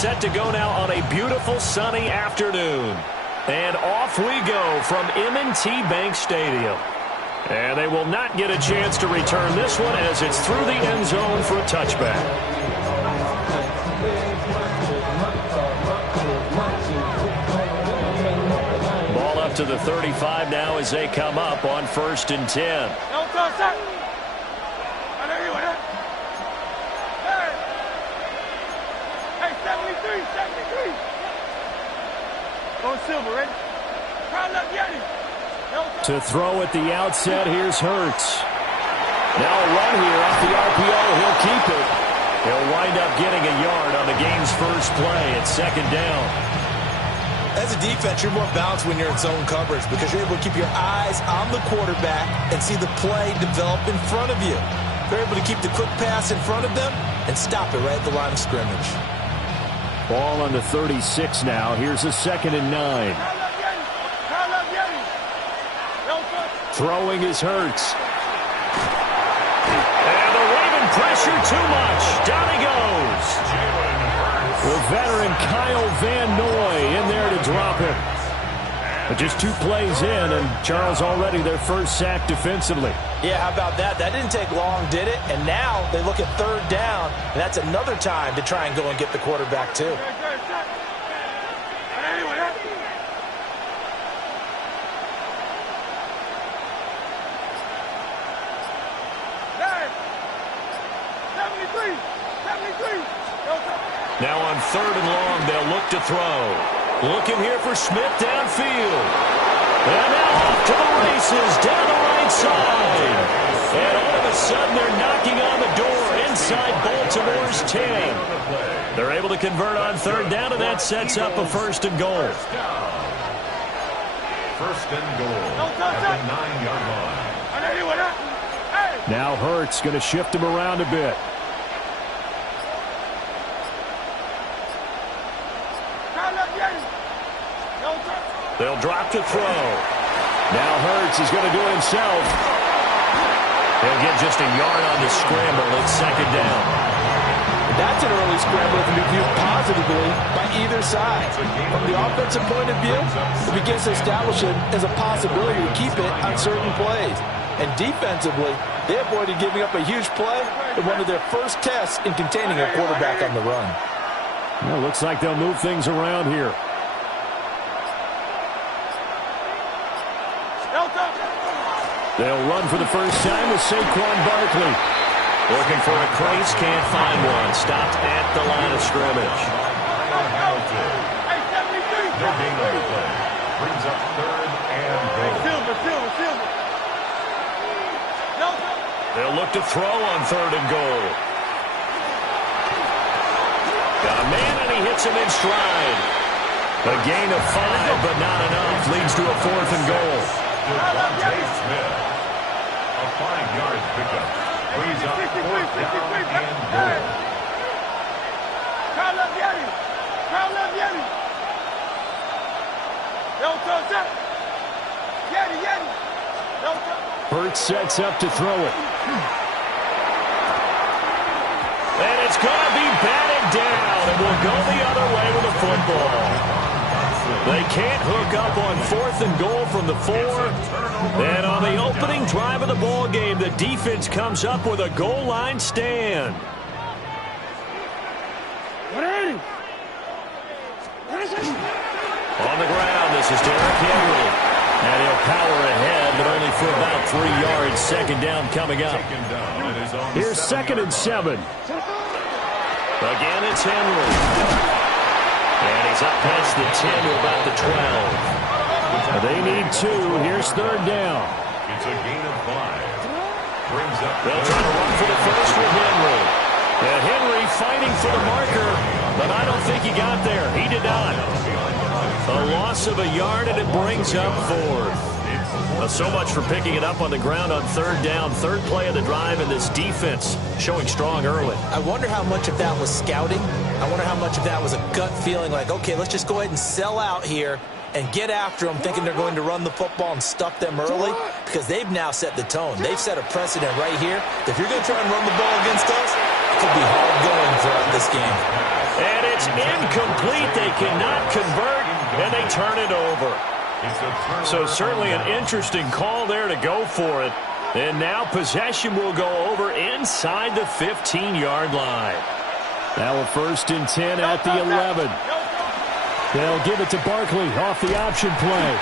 set to go now on a beautiful sunny afternoon. And off we go from M&T Bank Stadium. And they will not get a chance to return this one as it's through the end zone for a touchback. Ball up to the 35 now as they come up on 1st and 10. To throw at the outset, here's Hurts. Now a run here off the RPO. He'll keep it. He'll wind up getting a yard on the game's first play at 2nd down. As a defense, you're more balanced when you're in zone coverage because you're able to keep your eyes on the quarterback and see the play develop in front of you. They're able to keep the quick pass in front of them and stop it right at the line of scrimmage. Ball on the 36 now. Here's a 2nd and 9. Throwing is Hurts. And the Raven pressure too much. Down he goes. With veteran Kyle Van Noy in there to drop him. But just 2 plays in, and Charles already their first sack defensively. Yeah, how about that? That didn't take long, did it? And now they look at 3rd down, and that's another time to try and go and get the quarterback too. Now on 3rd and long, they'll look to throw. Looking here for Smith downfield. And now off to the races down the right side. And all of a sudden, they're knocking on the door inside Baltimore's 10. They're able to convert on 3rd down, and that sets up a 1st and goal. 1st and goal at the 9-yard line. Now Hurts going to shift him around a bit. They'll drop to throw. Now Hurts is going to do it himself. He'll get just a yard on the scramble. It's 2nd down. That's an early scramble that can be viewed positively by either side. From the offensive point of view, it begins to establish it as a possibility to keep it on certain plays. And defensively, they avoided giving up a huge play in one of their first tests in containing a quarterback on the run. Well, looks like they'll move things around here. They'll run for the first time with Saquon Barkley. Looking for a crease, can't find one. Stopped at the line of scrimmage. No gain on the play. Brings up 3rd and goal. They'll look to throw on 3rd and goal. Got a man, and he hits him in stride. A gain of 5, but not enough. Leads to a 4th and goal. Devontae Smith. A 5-yard pickup. Brings up 4th down and goal. Hurts sets up to throw it. And it's going to be batted down, and will go the other way with the football. They can't hook up on 4th and goal from the 4. And on the opening drive of the ball game, the defense comes up with a goal line stand. On the ground, this is Derrick Henry. And he'll power ahead, but only for about 3 yards. 2nd down coming up. Here's 2nd and 7. Again, it's Henry. And he's up past the 10 to about the 12. They need 2. Here's 3rd down. It's a gain of 5. Brings up. They'll try to run for the first with Henry. And Henry fighting for the marker, but I don't think he got there. He did not. A loss of a yard, and it brings up 4th. So much for picking it up on the ground on 3rd down. 3rd play of the drive, and this defense showing strong early. I wonder how much of that was scouting. I wonder how much of that was a gut feeling like, okay, let's just go ahead and sell out here and get after them, thinking they're going to run the football and stuff them early, because they've now set the tone. They've set a precedent right here. If you're going to try and run the ball against us, it could be hard going throughout this game. And it's incomplete. They cannot convert, and they turn it over. So certainly an interesting call there to go for it. And now possession will go over inside the 15-yard line. Now a 1st and 10 at the 11. They'll give it to Barkley off the option play.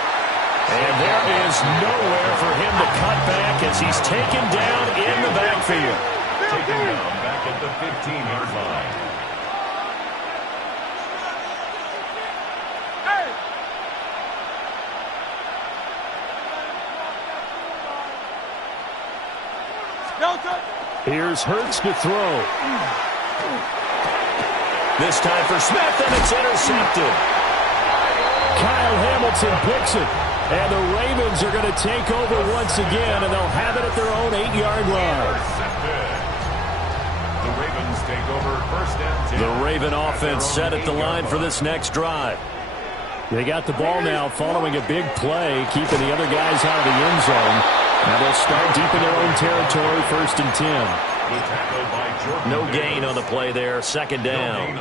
And there is nowhere for him to cut back as he's taken down in the backfield. Taken down back at the 15-yard line. Here's Hurts to throw. This time for Smith, and it's intercepted. Kyle Hamilton picks it. And the Ravens are going to take over once again, and they'll have it at their own 8-yard line. The Ravens take over 1st and 10. The Raven offense set at the line for this next drive. They got the ball now following a big play, keeping the other guys out of the end zone. Now they'll start deep in their own territory, 1st and 10. No gain on the play there, 2nd down.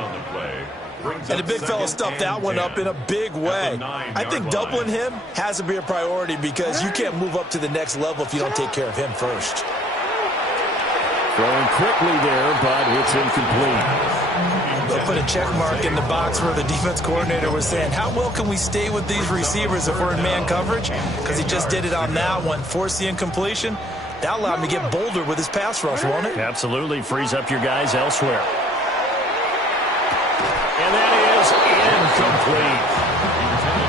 And the big fella stuffed that one up in a big way. I think doubling him has to be a priority because you can't move up to the next level if you don't take care of him first. Throwing quickly there, but it's incomplete. They'll put a check mark in the box where the defense coordinator was saying, how well can we stay with these receivers if we're in man coverage? Because he just did it on that one, forced the incompletion. That allowed him to get bolder with his pass rush, won't it? Absolutely, frees up your guys elsewhere. And that is incomplete.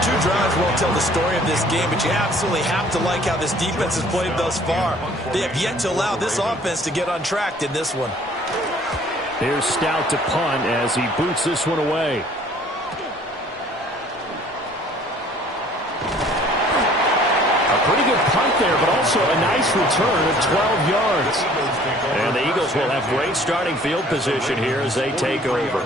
2 drives won't tell the story of this game, but you absolutely have to like how this defense has played thus far. They have yet to allow this offense to get untracked in this one. Here's Stout to punt as he boots this one away. A pretty good punt there, but also a nice return of 12 yards. And the Eagles will have great starting field position here as they take over.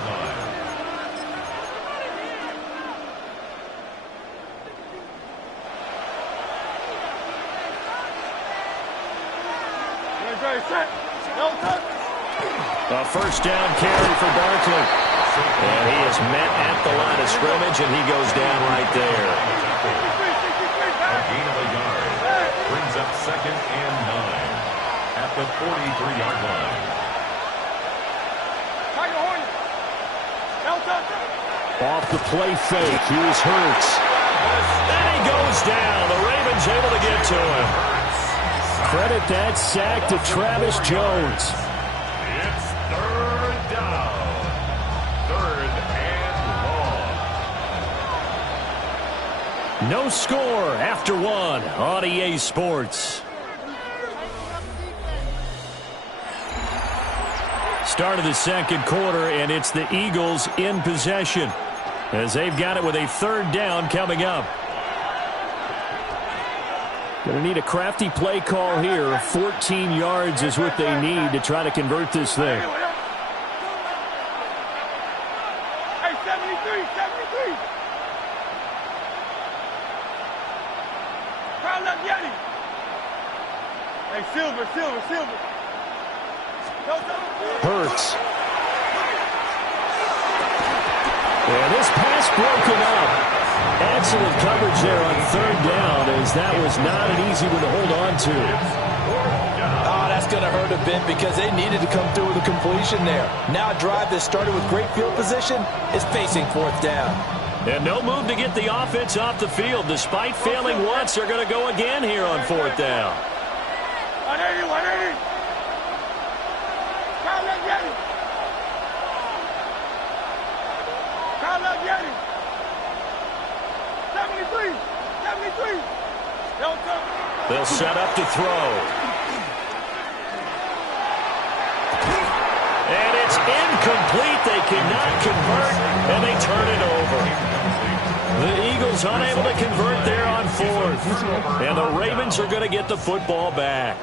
A 1st down carry for Barkley. And he is met at the line of scrimmage, and he goes down right there. A gain of a yard. Brings up 2nd and 9 at the 43-yard line. Off the play fake, here's Hurts. And he goes down. The Ravens able to get to him. Credit that sack to Travis Jones. It's 3rd down. 3rd and long. No score after 1 on EA Sports. Start of the 2nd quarter, and it's the Eagles in possession as they've got it with a 3rd down coming up. Going to need a crafty play call here. 14 yards is what they need to try to convert this thing. Hey, 73. Crowd up, Yeti. Hey, Silver. Hurts. And this pass broken up. Excellent coverage there on 3rd down, as that was not an easy one to hold on to. Oh, that's going to hurt a bit because they needed to come through with a completion there. Now a drive that started with great field position is facing 4th down. And no move to get the offense off the field. Despite failing once, they're going to go again here on 4th down. 180. Kyle Yeti. 73. They'll set up to throw. And it's incomplete. They cannot convert, and they turn it over. The Eagles unable to convert there on 4th. And the Ravens are going to get the football back.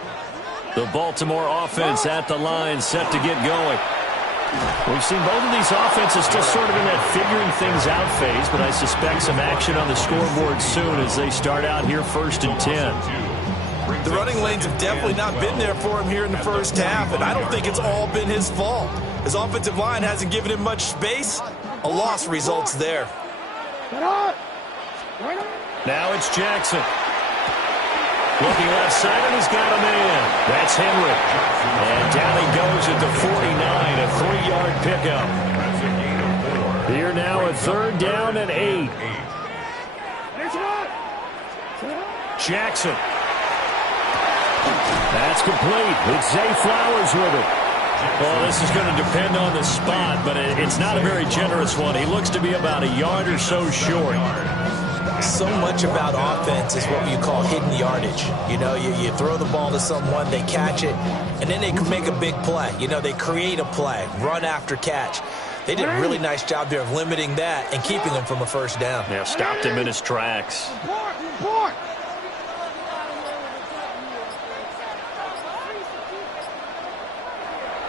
The Baltimore offense at the line set to get going. We've seen both of these offenses still sort of in that figuring things out phase, but I suspect some action on the scoreboard soon as they start out here 1st and 10. The running lanes have definitely not been there for him here in the first half, and I don't think it's all been his fault. His offensive line hasn't given him much space. A loss results there. Now it's Jackson. Looking left side, and he's got a man. That's Henry. And down he goes at the 49, a 3-yard pickup. Here now a 3rd down and 8. Jackson. That's complete. It's Zay Flowers with it. Well, this is going to depend on the spot, but it's not a very generous one. He looks to be about a yard or so short. So much about offense is what you call hidden yardage. You know, you throw the ball to someone, they catch it, and then they can make a big play. You know, they create a play, run after catch. They did a really nice job there of limiting that and keeping him from a 1st down. Yeah, stopped him in his tracks.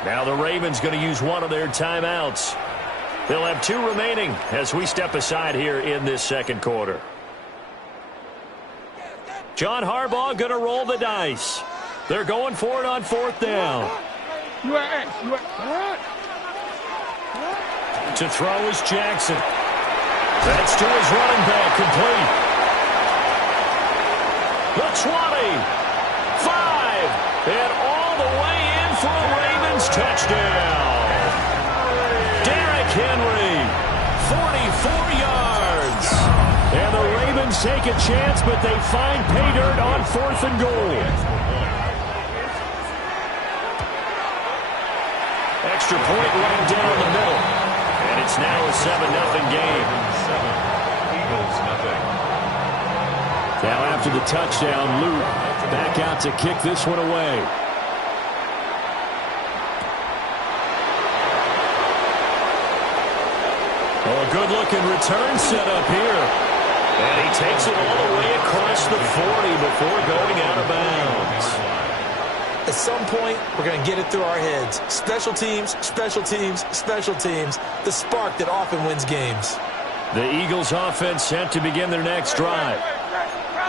Now the Ravens going to use one of their timeouts. They'll have 2 remaining as we step aside here in this 2nd quarter. John Harbaugh going to roll the dice. They're going for it on 4th down. To throw is Jackson. That's to his running back, complete. The 20, 5, and all the way in for a Ravens touchdown. Derrick Henry, 44 yards. And the Ravens take a chance, but they find pay dirt on 4th and goal. Extra point right down the middle. And it's now a 7-0 game. Eagles nothing. Now after the touchdown, Luke back out to kick this one away. Oh, a good-looking return set up here. And he takes it all the way across the 40 before going out of bounds. At some point, we're going to get it through our heads. Special teams, special teams, special teams. The spark that often wins games. The Eagles offense set to begin their next drive.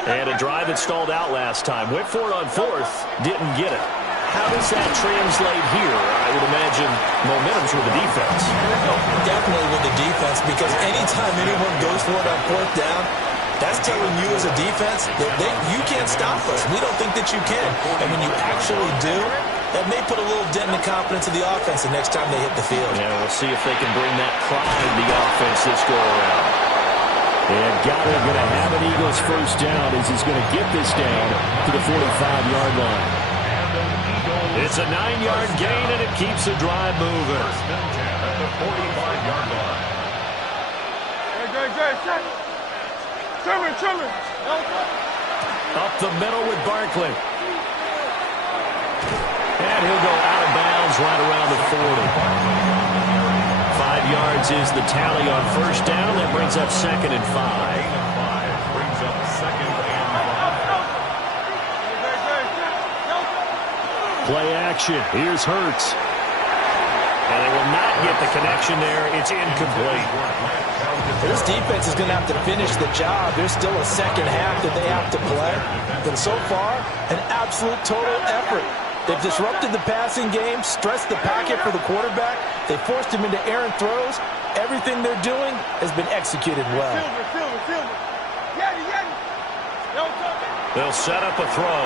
And a drive that stalled out last time. Went for it on 4th, didn't get it. How does that translate here? I would imagine momentum's with the defense. Definitely with the defense, because anytime anyone goes for it on 4th down, that's telling you as a defense that you can't stop us. We don't think that you can. And when you actually do, that may put a little dent in the confidence of the offense the next time they hit the field. Yeah, we'll see if they can bring that pride in the offense this go around. And Goddard going to have an Eagles 1st down as he's going to get this down to the 45-yard line. It's a 9-yard gain, and it keeps the drive moving. First and 10 at the 45-yard line. Up the middle with Barkley. And he'll go out of bounds right around the 40. 5 yards is the tally on 1st down. That brings up 2nd and 5. Brings up 2nd and 5. Play action. Here's Hurts. And they will not get the connection there. It's incomplete. This defense is going to have to finish the job. There's still a 2nd half that they have to play. But so far, an absolute total effort. They've disrupted the passing game, stressed the pocket for the quarterback. They forced him into errant throws. Everything they're doing has been executed well. They'll set up a throw.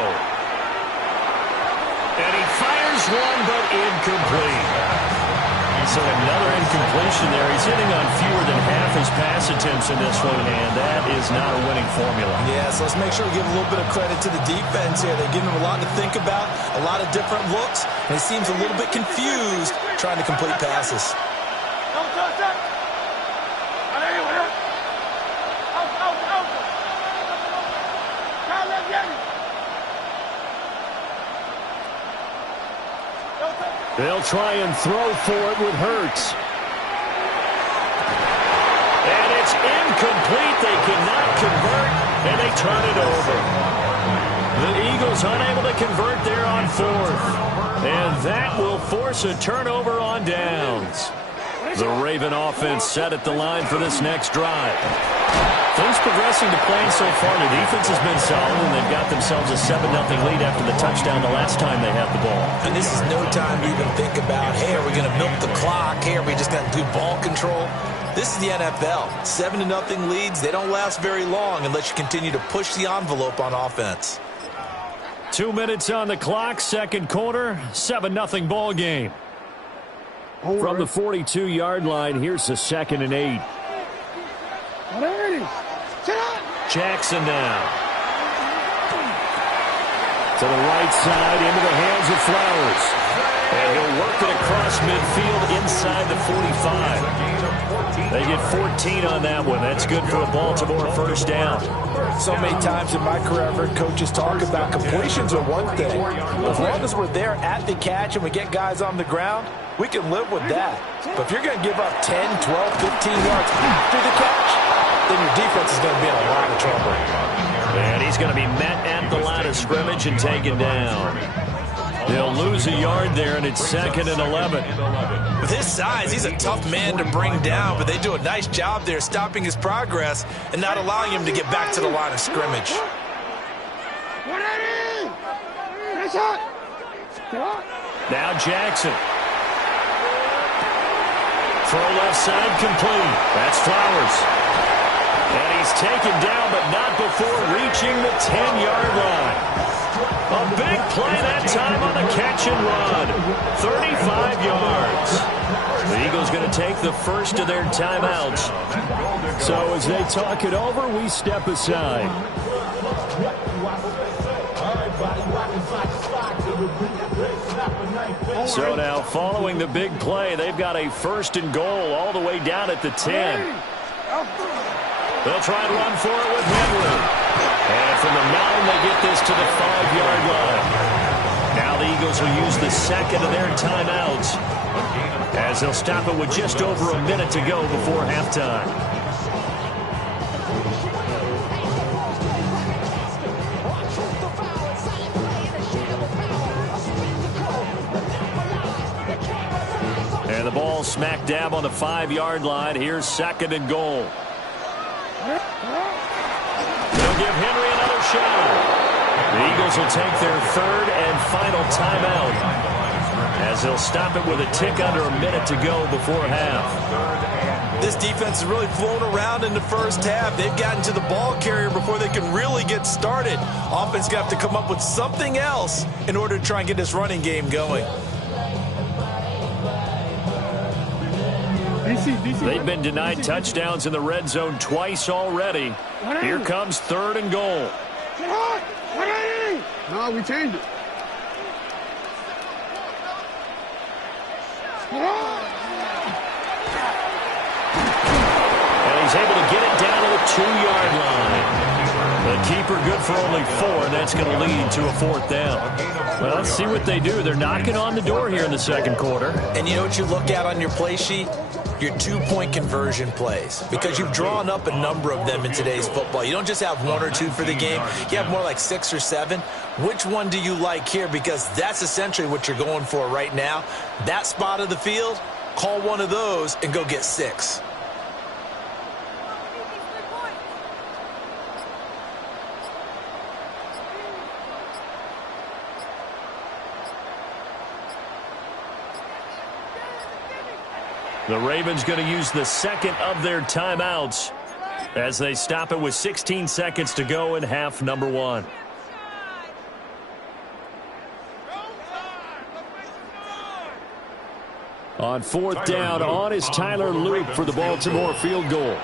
And he fires one, but incomplete. So another incompletion there. He's hitting on fewer than half his pass attempts in this one, and that is not a winning formula. Yeah, so let's make sure we give a little bit of credit to the defense here. They're giving him a lot to think about, a lot of different looks, and he seems a little bit confused trying to complete passes. They'll try and throw for it with Hurts. And it's incomplete. They cannot convert, and they turn it over. The Eagles unable to convert there on 4th. And that will force a turnover on downs. The Raven offense set at the line for this next drive. Things progressing to plan so far. The defense has been solid, and they've got themselves a 7-0 lead after the touchdown the last time they had the ball. And this is no time to even think about, hey, are we going to milk the clock? Hey, are we just going to do ball control? This is the NFL. 7-0 leads, they don't last very long unless you continue to push the envelope on offense. 2 minutes on the clock, second quarter, 7-0 ball game. From the 42-yard line, here's the 2nd and 8. Jackson now. To the right side, into the hands of Flowers. And he'll work it across midfield inside the 45. They get 14 on that one. That's good for a Baltimore first down. So many times in my career, I've heard coaches talk about completions are one thing. As long as we're there at the catch and we get guys on the ground, we can live with that. But if you're going to give up 10, 12, 15 yards after the catch, then your defense is going to be in a lot of trouble. And he's going to be met at the line of scrimmage and taken down. They'll lose a yard there, and it's 2nd and 11. With his size, he's a tough man to bring down, but they do a nice job there stopping his progress and not allowing him to get back to the line of scrimmage. Now Jackson. Throw left side complete. That's Flowers. And he's taken down, but not before reaching the 10-yard line. A big play that time on the catch and run. 35 yards. The Eagles going to take the first of their timeouts. So as they talk it over, we step aside. So now following the big play, they've got a 1st and goal all the way down at the 10. They'll try and run for it with Henry. And from the 9, they get this to the 5-yard line. Now the Eagles will use the 2nd of their timeouts as they'll stop it with just over a minute to go before halftime. And the ball smack dab on the 5-yard line. Here's 2nd and goal. They'll give Henry another shot. The Eagles will take their 3rd and final timeout as they'll stop it with a tick under a minute to go before half. This defense has really flown around in the first half. They've gotten to the ball carrier before they can really get started. Offense got to come up with something else in order to try and get this running game going. They've been denied touchdowns in the red zone twice already. Here comes 3rd and goal. No, we changed it. And he's able to get it down to the 2-yard line. The keeper good for only 4, and that's going to lead to a 4th down. Well, let's see what they do. They're knocking on the door here in the second quarter. And you know what you look at on your play sheet? Your 2-point conversion plays, because you've drawn up a number of them in today's football. You don't just have 1 or 2 for the game. You have more like 6 or 7. Which one do you like here? Because that's essentially what you're going for right now. That spot of the field, call one of those and go get 6. The Ravens going to use the 2nd of their timeouts as they stop it with 16 seconds to go in half number 1. On 4th down, on is Tyler Luke for the Baltimore field goal.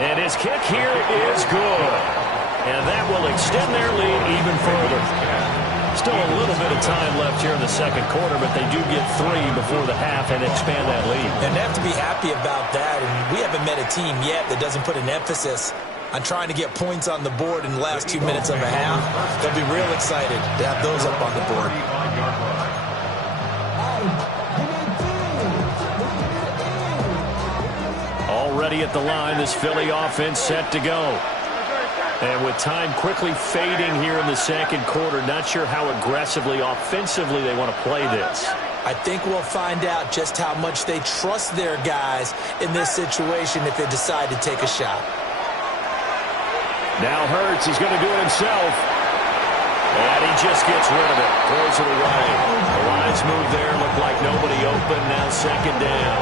And his kick here is good. And that will extend their lead even further. Still a little bit of time left here in the second quarter, but they do get 3 before the half and expand that lead. And they have to be happy about that. And we haven't met a team yet that doesn't put an emphasis on trying to get points on the board in the last 2 minutes of a half. They'll be real excited to have those up on the board. Already at the line, this Philly offense set to go. And with time quickly fading here in the second quarter, not sure how aggressively, offensively they want to play this. I think we'll find out just how much they trust their guys in this situation if they decide to take a shot. Now Hurts is going to do it himself. And he just gets rid of it. Throws it away. The lines move there. Look like nobody open. Now second down.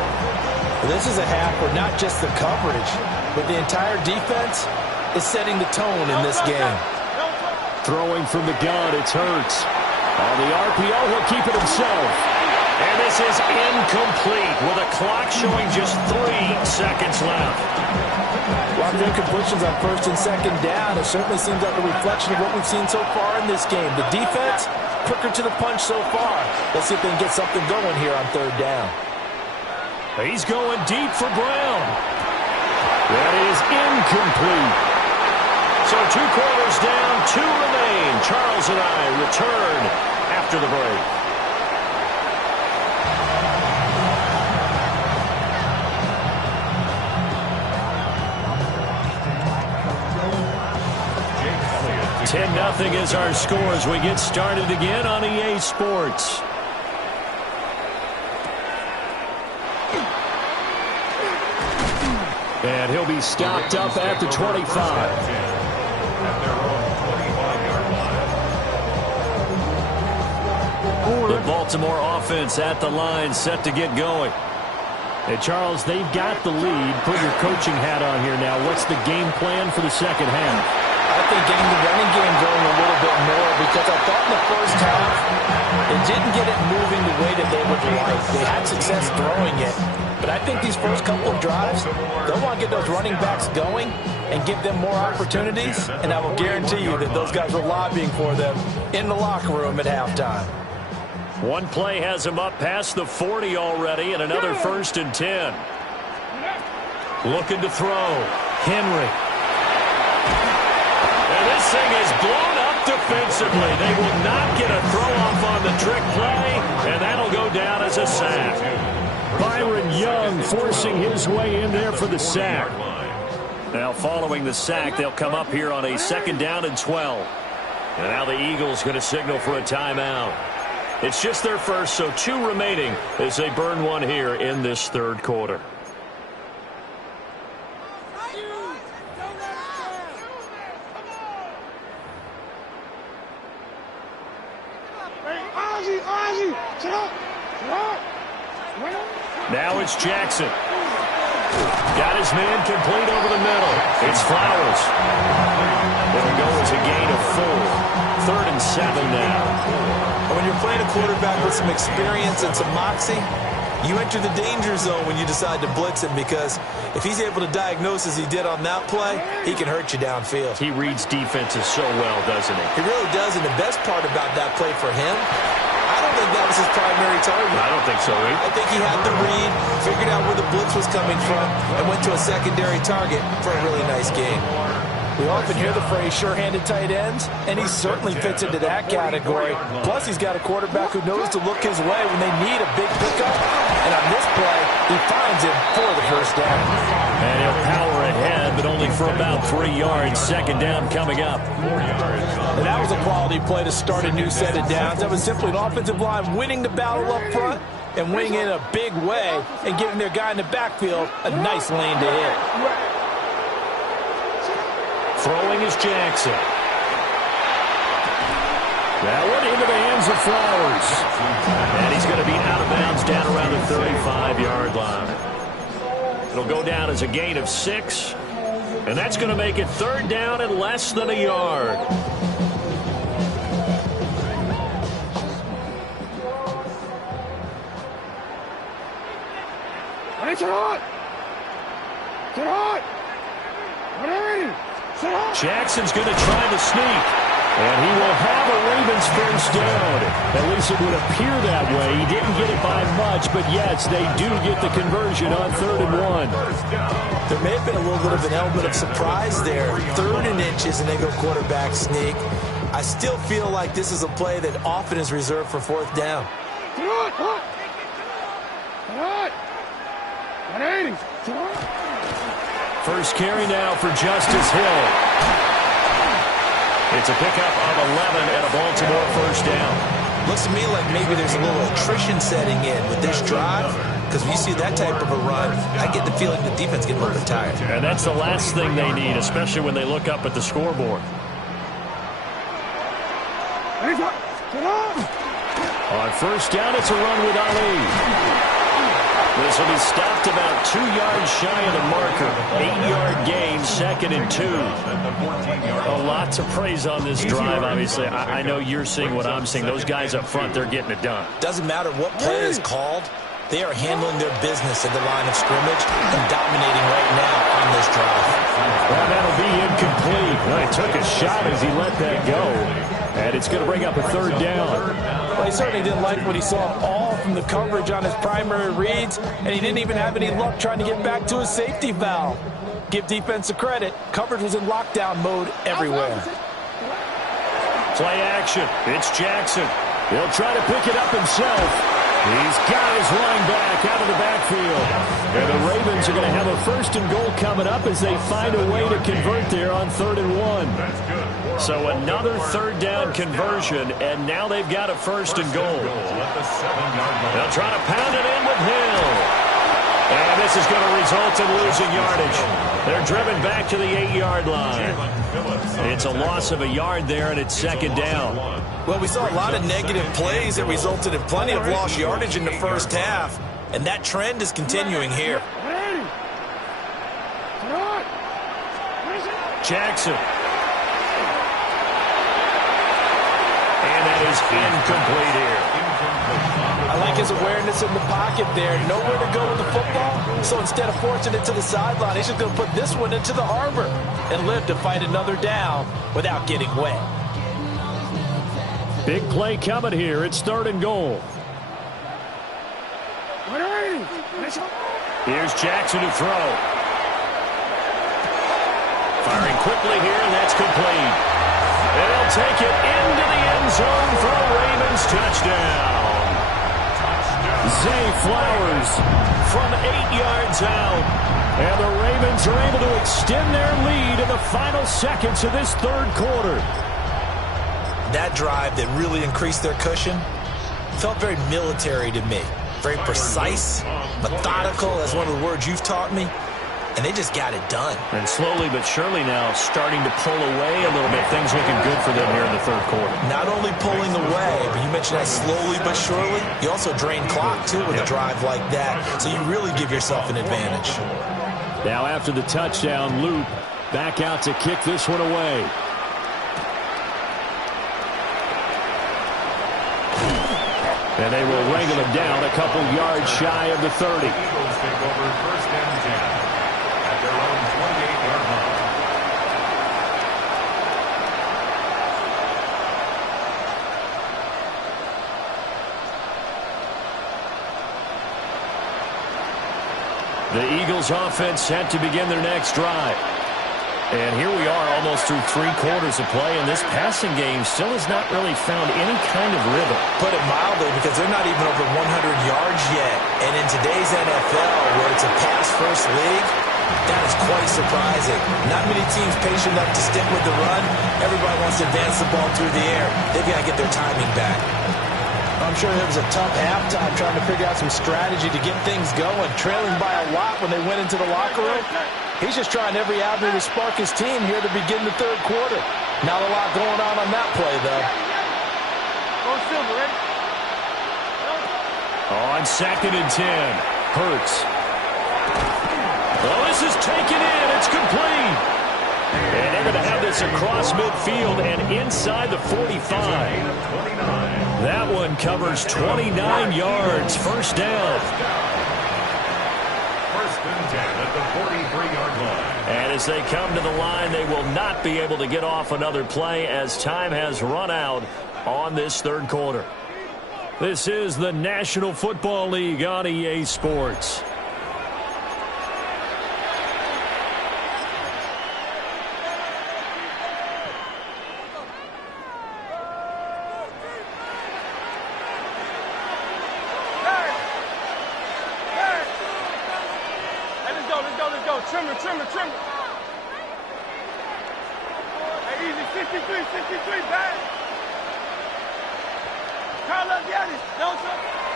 This is a half where not just the coverage, but the entire defense is setting the tone in this game. Throwing from the gun, it's Hurts. On the RPO, he'll keep it himself. And this is incomplete with a clock showing just 3 seconds left. A lot of incompletions on first and second down. It certainly seems like a reflection of what we've seen so far in this game. The defense, quicker to the punch so far. Let's see if they can get something going here on third down. He's going deep for Brown. That is incomplete. So 2 quarters down, 2 remain. Charles and I return after the break. Nothing is our score as we get started again on EA Sports. And he'll be stopped up at the 25. The Baltimore offense at the line, set to get going. Hey, Charles, they've got the lead. Put your coaching hat on here now. What's the game plan for the second half? I think getting the running game going a little bit more, because I thought in the first half they didn't get it moving the way that they would like. They had success throwing it, but I think these first couple of drives, they'll want to get those running backs going and give them more opportunities, and I will guarantee you that those guys were lobbying for them in the locker room at halftime. One play has him up past the 40 already, and another 1st and 10. Looking to throw. Henry. And this thing is blown up defensively. They will not get a throw-off on the trick play, and that'll go down as a sack. Byron Young forcing his way in there for the sack. Now following the sack, they'll come up here on a 2nd down and 12. And now the Eagles going to signal for a timeout. It's just their first, so 2 remaining as they burn one here in this 3rd quarter. Now it's Jackson. Got his man complete over the middle. It's Flowers. It'll go as a gain of 4. 3rd and 7 now. When you're playing a quarterback with some experience and some moxie, you enter the danger zone when you decide to blitz him, because if he's able to diagnose as he did on that play, he can hurt you downfield. He reads defenses so well, doesn't he? He really does, and the best part about that play for him, I don't think that was his primary target. I don't think so either. I think he had the read, figured out where the blitz was coming from, and went to a secondary target for a really nice game. We often hear the phrase sure-handed tight ends, and he certainly fits into that category. Plus, he's got a quarterback who knows to look his way when they need a big pickup. And on this play, he finds him for the 1st down. And he'll power ahead, but only for about 3 yards. 2nd down coming up. And that was a quality play to start a new set of downs. That was simply an offensive line winning the battle up front and winning in a big way and giving their guy in the backfield a nice lane to hit. Throwing is Jackson. That one into the hands of Flowers. And he's going to be out of bounds down around the 35-yard line. It'll go down as a gain of 6. And that's going to make it 3rd down and less than a yard. Jackson's going to try to sneak. And he will have a Ravens 1st down. At least it would appear that way. He didn't get it by much, but yes, they do get the conversion on 3rd and 1. There may have been a little bit of an element of surprise there. 3rd and inches, and they go quarterback sneak. I still feel like this is a play that often is reserved for 4th down. First carry now for Justice Hill. It's a pickup of 11 and a Baltimore 1st down. Looks to me like maybe there's a little attrition setting in with this drive, because when you see that type of a run, I get the feeling the defense getting a little bit tired. And that's the last thing they need, especially when they look up at the scoreboard. On first down, it's a run with Ali. This will be stopped about 2 yards shy of the marker. 8-yard gain, 2nd and 2. A lot to praise on this drive, obviously. I know you're seeing what I'm seeing. Those guys up front, they're getting it done. Doesn't matter what play is called. They are handling their business at the line of scrimmage and dominating right now on this drive. Well, that'll be incomplete. Well, he took a shot as he let that go. And it's going to bring up a 3rd down. Well, he certainly didn't like what he saw all from the coverage on his primary reads, and he didn't even have any luck trying to get back to his safety valve. Give defense a credit. Coverage was in lockdown mode everywhere. Play action. It's Jackson. He'll try to pick it up himself. He's got his line back out of the backfield. And the Ravens are going to have a 1st and goal coming up as they find a way to convert there on 3rd and 1. So another 3rd down conversion, and now they've got a 1st and goal. They'll try to pound it in with Hill. And this is going to result in losing yardage. They're driven back to the 8-yard line. It's a loss of a yard there, and it's 2nd down. Well, we saw a lot of negative plays that resulted in plenty of lost yardage in the first half, and that trend is continuing here. Jackson. And that is incomplete here. I like his awareness in the pocket there. Nowhere to go with the football, so instead of forcing it to the sideline, he's just going to put this one into the harbor and live to fight another down without getting wet. Big play coming here. It's 3rd and goal. Here's Jackson to throw. Firing quickly here, and that's complete. And they'll take it into the end zone for a Ravens touchdown. Zay Flowers from 8 yards out. And the Ravens are able to extend their lead in the final seconds of this 3rd quarter. That drive that really increased their cushion felt very military to me. Very precise, methodical, that's one of the words you've taught me. And they just got it done. And slowly but surely now starting to pull away a little bit. Things looking good for them here in the 3rd quarter. Not only pulling away, but you mentioned that slowly but surely. You also drain clock, too, with a drive like that. So you really give yourself an advantage. Now after the touchdown, Loop back out to kick this one away. And they will wrangle him down a couple yards shy of the 30. Eagles take over 1st and 10 at their own 28-yard line. The Eagles offense set to begin their next drive. And here we are almost through 3 quarters of play, and this passing game still has not really found any kind of rhythm. Put it mildly, because they're not even over 100 yards yet. And in today's NFL, where it's a pass-first league, that is quite surprising. Not many teams patient enough to stick with the run. Everybody wants to advance the ball through the air. They've got to get their timing back. I'm sure it was a tough halftime trying to figure out some strategy to get things going. Trailing by a lot when they went into the locker room. He's just trying every avenue to spark his team here to begin the 3rd quarter. Not a lot going on that play, though. Go Silver, ready? On 2nd and 10, Hurts. Well, this is taken in. It's complete. And they're going to have this across midfield and inside the 45. That one covers 29 yards. 1st down. 1st and 10 at the 43-yard line. And as they come to the line, they will not be able to get off another play as time has run out on this 3rd quarter. This is the National Football League on EA Sports. Trimmer. Hey, easy, 63, back.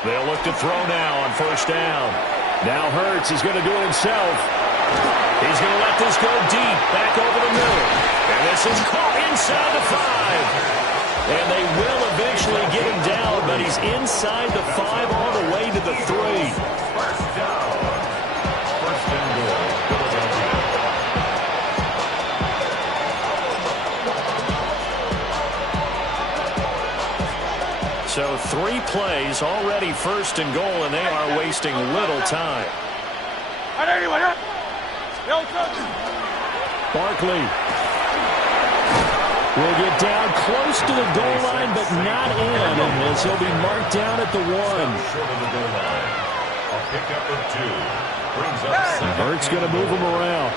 They'll look to throw now on first down. Now Hurts is going to do it himself. He's going to let this go deep, back over the middle. And this is caught inside the 5. And they will eventually get him down, but he's inside the 5 on the way to the 3. First down. First and goal, Philadelphia. So 3 plays, already first and goal, and they are wasting little time. Barkley will get down close to the goal line, but not in, as he'll be marked down at the 1. Short of the goal line. A pickup of 2. Brings up second. Hurts going to move him around.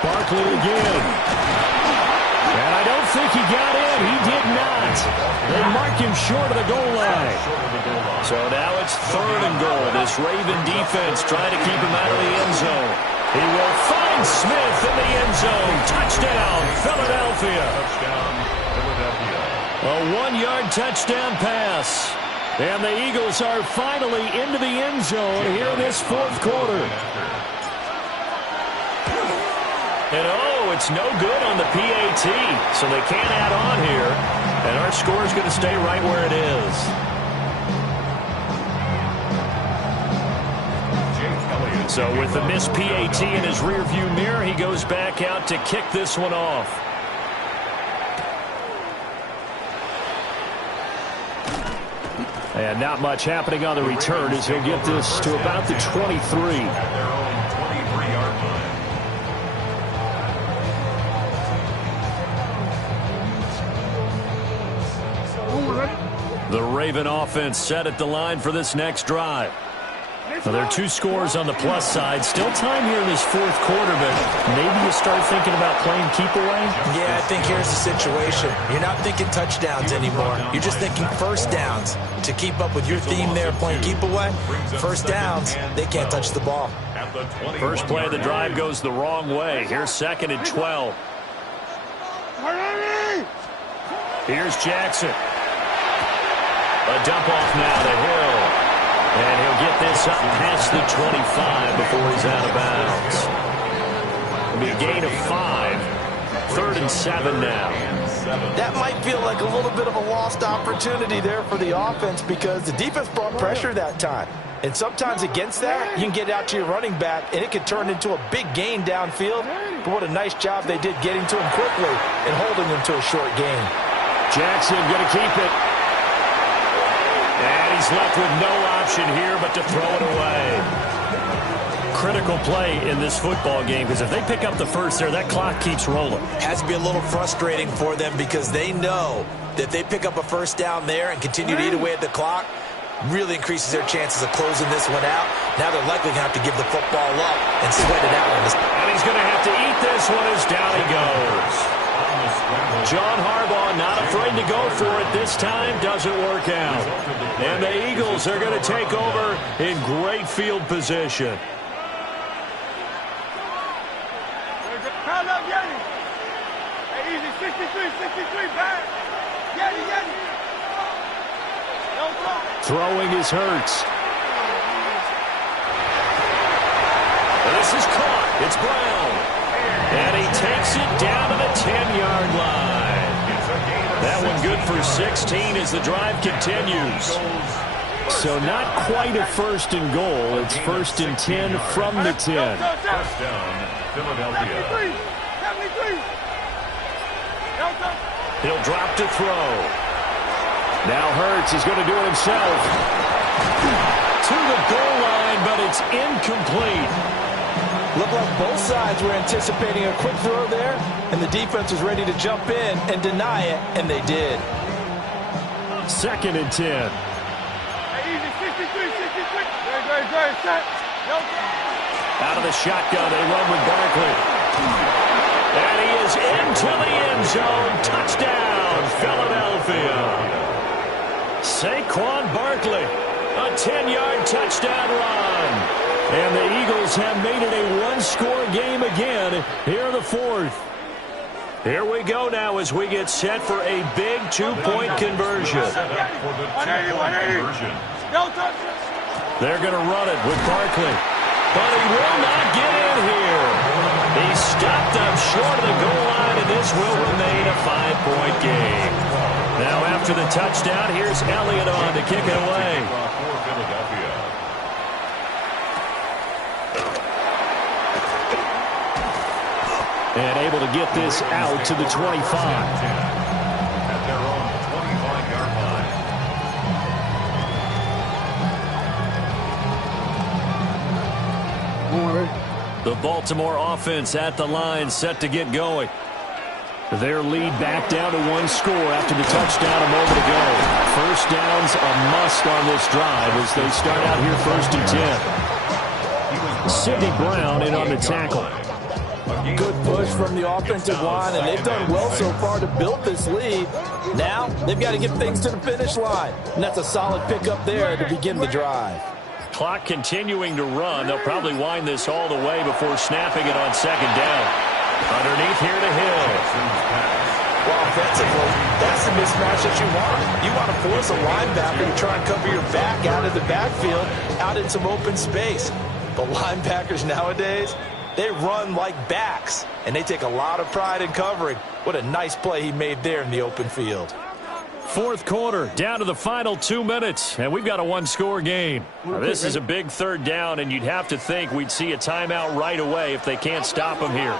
Barkley again. And I don't think he got in. He did not. They mark him short of the goal line. So now it's 3rd and goal. This Raven defense trying to keep him out of the end zone. He will find Smith in the end zone. Touchdown, Philadelphia. Touchdown, Philadelphia. A 1-yard touchdown pass. And the Eagles are finally into the end zone here in this 4th quarter. And it's no good on the PAT, so they can't add on here. And our score is going to stay right where it is. So with the missed PAT in his rearview mirror, he goes back out to kick this one off. And not much happening on the return as he'll get this to about the 23. At their own 23-yard line. The Raven offense set at the line for this next drive. Now, there are 2 scores on the plus side. Still time here in this 4th quarter, but maybe you start thinking about playing keep away? Yeah, I think here's the situation. You're not thinking touchdowns anymore. You're just thinking first downs. To keep up with your theme there, playing keep away, first downs, they can't touch the ball. First play of the drive goes the wrong way. Here's 2nd and 12. Here's Jackson. A dump off now to Hill. And he'll get this up past the 25 before he's out of bounds. It'll be a gain of 5. 3rd and 7 now. That might feel like a little bit of a lost opportunity there for the offense because the defense brought pressure that time. And sometimes against that, you can get out to your running back, and it could turn into a big gain downfield. But what a nice job they did getting to him quickly and holding him to a short gain. Jackson going to keep it. And he's left with no option here but to throw it away. Critical play in this football game because if they pick up the first there, that clock keeps rolling. Has to be a little frustrating for them because they know that they pick up a first down there and continue to eat away at the clock, really increases their chances of closing this one out. Now they're likely going to have to give the football up and sweat it out. And he's going to have to eat this one as down he goes. John Harbaugh not afraid to go for it this time. Doesn't work out. And the Eagles are going to take over in great field position. Count up, Yeti. Hey, easy, 63, back. Yeti. Don't throw. Throwing is Hurts. This is caught. It's Brown. And he takes it down to the 10-yard line. That one good for 16 as the drive continues. So not quite a 1st and goal. It's 1st and 10 from the 10. First down, Philadelphia. 73. He'll drop to throw. Now Hurts is going to do it himself. To the goal line, but it's incomplete. Looked like both sides were anticipating a quick throw there, and the defense was ready to jump in and deny it, and they did. 2nd and 10. Hey, easy, 63. Great, set. Out of the shotgun, they run with Barkley. And he is into the end zone. Touchdown, Philadelphia. Saquon Barkley, a 10-yard touchdown run. And the Eagles have made it a 1-score game again here in the 4th. Here we go now as we get set for a big two-point conversion. 180, 180. No touch. They're going to run it with Barkley. But he will not get in here. He stopped up short of the goal line, and this will remain a 5-point game. Now after the touchdown, here's Elliott on to kick it away. And able to get this out to the 25. At their own 25-yard line. The Baltimore offense at the line, set to get going. Their lead back down to one score after the touchdown a moment ago. First down's a must on this drive as they start out here 1st and 10. Sidney Brown in on the tackle. Good push from the offensive line, and they've done well so far to build this lead. Now they've got to get things to the finish line, and that's a solid pickup there to begin the drive. Clock continuing to run. They'll probably wind this all the way before snapping it on 2nd down. Underneath here to Hill. Well, offensively, that's the mismatch that you want. You want to force a linebacker to try and cover your back out of the backfield, out in some open space. But linebackers nowadays, they run like backs, and they take a lot of pride in covering. What a nice play he made there in the open field. 4th quarter, down to the final 2 minutes, and we've got a one-score game. Now, this is a big 3rd down, and you'd have to think we'd see a timeout right away if they can't stop him here.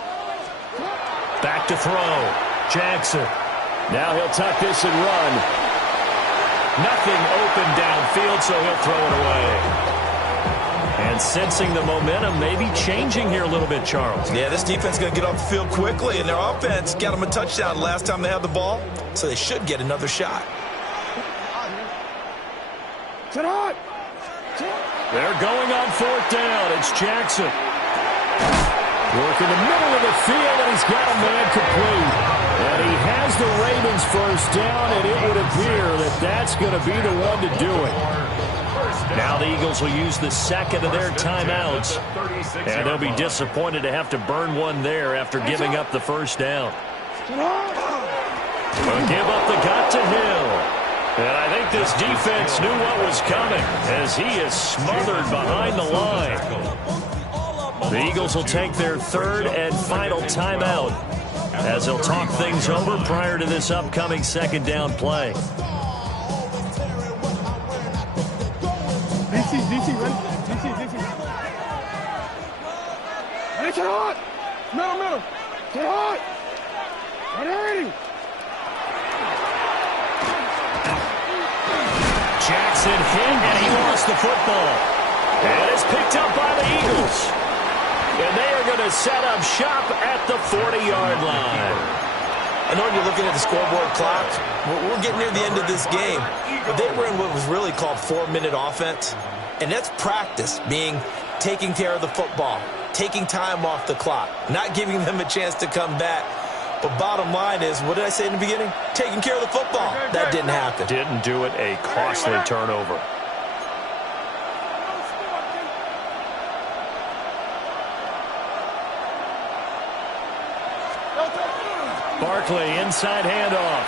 Back to throw. Jackson. Now he'll tuck this and run. Nothing open downfield, so he'll throw it away. And sensing the momentum maybe changing here a little bit, Charles. Yeah, this defense is going to get off the field quickly, and their offense got them a touchdown last time they had the ball, so they should get another shot. They're going on 4th down. It's Jackson. Work in the middle of the field, and he's got a man complete. And he has the Ravens 1st down, and it would appear that that's going to be the one to do it. Now the Eagles will use the 2nd of their timeouts, and they'll be disappointed to have to burn one there after giving up the 1st down. They'll give up the gut to Hill. And I think this defense knew what was coming as he is smothered behind the line. The Eagles will take their 3rd and final timeout as they'll talk things over prior to this upcoming 2nd down play. DC, ready? DC. Ready, get hot! Middle. Get hot! Ready! Jackson hit, and he lost the football. And it's picked up by the Eagles. And they are going to set up shop at the 40-yard line. I know when you're looking at the scoreboard clock, we're getting near the end of this game. But they were in what was really called 4-minute offense. And that's practice, meaning taking care of the football, taking time off the clock, not giving them a chance to come back. But bottom line is, what did I say in the beginning? Taking care of the football. That didn't happen. Didn't do it, a costly turnover. Barkley, inside handoff.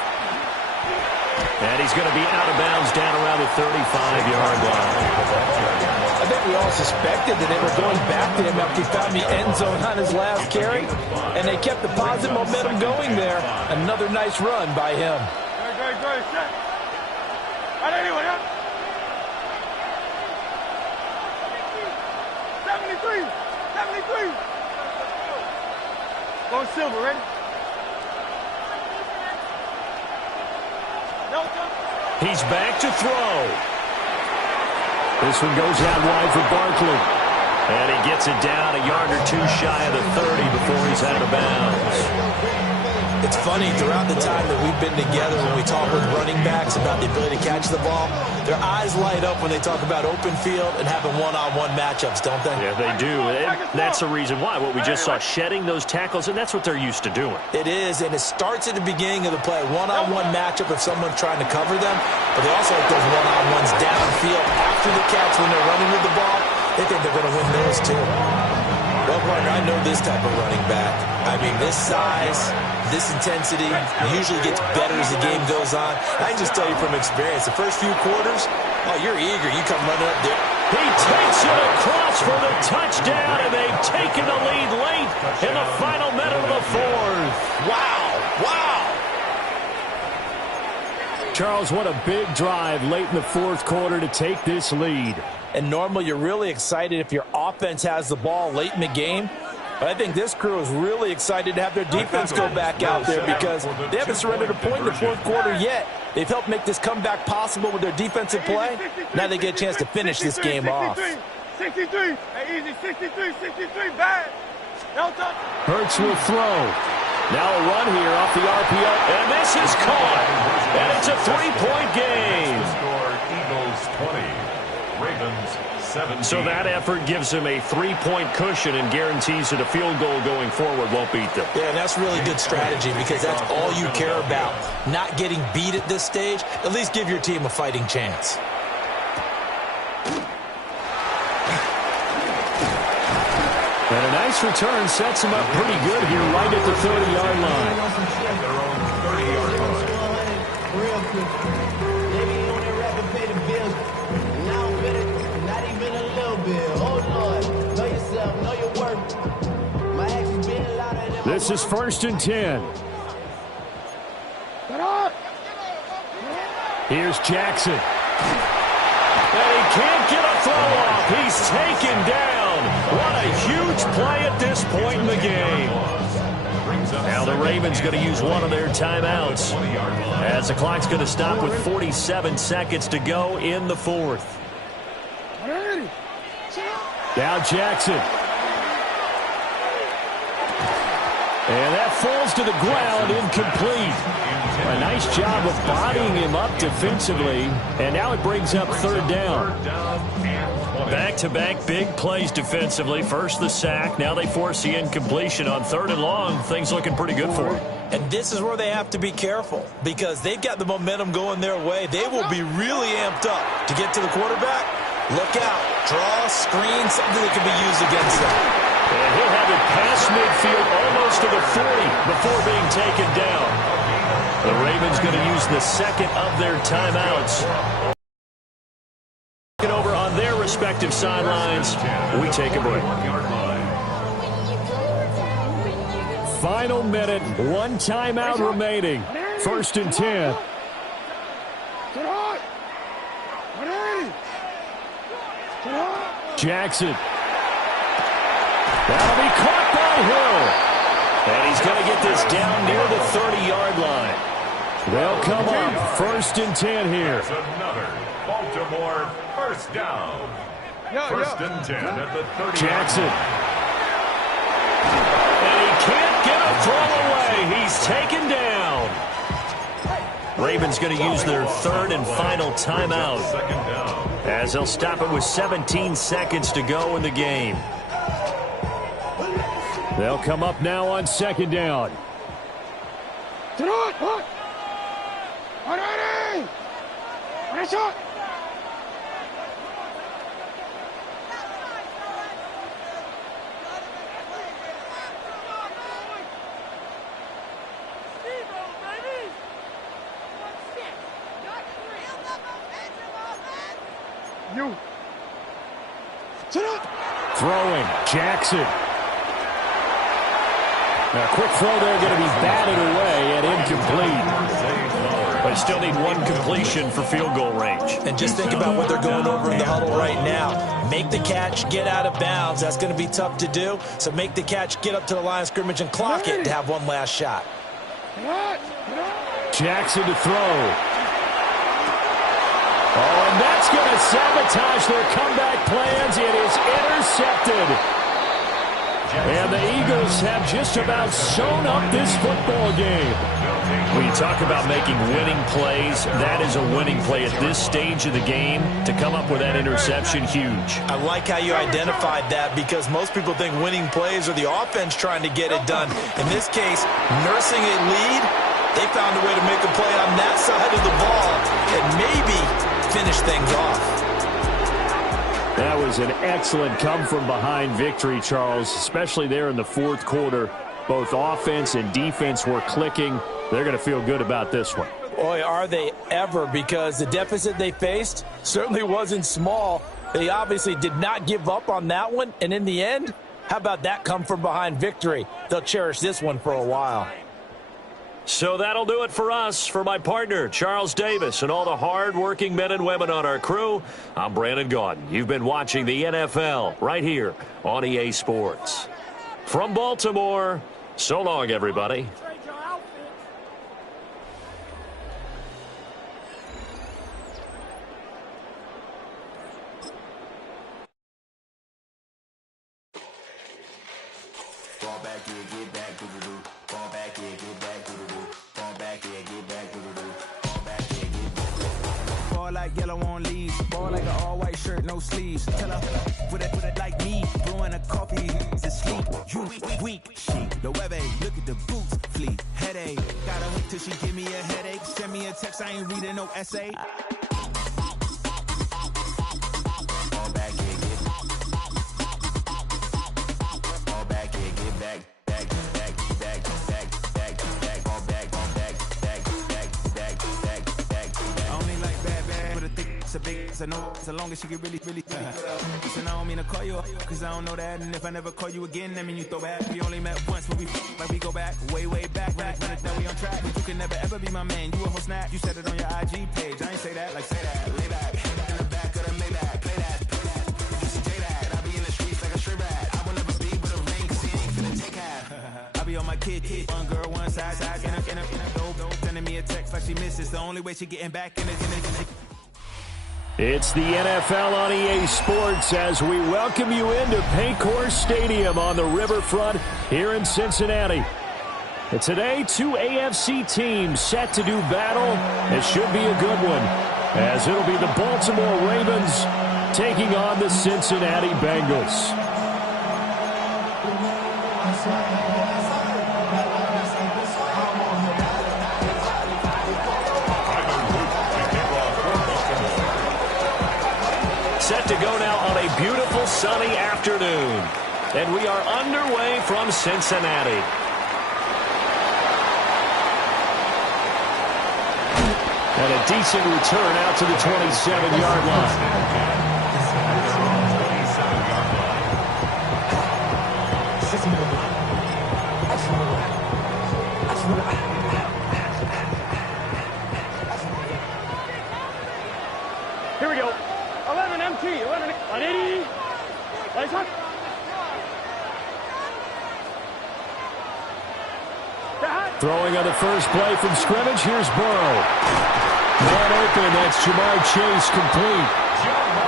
And he's going to be out of bounds down around the 35-yard line. I think we all suspected that they were going back to him after he found the end zone on his last carry, and they kept the positive momentum going there. Another nice run by him. Good, set. Right anyway, 73. Go Silver, ready? He's back to throw. This one goes out wide for Barkley. And he gets it down a yard or 2 shy of the 30 before he's out of bounds. It's funny, throughout the time that we've been together, when we talk with running backs about the ability to catch the ball, their eyes light up when they talk about open field and having one-on-one matchups, don't they? Yeah, they do. And that's the reason why. What we just saw, shedding those tackles, and that's what they're used to doing. It is, and it starts at the beginning of the play. One-on-one matchup if someone's trying to cover them, but they also like those one-on-ones downfield after the catch when they're running with the ball. They think they're going to win those too. Well, partner, I know this type of running back. I mean, this size, this intensity usually gets better as the game goes on. I can just tell you from experience, the first few quarters, oh, you're eager. You come running up there. He takes it across for the touchdown, and they've taken the lead late in the final minute of the fourth. Wow. Wow. Charles, what a big drive late in the fourth quarter to take this lead. And normally you're really excited if your offense has the ball late in the game. But I think this crew is really excited to have their defense go back out there because they haven't surrendered a point in the fourth quarter yet. They've helped make this comeback possible with their defensive play. Now they get a chance to finish this game off. 63. Hey, easy. 63. Bad. Hurts will throw. Now a run here off the RPO. And this is caught. And it's a 3-point game. Score Eagles 20. Ravens 17. So that effort gives them a 3-point cushion and guarantees that a field goal going forward won't beat them. Yeah, and that's really good strategy because that's all you care about. Not getting beat at this stage. At least give your team a fighting chance. And a nice return sets him up pretty good here right at the 30-yard line. At their own 30-yard line. Real quick. Maybe you only rather pay the bills. Now I'm better, not even a little bit. Oh, Lord. Know yourself, know your worth. My actions being louder than This is 1st and 10. Here's Jackson. And he can't get a throw off. He's taken down. What a huge play at this point in the game. Now the Ravens going to use one of their timeouts as the clock's going to stop with 47 seconds to go in the fourth. Now Jackson. And that falls to the ground, incomplete. A nice job of bodying him up defensively. And now it brings up 3rd down. Back-to-back big plays defensively. First the sack. Now they force the incompletion on 3rd and long. Things looking pretty good for them. And this is where they have to be careful because they've got the momentum going their way. They will be really amped up to get to the quarterback. Look out. Draw, screen, something that can be used against them. And he'll have it past midfield almost to the 40 before being taken down. The Ravens going to use the second of their timeouts. Over on their respective sidelines, we take a break. Final minute, one timeout remaining. 1st and 10. Jackson. That'll be caught by Hill. And he's going to get this down near the 30-yard line. They'll come up 1st and 10 here. That's another Baltimore first down. 1st and 10 at the 30. Jackson. And he can't get a throw away. He's taken down. Ravens going to use their 3rd and final timeout as they'll stop it with 17 seconds to go in the game. They'll come up now on 2nd down. Throwing, Jackson. Now, a quick throw there going to be batted away and incomplete. But still need one completion for field goal range. And just think about what they're going over in the huddle right now. Make the catch, get out of bounds. That's going to be tough to do. So make the catch, get up to the line of scrimmage, and clock it to have one last shot. Jackson to throw. Oh, and that's going to sabotage their comeback plans. It is intercepted. And the Eagles have just about sewn up this football game. When you talk about making winning plays, that is a winning play at this stage of the game. To come up with that interception, huge. I like how you identified that because most people think winning plays are the offense trying to get it done. In this case, nursing a lead, they found a way to make a play on that side of the ball and maybe finish things off. That was an excellent come-from-behind victory, Charles, especially there in the fourth quarter. Both offense and defense were clicking. They're going to feel good about this one. Boy, are they ever, because the deficit they faced certainly wasn't small. They obviously did not give up on that one, and in the end, how about that come from behind victory? They'll cherish this one for a while. So that'll do it for us. For my partner, Charles Davis, and all the hard-working men and women on our crew, I'm Brandon Gaudin. You've been watching the NFL right here on EA Sports. From Baltimore, so long, everybody. Fall back, yeah, get back, doo-doo-doo. Fall back, yeah, get back, doo-doo-doo. Fall back, yeah, get back, doo-doo-doo. Fall back, yeah, get back. Fall like yellow on leaves. Fall like an all-white shirt, no sleeves. Tell her, put it like me. Brewing a coffee to sleep. You weak, chic. The web look at the boots, fleet. Headache. Gotta wait till she give me a headache. Send me a text, I ain't reading no essay. I know so long as she get really listen, I don't mean to call you up, cause I don't know that. And if I never call you again, that mean you throw back. We only met once, but we go back, way back. When it's done, we on track. But you can never ever be my man. You a whole snap. You said it on your IG page. I ain't say that, like say that. Lay back, in the back of the Maybach. Play that. Just J that. I be in the streets like a stray rat. I will never be with a ring, cause he ain't finna take half. I be on my kid. One girl, one side, in a dope. Sending me a text like she misses. The only way she getting back in it. It's the NFL on EA Sports as we welcome you into Paycor Stadium on the riverfront here in Cincinnati. And today, two AFC teams set to do battle. It should be a good one, as it'll be the Baltimore Ravens taking on the Cincinnati Bengals. Set to go now on a beautiful sunny afternoon. And we are underway from Cincinnati. And a decent return out to the 27-yard line. Here we go. 11 MT, 11 180. Lights up. Throwing on the first play from scrimmage, here's Burrow. Man open, that's Jamar Chase, complete.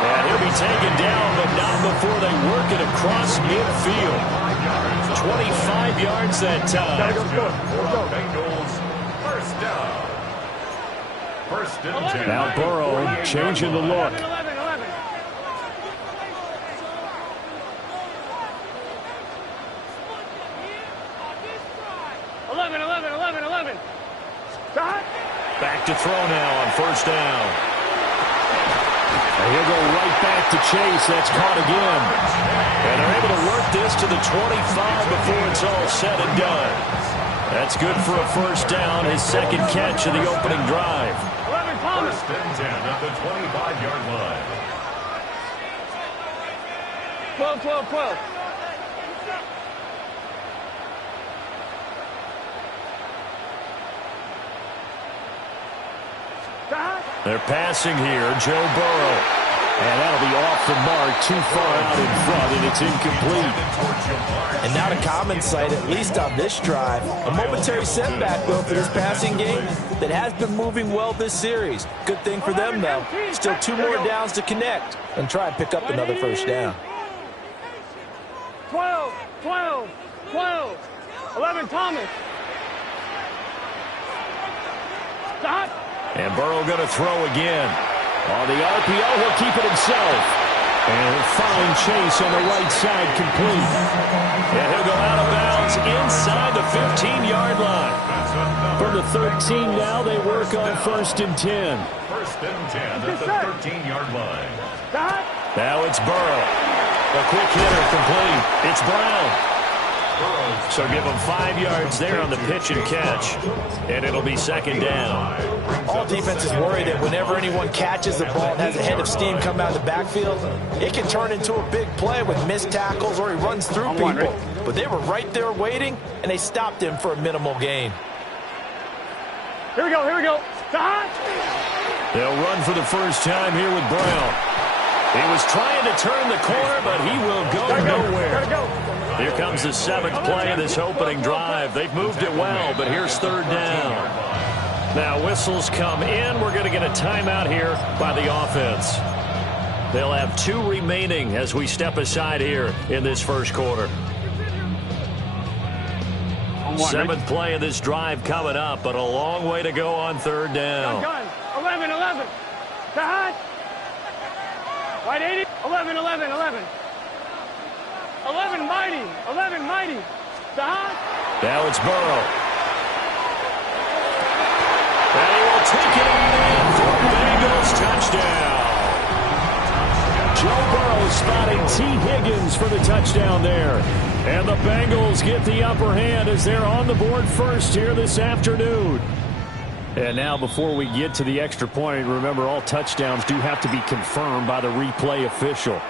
And he'll be taken down, but not before they work it across midfield. 25 yards that time. Bengals, first down. First and 10. Now Burrow changing the look. 11. Back to throw now on first down. And he'll go right back to Chase. That's caught again. And they're able to work this to the 25 before it's all said and done. That's good for a first down, his second catch of the opening drive. First and 10 at the 25-yard line. 12. They're passing here, Joe Burrow. And that'll be off the mark, too far out in front, and it's incomplete. And now to common sight, at least on this drive. A momentary setback, though, for this passing game that has been moving well this series. Good thing for them, though. Still 2 more downs to connect and try and pick up another first down. 12. 11 Thomas. Stop. And Burrow going to throw again. On the RPO, he'll keep it himself. And he'll find Chase on the right side, complete. And he'll go out of bounds inside the 15-yard line. From the 13 now, they work on first and 10. First and 10 at the 13-yard line. Now it's Burrow. A quick hitter, complete. It's Brown. So give them 5 yards there on the pitch and catch, and it'll be second down. All defenses worry that whenever anyone catches the ball and has a head of steam come out of the backfield, it can turn into a big play with missed tackles or he runs through people. But they were right there waiting, and they stopped him for a minimal gain. Here we go, here we go. They'll run for the first time here with Brown. He was trying to turn the corner, but he will go nowhere. Here comes the 7th play of this opening drive. They've moved it well, but here's third down. Now whistles come in. We're going to get a timeout here by the offense. They'll have 2 remaining as we step aside here in this first quarter. 7th play of this drive coming up, but a long way to go on third down. 11-11. Wide 80. 11-11-11. 11 mighty. 11 mighty. Now it's Burrow. And he will take it in for Bengals touchdown. Joe Burrow spotting T. Higgins for the touchdown there. And the Bengals get the upper hand as they're on the board first here this afternoon. And now before we get to the extra point, remember all touchdowns do have to be confirmed by the replay official.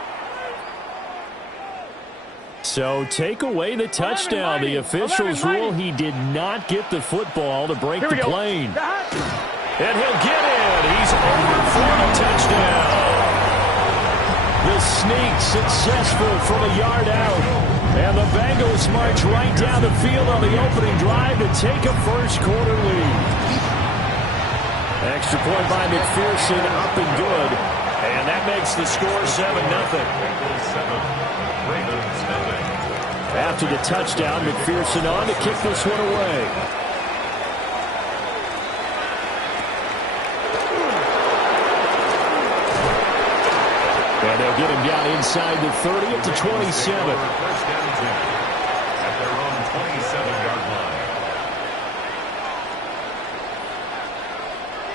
So take away the touchdown. The officials rule he did not get the football to break the plane. And he'll get in. He's over for the touchdown. The sneak successful from a yard out. And the Bengals march right down the field on the opening drive to take a first quarter lead. Extra point by McPherson, up and good. And that makes the score 7-0. After the touchdown, McPherson on to kick this one away. And they'll get him down inside the 30 up to 27. First down 10 at their own 27-yard line.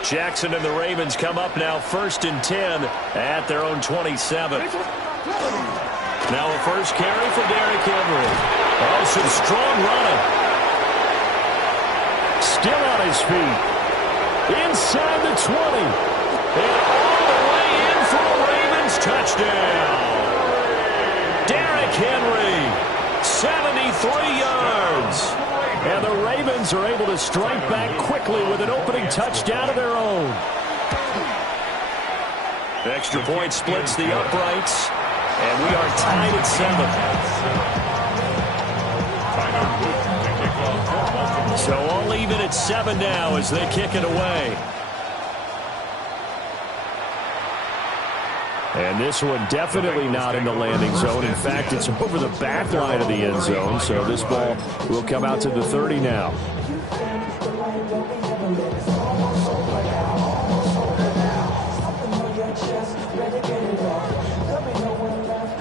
Jackson and the Ravens come up now 1st and 10 at their own 27. Now a first carry for Derrick Henry. Oh, some strong running. Still on his feet. Inside the 20. And all the way in for a Ravens touchdown. Derrick Henry, 73 yards. And the Ravens are able to strike back quickly with an opening touchdown of their own. The extra point splits the uprights. And we are tied at 7. So all even at 7 now as they kick it away. And this one definitely not in the landing zone. In fact, it's over the back line of the end zone. So this ball will come out to the 30 now.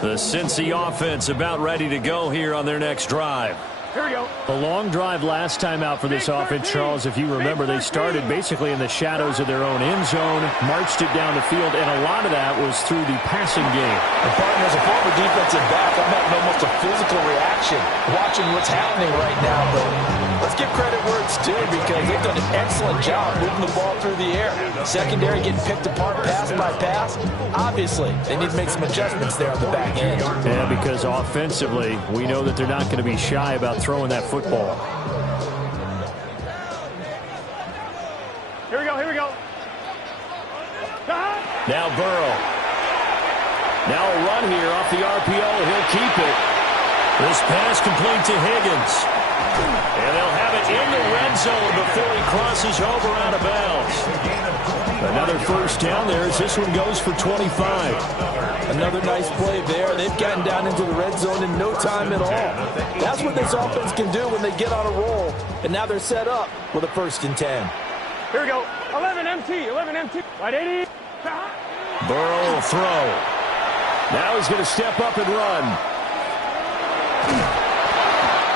The Cincy offense about ready to go here on their next drive. Here we go. A long drive last time out for this offense, Charles. If you remember, they started basically in the shadows of their own end zone, marched it down the field, and a lot of that was through the passing game. And partner, as a former defensive back, I'm having almost a physical reaction watching what's happening right now. But let's give credit where it's due because they've done an excellent job moving the ball through the air. Secondary getting picked apart pass by pass. Obviously, they need to make some adjustments there on the back end. Yeah, because offensively, we know that they're not going to be shy about throwing that football. Here we go, here we go. Now Burrow. Now a run here off the RPO. He'll keep it. This pass complete to Higgins. And they'll have it in the red zone before he crosses over out of bounds. Another first down there as this one goes for 25. Another nice play there. They've gotten down into the red zone in no time at all. That's what this offense can do when they get on a roll. And now they're set up with a 1st and 10. Here we go. 11 MT, 11 MT. Right 80. Burrow will throw. Now he's going to step up and run.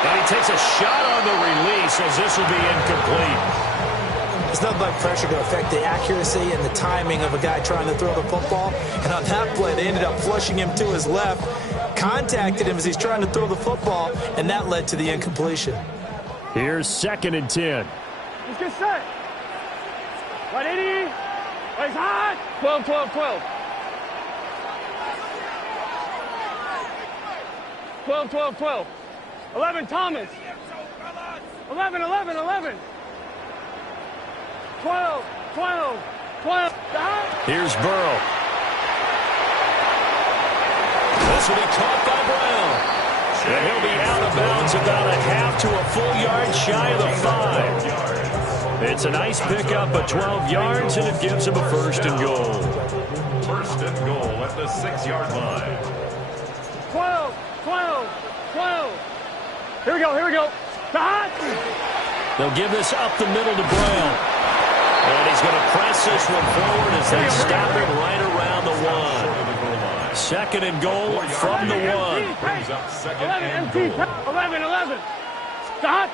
And he takes a shot on the release as this will be incomplete. There's nothing like pressure to affect the accuracy and the timing of a guy trying to throw the football. And on that play, they ended up flushing him to his left. contacted him as he's trying to throw the football, and that led to the incompletion. Here's 2nd and 10. Let's get set. 180. Raise high. 12, 12, 12. 12, 12, 12. 11, Thomas. 11, 11, 11. 12, 12, 12. Here's Burrow. This will be caught by Brown. And he'll be out of bounds about a half to a full yard shy of the 5. It's a nice pickup of 12 yards, and it gives him a 1st and goal. 1st and goal at the 6-yard line. 12, 12, 12. Here we go, here we go. They'll give this up the middle to Brown. And he's going to press this one forward as they stop it right around the 1. 2nd and goal from the 1. Brings up 2nd and goal. 11, 11. Stop.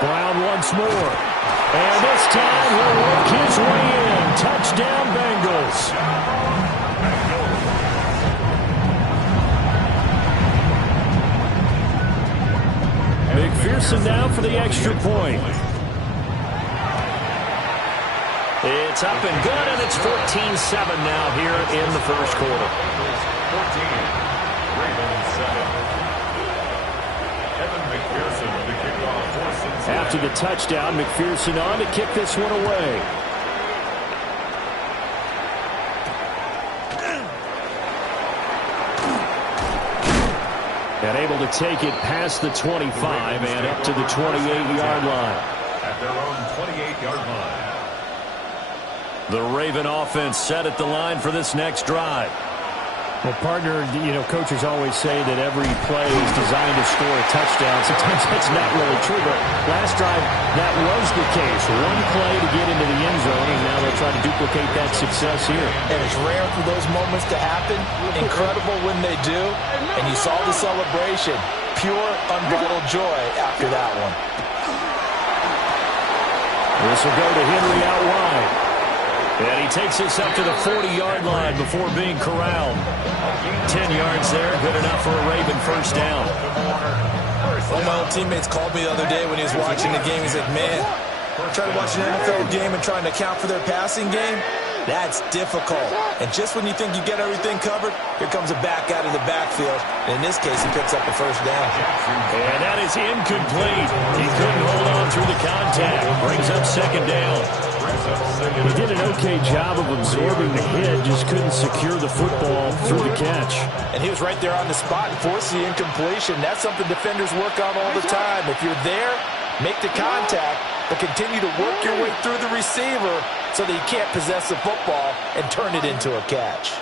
Brown once more. And this time he'll work his way in. Touchdown, Bengals. McPherson now for the extra point. It's up and good, and it's 14-7 now here in the 1st quarter. 14. Ravens 7. Evan McPherson with the kickoff for Cincinnati. After the touchdown, McPherson on to kick this one away. And able to take it past the 25 and up to the 28-yard line. At their own 28-yard line. The Raven offense set at the line for this next drive. Well, partner, coaches always say that every play is designed to score a touchdown. Sometimes that's not really true, but last drive, that was the case. One play to get into the end zone, and now they'll try to duplicate that success here. And it's rare for those moments to happen. Incredible when they do. And you saw the celebration. Pure, unbridled joy after that one. This will go to Henry out wide. And he takes this up to the 40-yard line before being corralled. 10 yards there, good enough for a Raven 1st down. One of my old teammates called me the other day when he was watching the game. He's like, man, trying to watch an NFL game and trying to account for their passing game, that's difficult. And just when you think you get everything covered, here comes a back out of the backfield. And in this case, he picks up the 1st down. And that is incomplete. He couldn't hold on through the contact. Brings up 2nd down. He did an okay job of absorbing the hit, just couldn't secure the football through the catch. And he was right there on the spot and forced the incompletion. That's something defenders work on all the time. If you're there, make the contact, but continue to work your way through the receiver so that you can't possess the football and turn it into a catch.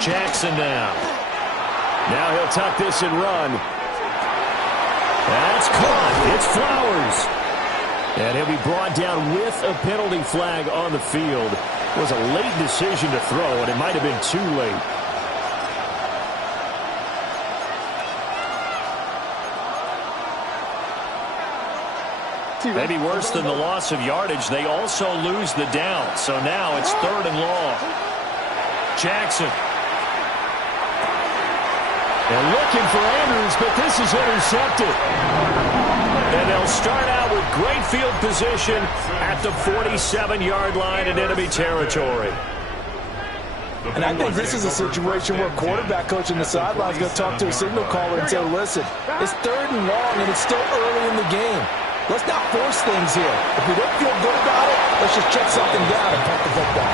Jackson now. Now he'll tuck this and run. That's caught. It's Flowers. And he'll be brought down with a penalty flag on the field. It was a late decision to throw, and it might have been too late. Maybe worse than the loss of yardage, they also lose the down. So now it's 3rd and long. Jackson. They're looking for Andrews, but this is intercepted. And they'll start out with great field position at the 47-yard line in enemy territory. And I think this is a situation where quarterback coach on the sideline is going to talk to a signal caller and say, listen, it's 3rd and long and it's still early in the game. Let's not force things here. If we don't feel good about it, let's just check something down and punt the football.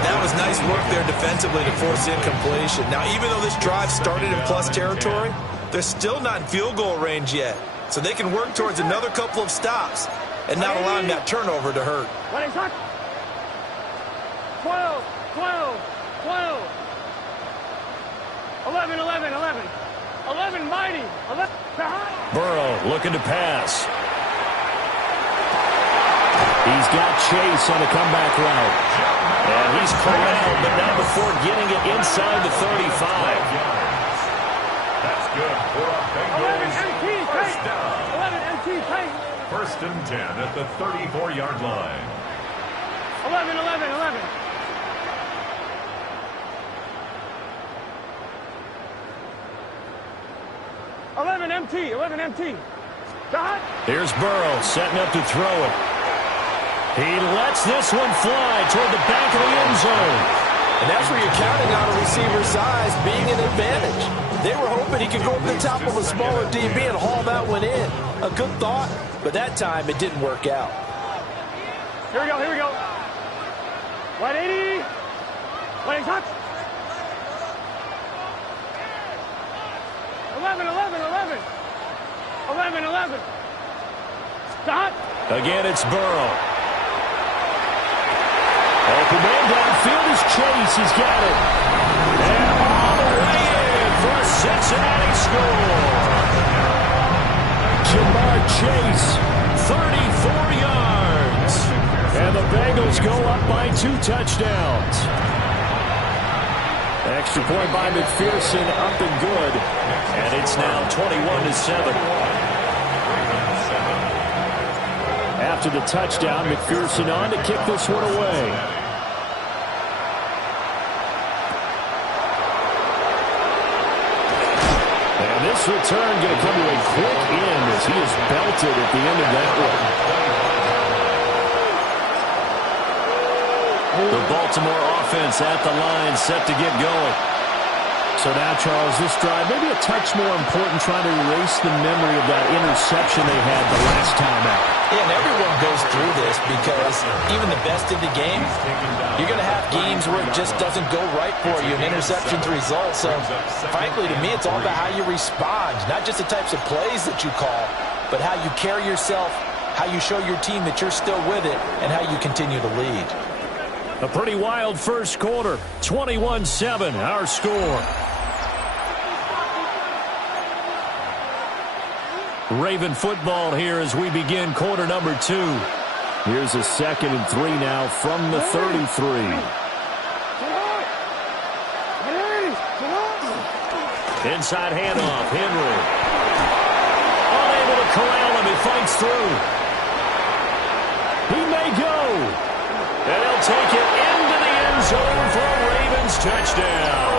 That was nice work there defensively to force incompletion. Now, even though this drive started in plus territory, they're still not in field goal range yet. So they can work towards another couple of stops and not allowing that turnover to hurt. 12, 12, 12. 11, 11, 11. 11 mighty. 11 behind. Burrow looking to pass. He's got Chase on a comeback route. And he's corralled, but not before getting it inside the 35. That's good for a Bengals 11 MT, 11 MT, First and 10 at the 34-yard line. 11, 11, 11. MT. Dot. Here's Burrow setting up to throw it. He lets this one fly toward the back of the end zone. And that's where you're counting on a receiver's size being an advantage. They were hoping he could go over the top of a smaller DB and haul that one in. A good thought, but that time it didn't work out. Here we go. 180. 180 touch. 11. Dot. Again, it's Burrow. Open man downfield is Chase. He's got it. And all the way in for a Cincinnati score. Jamar Chase, 34 yards. And the Bengals go up by 2 touchdowns. Extra point by McPherson, up and good. And it's now 21-7. After the touchdown, McPherson on to kick this one away. And this return going to come to a quick end as he is belted at the end of that one. The Baltimore offense at the line, set to get going. So now, Charles, this drive maybe a touch more important, trying to erase the memory of that interception they had the last time out. Yeah, and everyone goes through this because even the best in the game, you're going to have games where it just doesn't go right for you, and interceptions result. So, frankly, to me, it's all about how you respond, not just the types of plays that you call, but how you carry yourself, how you show your team that you're still with it, and how you continue to lead. A pretty wild first quarter, 21-7, our score. Raven football here as we begin quarter number 2. Here's a 2nd and 3 now from the 33. Inside handoff, Henry. Unable to corral him, he fights through. He may go. And he'll take it into the end zone for a Ravens touchdown.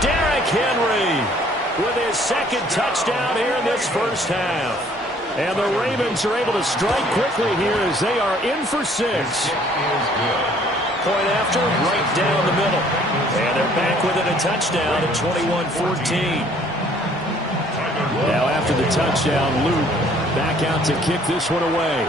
Derrick Henry with his 2nd touchdown here in this first half. And the Ravens are able to strike quickly here as they are in for 6. Point after, right down the middle. And they're back within a touchdown at 21-14. Now after the touchdown, Luke back out to kick this one away.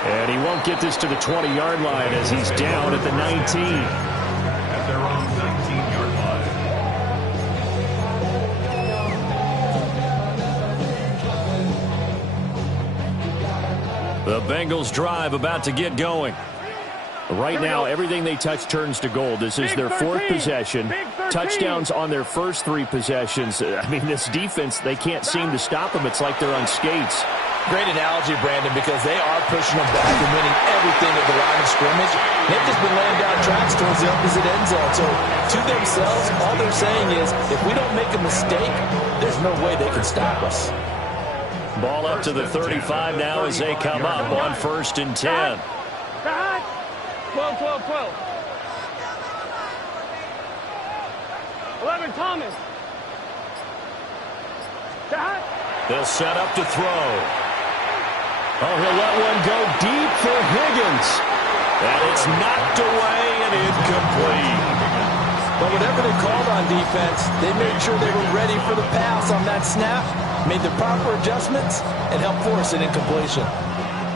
And he won't get this to the 20-yard line as he's down at the 19. At their own 19-yard line. The Bengals drive about to get going. Right now, everything they touch turns to gold. This is their 4th possession. Touchdowns on their first 3 possessions. I mean, this defense, they can't seem to stop them. It's like they're on skates. Great analogy, Brandon, because they are pushing them back and winning everything at the line of scrimmage. They've just been laying down tracks towards the opposite end zone. So, to themselves, all they're saying is, if we don't make a mistake, there's no way they can stop us. Ball up to the 35 now as they come up on 1st and 10. 12. 11, Thomas. They'll set up to throw. Oh, he'll let one go deep for Higgins. And it's knocked away and incomplete. But whatever they called on defense, they made sure they were ready for the pass on that snap, made the proper adjustments, and helped force an incompletion.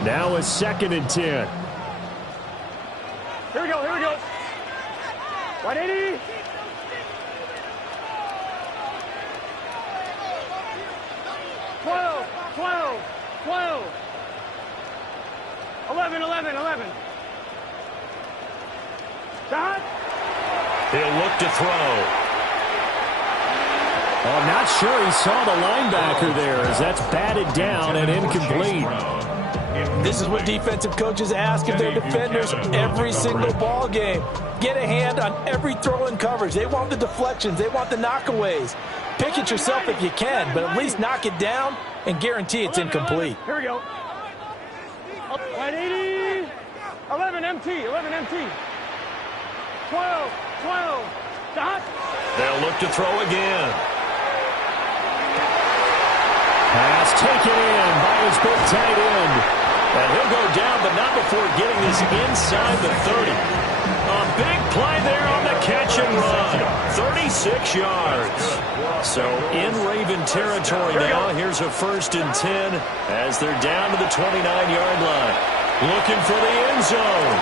Now a 2nd and 10. Here we go. 180. Twelve. 11. Dot. He'll look to throw. Oh, not sure he saw the linebacker there as that's batted down and incomplete. This is what defensive coaches ask of their defenders every single ball game. Get a hand on every throw in coverage. They want the deflections. They want the knockaways. Pick it yourself if you can, but at least knock it down and guarantee it's incomplete. Here we go. Up, 180. 11 MT, 11 MT. 12, 12. Dot. They'll look to throw again. Pass taken in by his big tight end. And he'll go down, but not before getting this inside the 30. A big play there on the catch and run. 36 yards. So in Raven territory now. Here's a 1st and 10 as they're down to the 29-yard line. Looking for the end zone.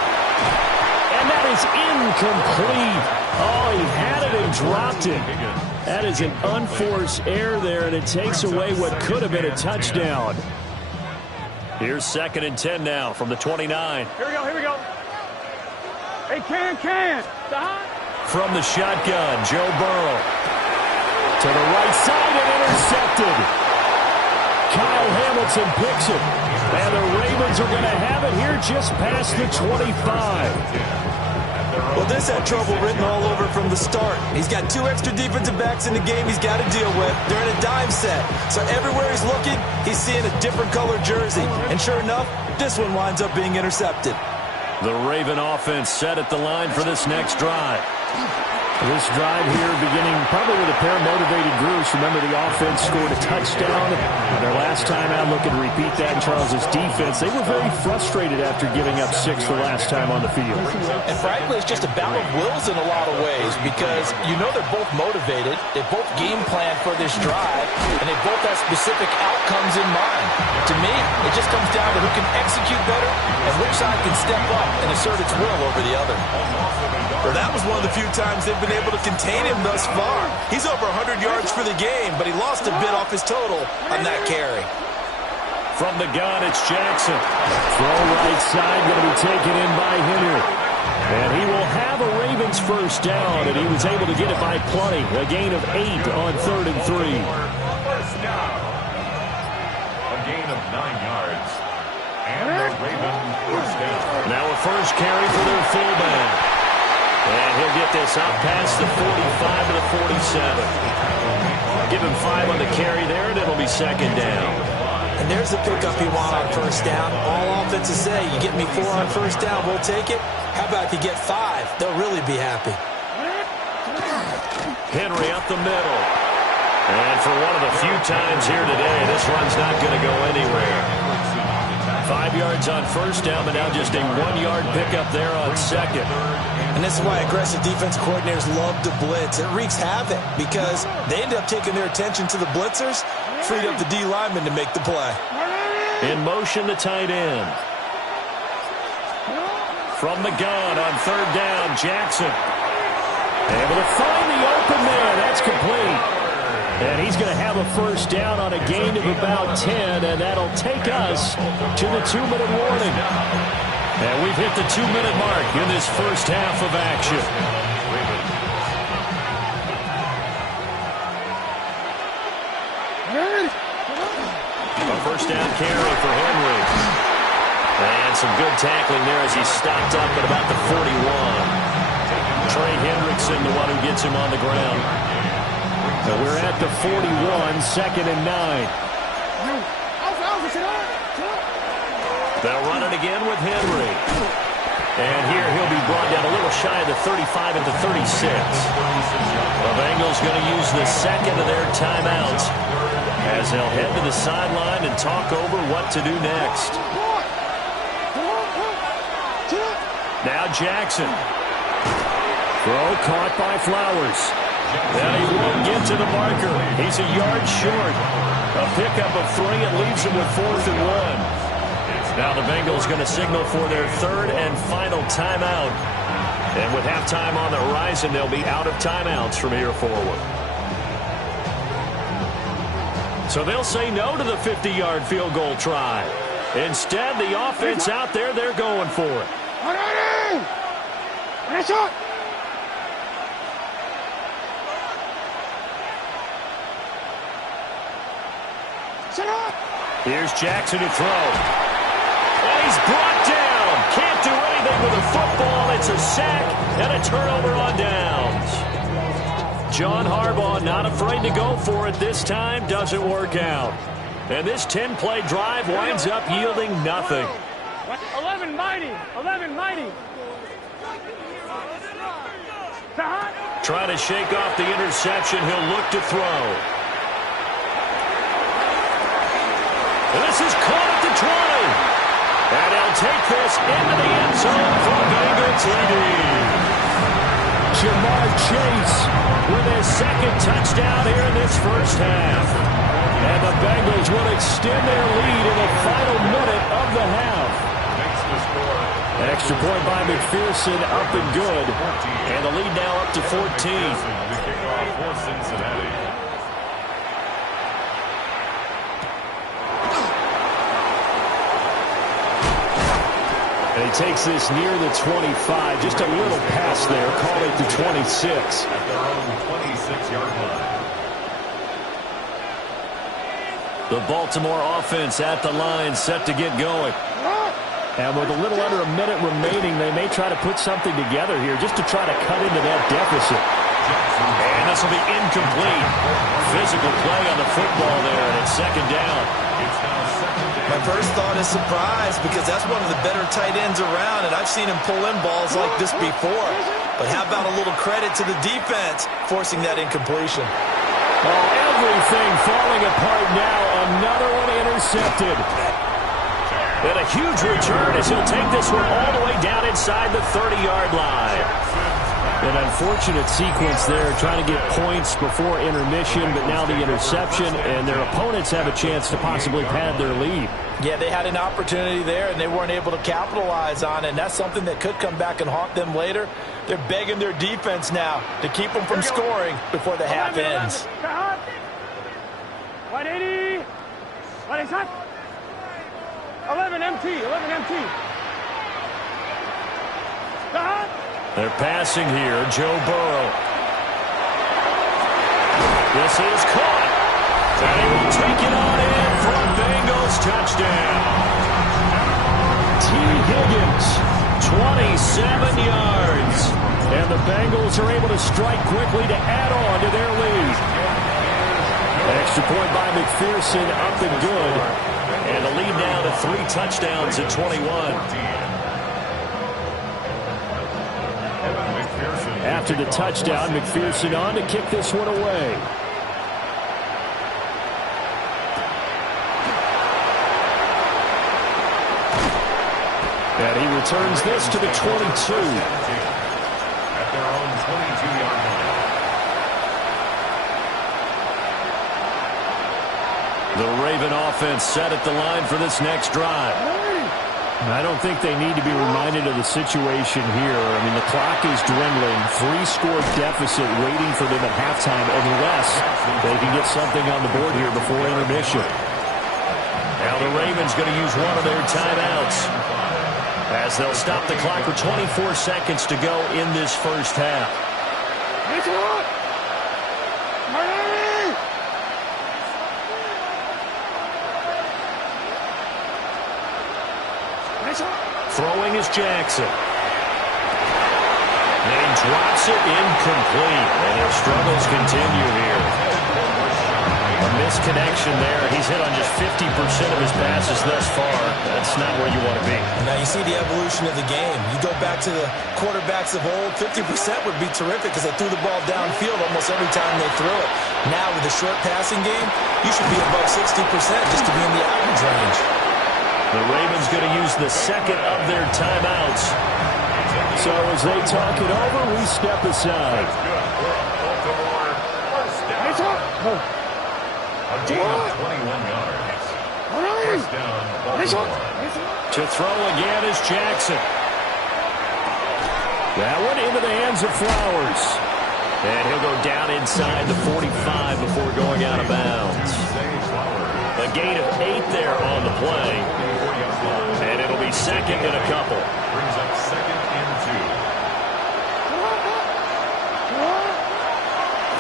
And that is incomplete. Oh, he had it and dropped it. That is an unforced error there, and it takes away what could have been a touchdown. Here's 2nd and 10 now from the 29. Here we go, here we go. Hey, can. Dot. From the shotgun, Joe Burrow. To the right side and intercepted. Kyle Hamilton picks it. And the Ravens are going to have it here just past the 25. Well, this had trouble written all over from the start. He's got 2 extra defensive backs in the game he's got to deal with. They're in a dime set. So everywhere he's looking, he's seeing a different color jersey. And sure enough, this one winds up being intercepted. The Raven offense set at the line for this next drive. This drive here beginning probably with a pair of motivated groups. Remember, the offense scored a touchdown. Their last time out, looking to repeat that in Charles' defense. They were very frustrated after giving up 6 the last time on the field. And frankly, it's just a battle of wills in a lot of ways because you know they're both motivated. They both game plan for this drive, and they both have specific outcomes in mind. To me, it just comes down to who can execute better and which side can step up and assert its will over the other. Well, that was one of the few times they've been able to contain him thus far. He's over 100 yards for the game, but he lost a bit off his total on that carry. From the gun, it's Jackson. Throw right side, going to be taken in by Henry. And he will have a Ravens 1st down, and he was able to get it by plenty. A gain of 8 on 3rd and 3. First down. A gain of 9 yards. And the Ravens 1st down. Now a first carry for their fullback. And he'll get this up past the 45 to the 47. Give him 5 on the carry there, and it'll be 2nd down. And there's the pickup you want on 1st down. All offenses say, you get me 4 on 1st down, we'll take it. How about if you get 5? They'll really be happy. Henry up the middle. And for one of the few times here today, this run's not going to go anywhere. 5 yards on 1st down, but now just a 1-yard pickup there on 2nd. And this is why aggressive defense coordinators love to blitz. It wreaks havoc because they end up taking their attention to the blitzers, freed up the D lineman to make the play. In motion, the tight end. From the gun on 3rd down, Jackson. Able to find the open man. That's complete. And he's going to have a 1st down on a gain of about 10, and that'll take us to the 2-minute warning. And we've hit the 2-minute mark in this first half of action. A 1st down carry for Henry. And some good tackling there as he stopped up at about the 41. Trey Hendrickson, the one who gets him on the ground. So we're at the 41, 2nd and 9. They'll run it again with Henry. And here he'll be brought down a little shy of the 35 at the 36. The Bengals going to use the 2nd of their timeouts as they'll head to the sideline and talk over what to do next. Now Jackson. Throw caught by Flowers. Now he won't get to the marker. He's a yard short. A pickup of 3. It leaves him with 4th and 1. Now the Bengals going to signal for their 3rd and final timeout. And with halftime on the horizon, they'll be out of timeouts from here forward. So they'll say no to the 50-yard field goal try. Instead, the offense out there, they're going for it. Here's Jackson to throw. And he's brought down. Can't do anything with a football. It's a sack and a turnover on downs. John Harbaugh not afraid to go for it this time. Doesn't work out. And this 10-play drive winds up yielding nothing. 11 mighty. 11 mighty. Trying to shake off the interception. He'll look to throw. And this is caught at the 20. And he'll take this into the end zone for Bengals leading. Jamar Chase with his second touchdown here in this first half. And the Bengals will extend their lead in the final minute of the half. Extra point by McPherson, up and good. And the lead now up to 14. And he takes this near the 25. Just a little pass there. Call it the 26. At their own 26-yard line. The Baltimore offense at the line, set to get going. And with a little under a minute remaining, they may try to put something together here just to try to cut into that deficit. And this will be incomplete. Physical play on the football there, and it's second down. My first thought is surprise, because that's one of the better tight ends around, and I've seen him pull in balls like this before. But how about a little credit to the defense forcing that incompletion? Oh, everything falling apart now. Another one intercepted. And a huge return as he'll take this one all the way down inside the 30-yard line. An unfortunate sequence there, trying to get points before intermission, but now the interception, and their opponents have a chance to possibly pad their lead. Yeah, they had an opportunity there, and they weren't able to capitalize on it, and that's something that could come back and haunt them later. They're begging their defense now to keep them from scoring before the half ends. 180. 11 MT. 11 MT. They're passing here. Joe Burrow. This is caught. And he will take it on in for a Bengals touchdown. T. Higgins, 27 yards. And the Bengals are able to strike quickly to add on to their lead. Extra point by McPherson, up and good. And the lead now to 3 touchdowns at 21. After the touchdown, McPherson on to kick this one away. And he returns this to the 22. At their own 22-yard line. The Raven offense set at the line for this next drive. I don't think they need to be reminded of the situation here. I mean, the clock is dwindling. 3-score deficit waiting for them at halftime unless they can get something on the board here before intermission. Now the Ravens going to use one of their timeouts as they'll stop the clock with 24 seconds to go in this first half. Throwing is Jackson. And he drops it incomplete. And their struggles continue here. A misconnection there. He's hit on just 50% of his passes thus far. That's not where you want to be. Now you see the evolution of the game. You go back to the quarterbacks of old, 50% would be terrific because they threw the ball downfield almost every time they threw it. Now with the short passing game, you should be above 60% just to be in the average range. The Ravens going to use the second of their timeouts. So as they talk it over, we step aside. A gain of 21 yards. First down, Baltimore. To throw again is Jackson. That one into the hands of Flowers. And he'll go down inside the 45 before going out of bounds. A gain of 8 there on the play. And it'll be second and a couple. Brings up second and 2.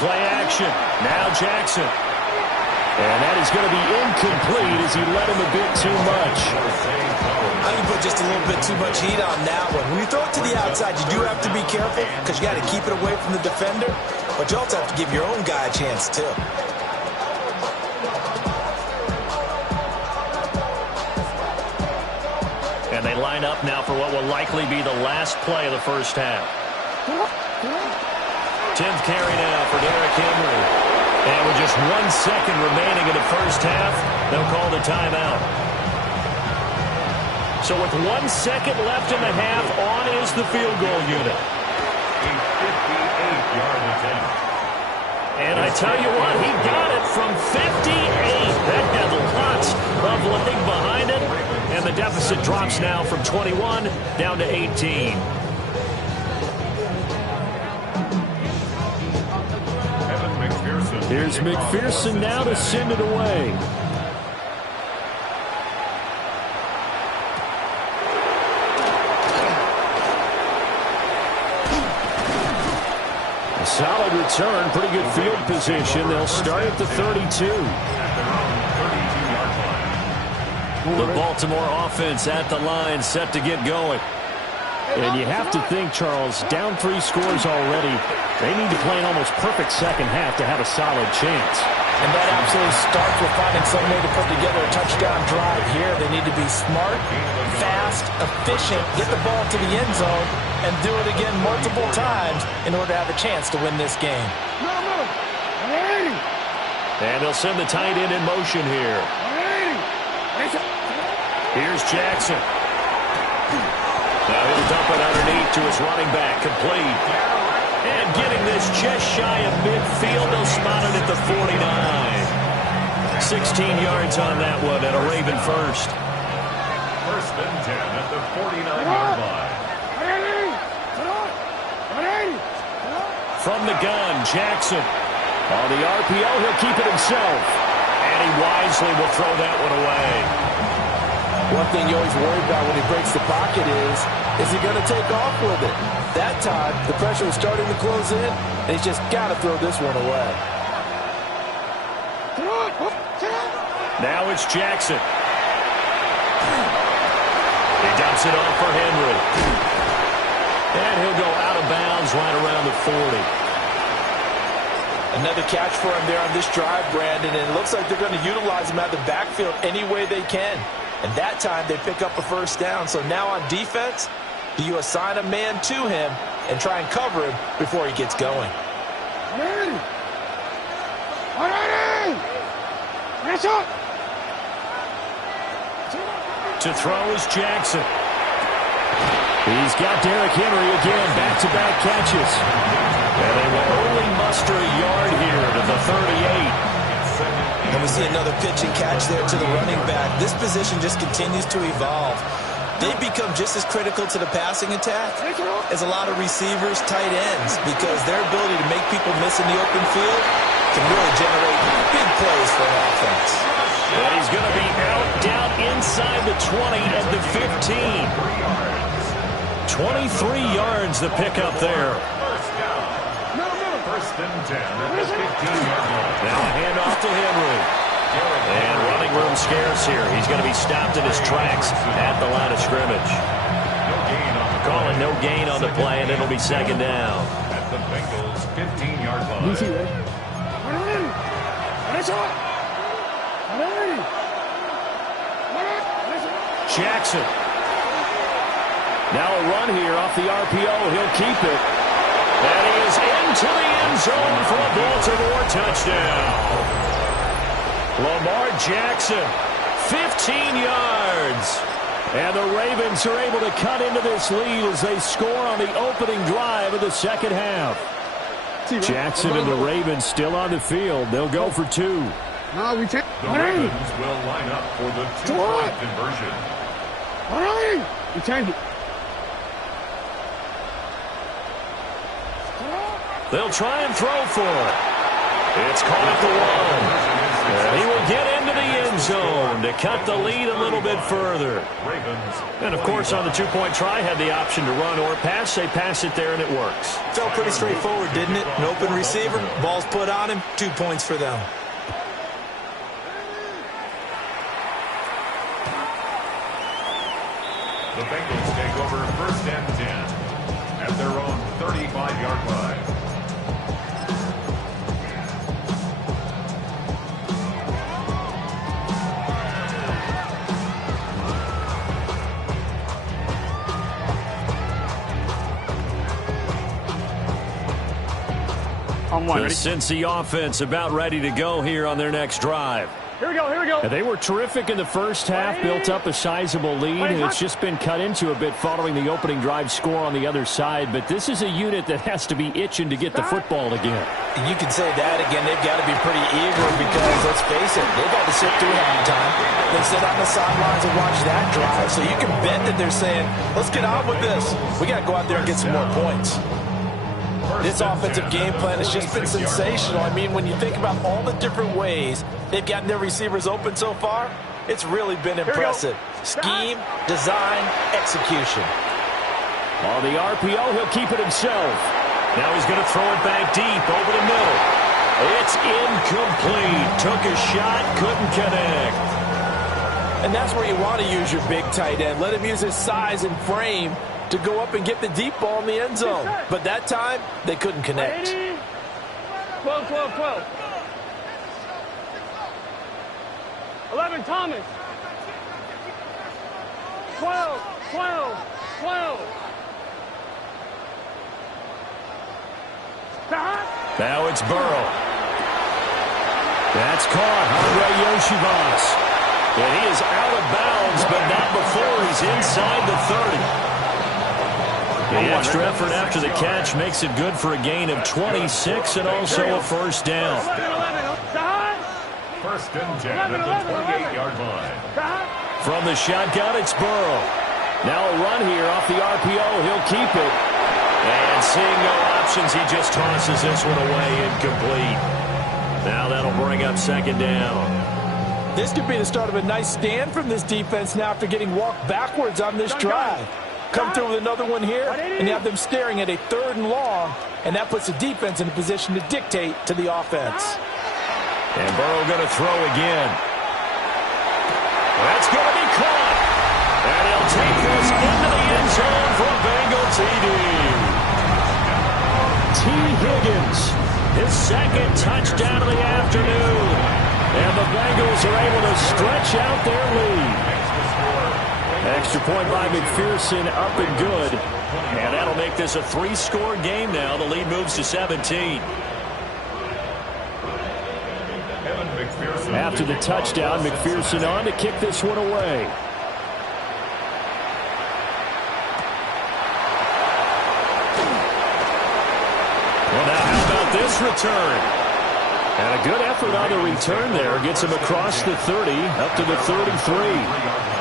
Play action. Now Jackson. And that is going to be incomplete as he led him a bit too much. I just a little bit too much heat on that one. When you throw it to the outside, you do have to be careful because you got to keep it away from the defender, but you also have to give your own guy a chance too. And they line up now for what will likely be the last play of the first half. 10th carry now for Derrick Henry. And with just 1 second remaining in the first half, they'll call the timeout. So with 1 second left in the half, on is the field goal unit. A 58-yard attempt. And I tell you what, he got it from 58. That had lots of leg behind it. And the deficit drops now from 21 down to 18. Here's McPherson now to send it away. A solid return, pretty good field position. They'll start at the 32. The Baltimore offense at the line, set to get going. And you have to think, Charles, down 3 scores already. They need to play an almost perfect second half to have a solid chance. And that absolutely starts with finding some way to put together a touchdown drive here. They need to be smart, fast, efficient, get the ball to the end zone, and do it again multiple times in order to have a chance to win this game. And they'll send the tight end in motion here. Here's Jackson. Now he'll dump it underneath to his running back, complete. And getting this just shy of midfield, they'll spot it at the 49. 16 yards on that one, and a Raven first. First and 10 at the 49-yard line. From the gun, Jackson. On the RPO, he'll keep it himself. And he wisely will throw that one away. One thing you always worry about when he breaks the pocket is he going to take off with it? That time, the pressure was starting to close in, and he's just got to throw this one away. Now it's Jackson. He dumps it off for Henry. And he'll go out of bounds right around the 40. Another catch for him there on this drive, Brandon, and it looks like they're going to utilize him out of the backfield any way they can. And that time, they pick up a first down. So now on defense, do you assign a man to him and try and cover him before he gets going? To throw is Jackson. He's got Derrick Henry again, back-to-back catches. And they will only muster a yard here to the 38. And we see another pitch and catch there to the running back. This position just continues to evolve. They become just as critical to the passing attack as a lot of receivers, tight ends, because their ability to make people miss in the open field can really generate big plays for an offense. And he's going to be out down inside the 20 at the 15. 23 yards the pickup there. First and 10 at the 15-yard line. Now a handoff to Henry. And running room scarce here. He's going to be stopped in his tracks at the line of scrimmage. Calling no gain on the play, and it'll be second down. At the Bengals' 15-yard line. Jackson. Now a run here off the RPO. He'll keep it. And he is into the end zone for a Baltimore touchdown. Lamar Jackson, 15 yards. And the Ravens are able to cut into this lead as they score on the opening drive of the second half. Jackson and the Ravens still on the field. They'll go for 2. The Ravens will line up for the 2-point conversion. We change it. They'll try and throw for it. It's caught at the 1. And he will get into the end zone to cut the lead a little bit further. And, of course, on the 2-point try, had the option to run or pass. They pass it there, and it works. Felt pretty straightforward, didn't it? An open receiver, ball's put on him, 2 points for them. The Bengals take over 1st and 10 at their own 35-yard line. The Cincy offense about ready to go here on their next drive. Here we go, here we go. They were terrific in the first half, built up a sizable lead, and it's just been cut into a bit following the opening drive score on the other side. But this is a unit that has to be itching to get the football again. And you can say that again. They've got to be pretty eager because, let's face it, they've got to sit through halftime. They sit on the sidelines and watch that drive. So you can bet that they're saying, let's get on with this. We got to go out there and get some more points. This offensive game plan has just been sensational. I mean, when you think about all the different ways they've gotten their receivers open so far, it's really been impressive. Scheme, design, execution. On the RPO, he'll keep it himself. Now he's going to throw it back deep over the middle. It's incomplete. Took a shot, couldn't connect. And that's where you want to use your big tight end. Let him use his size and frame to go up and get the deep ball in the end zone. But that time, they couldn't connect. 12, 12, 12. 11, Thomas. 12, 12, 12. Now it's Burrow. That's caught. Andre Yoshivas. And he is out of bounds, but not before he's inside the 30. The extra effort after the catch makes it good for a gain of 26 and also a first down. 1st and 10 at the 28-yard line. From the shotgun, it's Burrow. Now a run here off the RPO. He'll keep it. And seeing no options, he just tosses this one away, incomplete. Now that'll bring up 2nd down. This could be the start of a nice stand from this defense now after getting walked backwards on this drive. Come through with another one here, and you have them staring at a 3rd and long, and that puts the defense in a position to dictate to the offense. And Burrow going to throw again. That's going to be caught. And he'll take this into the end zone for a Bengal TD. T. Higgins, his 2nd touchdown of the afternoon. And the Bengals are able to stretch out their lead. Extra point by McPherson, up and good. And that'll make this a 3-score game now. The lead moves to 17. After the touchdown, McPherson on to kick this one away. Well, now how about this return? And a good effort on the return there. Gets him across the 30, up to the 33.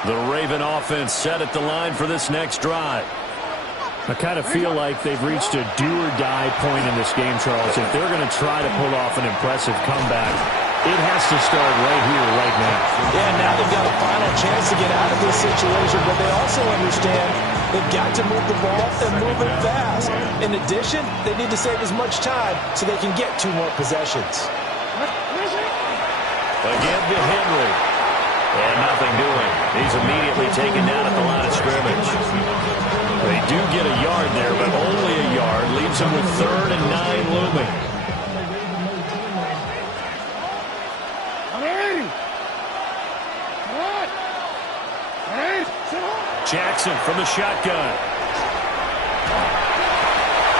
The Raven offense set at the line for this next drive. I kind of feel like they've reached a do-or-die point in this game, Charles. If they're going to try to pull off an impressive comeback, it has to start right here, right now. Yeah, now they've got a final chance to get out of this situation, but they also understand they've got to move the ball and move it fast. In addition, they need to save as much time so they can get 2 more possessions. Again to Henry. And nothing doing. He's immediately taken down at the line of scrimmage. They do get a yard there, but only a yard. Leaves them with 3rd and 9 looming. Jackson from the shotgun.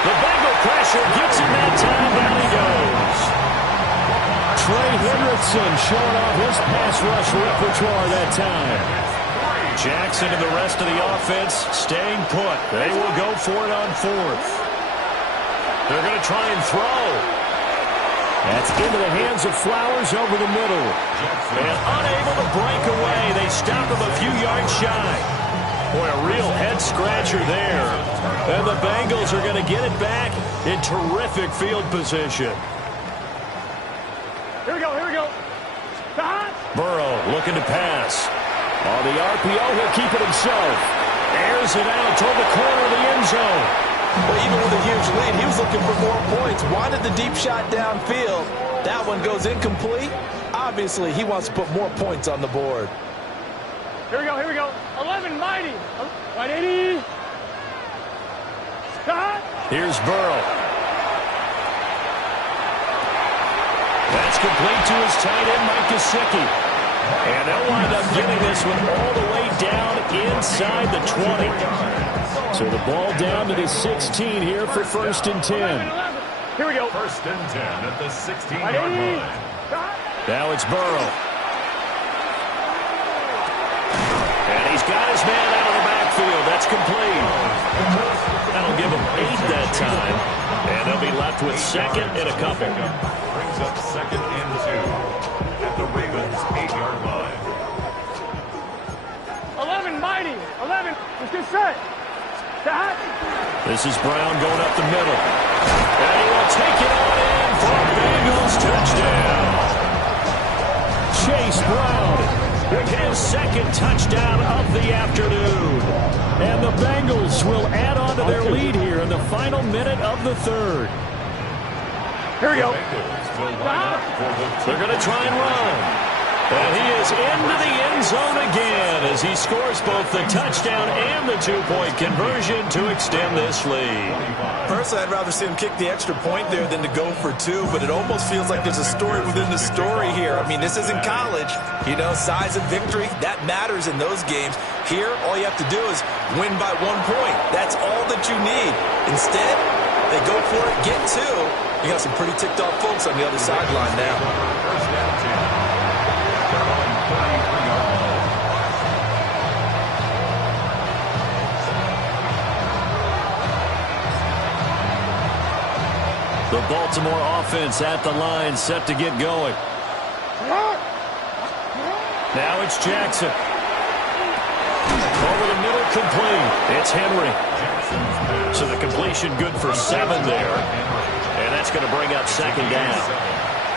The Bengal pressure gets him that time. Down he goes. Trey Hendrickson showing off his pass rush repertoire that time. Jackson and the rest of the offense staying put. They will go for it on 4th. They're going to try and throw. That's into the hands of Flowers over the middle. And unable to break away. They stop him a few yards shy. Boy, a real head-scratcher there. And the Bengals are going to get it back in terrific field position. Here we go, here we go. Burrow looking to pass. On the RPO, he'll keep it himself. Airs it out toward the corner of the end zone. Well, even with a huge lead, he was looking for more points. Wanted the deep shot downfield. That one goes incomplete. Obviously, he wants to put more points on the board. Here we go. 11, mighty. 180. Cut. Here's Burrow. That's complete to his tight end, Mike Gesicki. And they'll wind up getting this one all the way down inside the 20. So the ball down to the 16 here for 1st and 10. Here we go. 1st and 10 at the 16-yard line. Now it's Burrow. And he's got his man out of the backfield. That's complete. That'll give him 8 that time. And they'll be left with 2nd and a couple. Brings up 2nd and 2 at the Ravens' 8-yard line. 11, mighty. 11. Let's get set. Stop. This is Brown going up the middle. And he will take it on in for a Bengals touchdown. Chase Brown with his 2nd touchdown of the afternoon. And the Bengals will add on to their lead here in the final minute of the 3rd. Here we go. They're going to try and run. And he is into the end zone again as he scores both the touchdown and the 2-point conversion to extend this lead. Personally, I'd rather see him kick the extra point there than to go for 2, but it almost feels like there's a story within the story here. I mean, this isn't college. You know, size of victory, that matters in those games. Here, all you have to do is win by 1 point. That's all that you need. Instead, they go for it, get 2. You got some pretty ticked off folks on the other sideline now. The Baltimore offense at the line, set to get going. Now it's Jackson. Over the middle, complete. It's Henry. So the completion good for 7 there. And that's going to bring up 2nd down.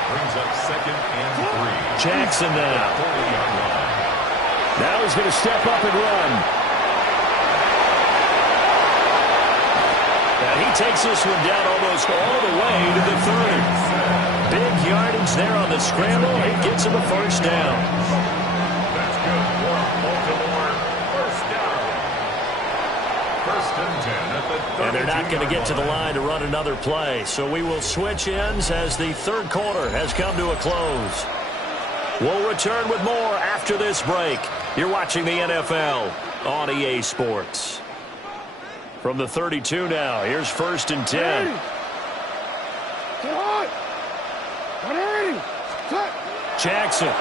Brings up 2nd and 3. Jackson now. Now he's going to step up and run. And he takes this one down almost all the way to the 30. Big yardage there on the scramble. It gets him a 1st down. That's good for Baltimore. 1st down. 1st and 10 at the 32. And they're not going to get to the line to run another play. So we will switch ends as the 3rd quarter has come to a close. We'll return with more after this break. You're watching the NFL on EA Sports. From the 32 now, here's 1st and 10. Jackson.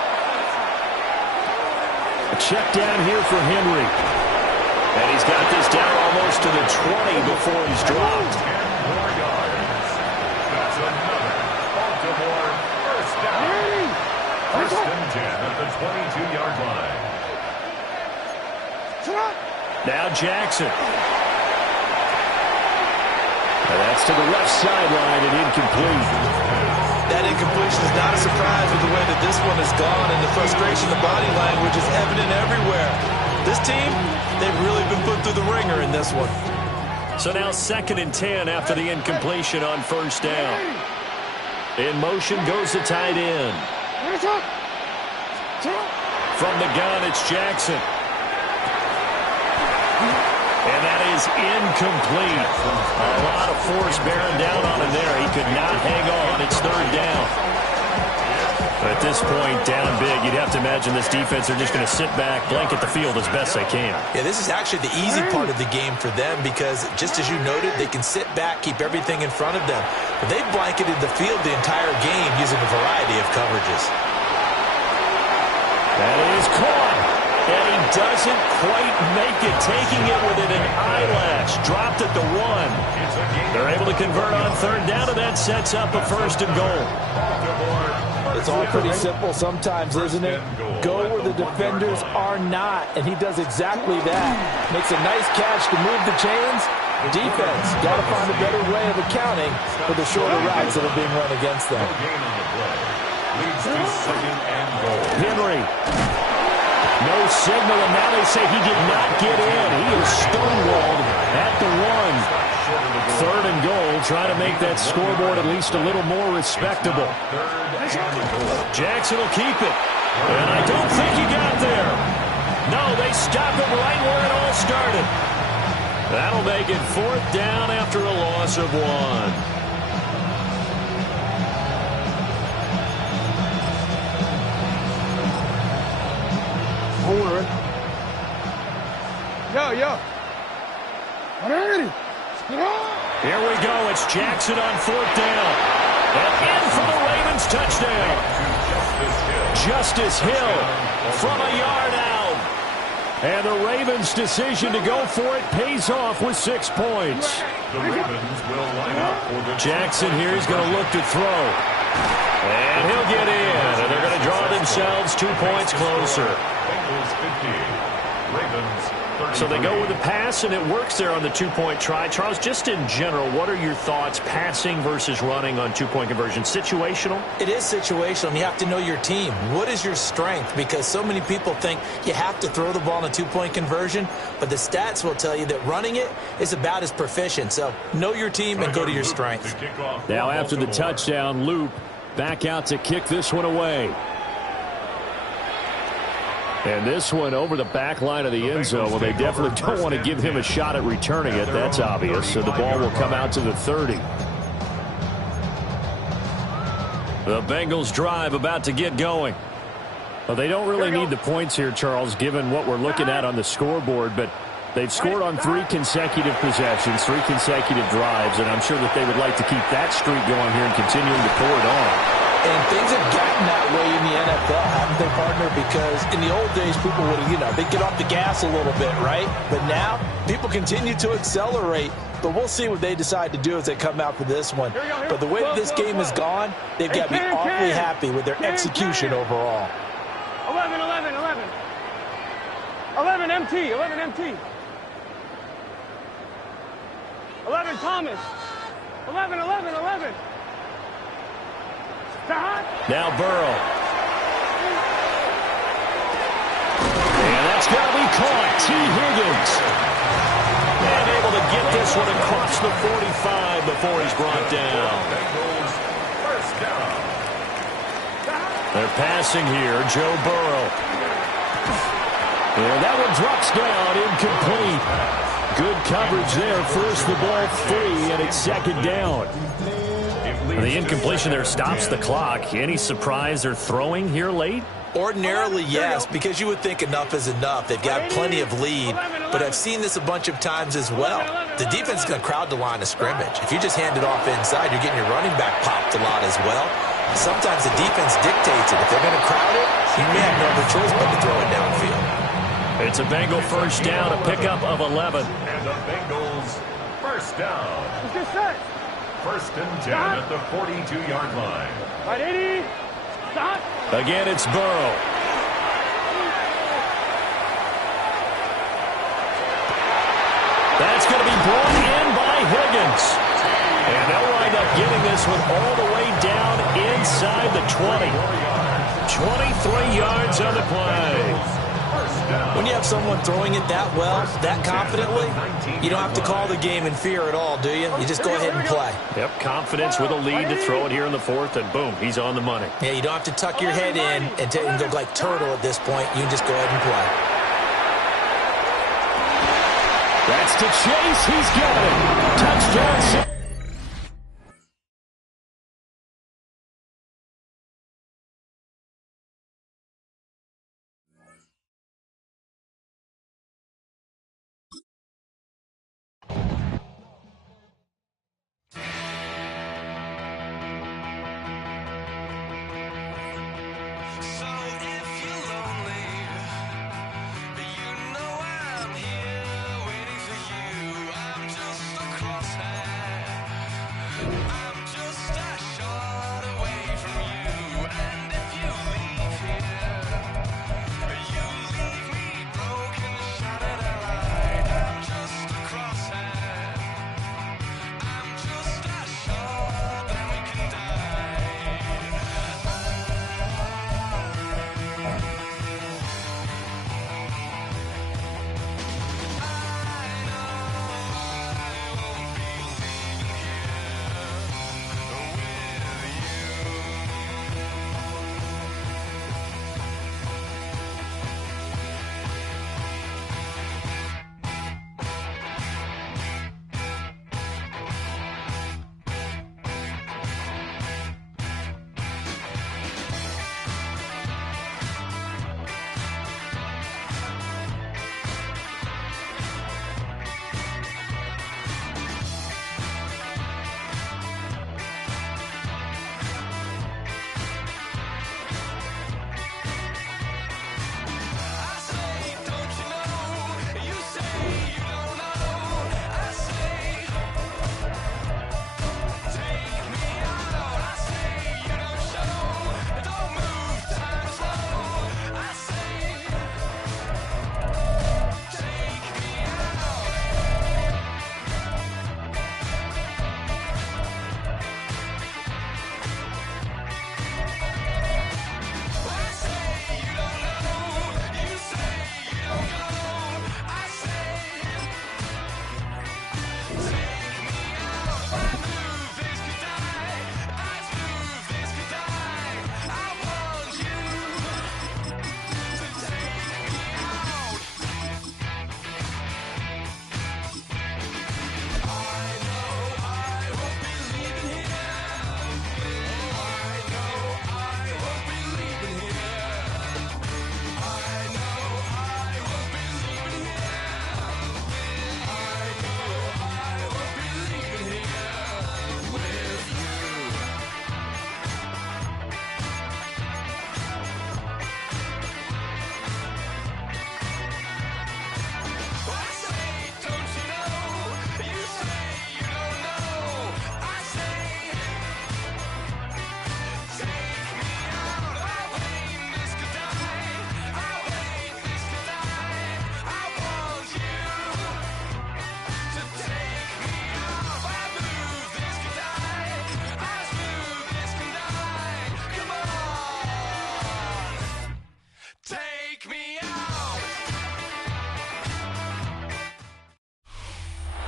A check down here for Henry. And he's got this down almost to the 20 before he's dropped. 10 more yards. That's another Baltimore 1st down. 1st and 10 at the 22-yard line. Now Jackson. And that's to the left sideline and incomplete. That incompletion is not a surprise with the way that this one has gone, and the frustration, the body language is evident everywhere. This team, they've really been put through the ringer in this one. So now 2nd and 10 after the incompletion on 1st down. In motion goes the tight end. From the gun, it's Jackson. And that is incomplete. A lot of force bearing down on him there. He could not hang on. It's 3rd down. But at this point, down big, you'd have to imagine this defense are just going to sit back, blanket the field as best they can. Yeah, this is actually the easy part of the game for them because, just as you noted, they can sit back, keep everything in front of them. But they've blanketed the field the entire game using a variety of coverages. That is caught. And he doesn't quite make it, taking it within an eyelash. Dropped at the 1. They're able to convert on 3rd down, and that sets up a 1st and goal. It's all pretty simple sometimes, isn't it? Go where the defenders are not, and he does exactly that. Makes a nice catch to move the chains. Defense got to find a better way of accounting for the shorter routes that are being run against them. Leads to 2nd and goal. Henry. No signal, and now they say he did not get in. He is stonewalled at the 1. 3rd and goal. Try to make that scoreboard at least a little more respectable. Jackson will keep it. And I don't think he got there. No, they stop him right where it all started. That'll make it 4th down after a loss of 1. Yo. Here we go. It's Jackson on 4th down. And in for the Ravens touchdown. Justice Hill from a yard out. And the Ravens' decision to go for it pays off with 6 points. The Ravens will line up for the Jackson here is going to look to throw. And he'll get in. And they're going to draw themselves 2 points closer. Bengals 50. Ravens 30. So they go with the pass, and it works there on the 2-point try. Charles, just in general, what are your thoughts passing versus running on 2-point conversion? Situational? It is situational, and you have to know your team. What is your strength? Because so many people think you have to throw the ball in a 2-point conversion, but the stats will tell you that running it is about as proficient. So know your team and go to your strength. Now after the touchdown, Loop back out to kick this one away. And this one over the back line of the end zone. Well, they definitely don't want to give him a shot at returning it. That's obvious. So the ball will come out to the 30. The Bengals drive about to get going. Well, they don't really need the points here, Charles, given what we're looking at on the scoreboard. But they've scored on 3 consecutive possessions, 3 consecutive drives. And I'm sure that they would like to keep that streak going here and continuing to pour it on. And things have gotten that way in the NFL, haven't they, partner? Because in the old days, people would, they'd get off the gas a little bit, right? But now, people continue to accelerate. But we'll see what they decide to do as they come out for this one. But the way this game has gone, they've got to be awfully happy with their execution overall. 11 MT. 11 Thomas. 11. Now Burrow. And that's going to be caught. T. Higgins. And able to get this one across the 45 before he's brought down. They're passing here. Joe Burrow. And that one drops down, incomplete. Good coverage there. Forced the ball free, and it's 2nd down. The incompletion there stops the clock. Any surprise they're throwing here late? Ordinarily, yes, because you would think enough is enough. They've got plenty of lead, but I've seen this a bunch of times as well. The defense is going to crowd the line of scrimmage. If you just hand it off inside, you're getting your running back popped a lot as well. Sometimes the defense dictates it. If they're going to crowd it, you may have no other choice but to throw it downfield. It's a Bengal 1st down, a pickup of 11. And the Bengals 1st down. Let's get set. 1st and 10 at the 42-yard line. Right, 80. Stop. Again, it's Burrow. That's going to be brought in by Higgins. And they'll wind up getting this one all the way down inside the 20. 23 yards on the play. When you have someone throwing it that well, that confidently, you don't have to call the game in fear at all, do you? You just go ahead and play. Yep, confidence with a lead to throw it here in the 4th, and boom, he's on the money. Yeah, you don't have to tuck your head in and go like turtle at this point. You can just go ahead and play. That's to Chase. He's got it. Touchdown.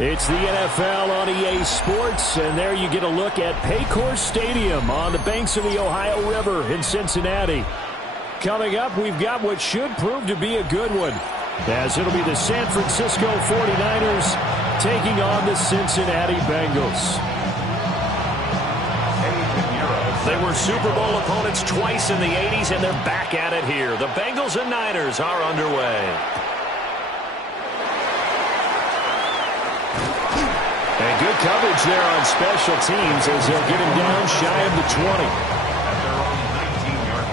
It's the NFL on EA Sports, and there you get a look at Paycor Stadium on the banks of the Ohio River in Cincinnati. Coming up, we've got what should prove to be a good one, as it'll be the San Francisco 49ers taking on the Cincinnati Bengals. They were Super Bowl opponents twice in the 80s, and they're back at it here. The Bengals and Niners are underway. And good coverage there on special teams as they'll get him down shy of the 20. At their own 19-yard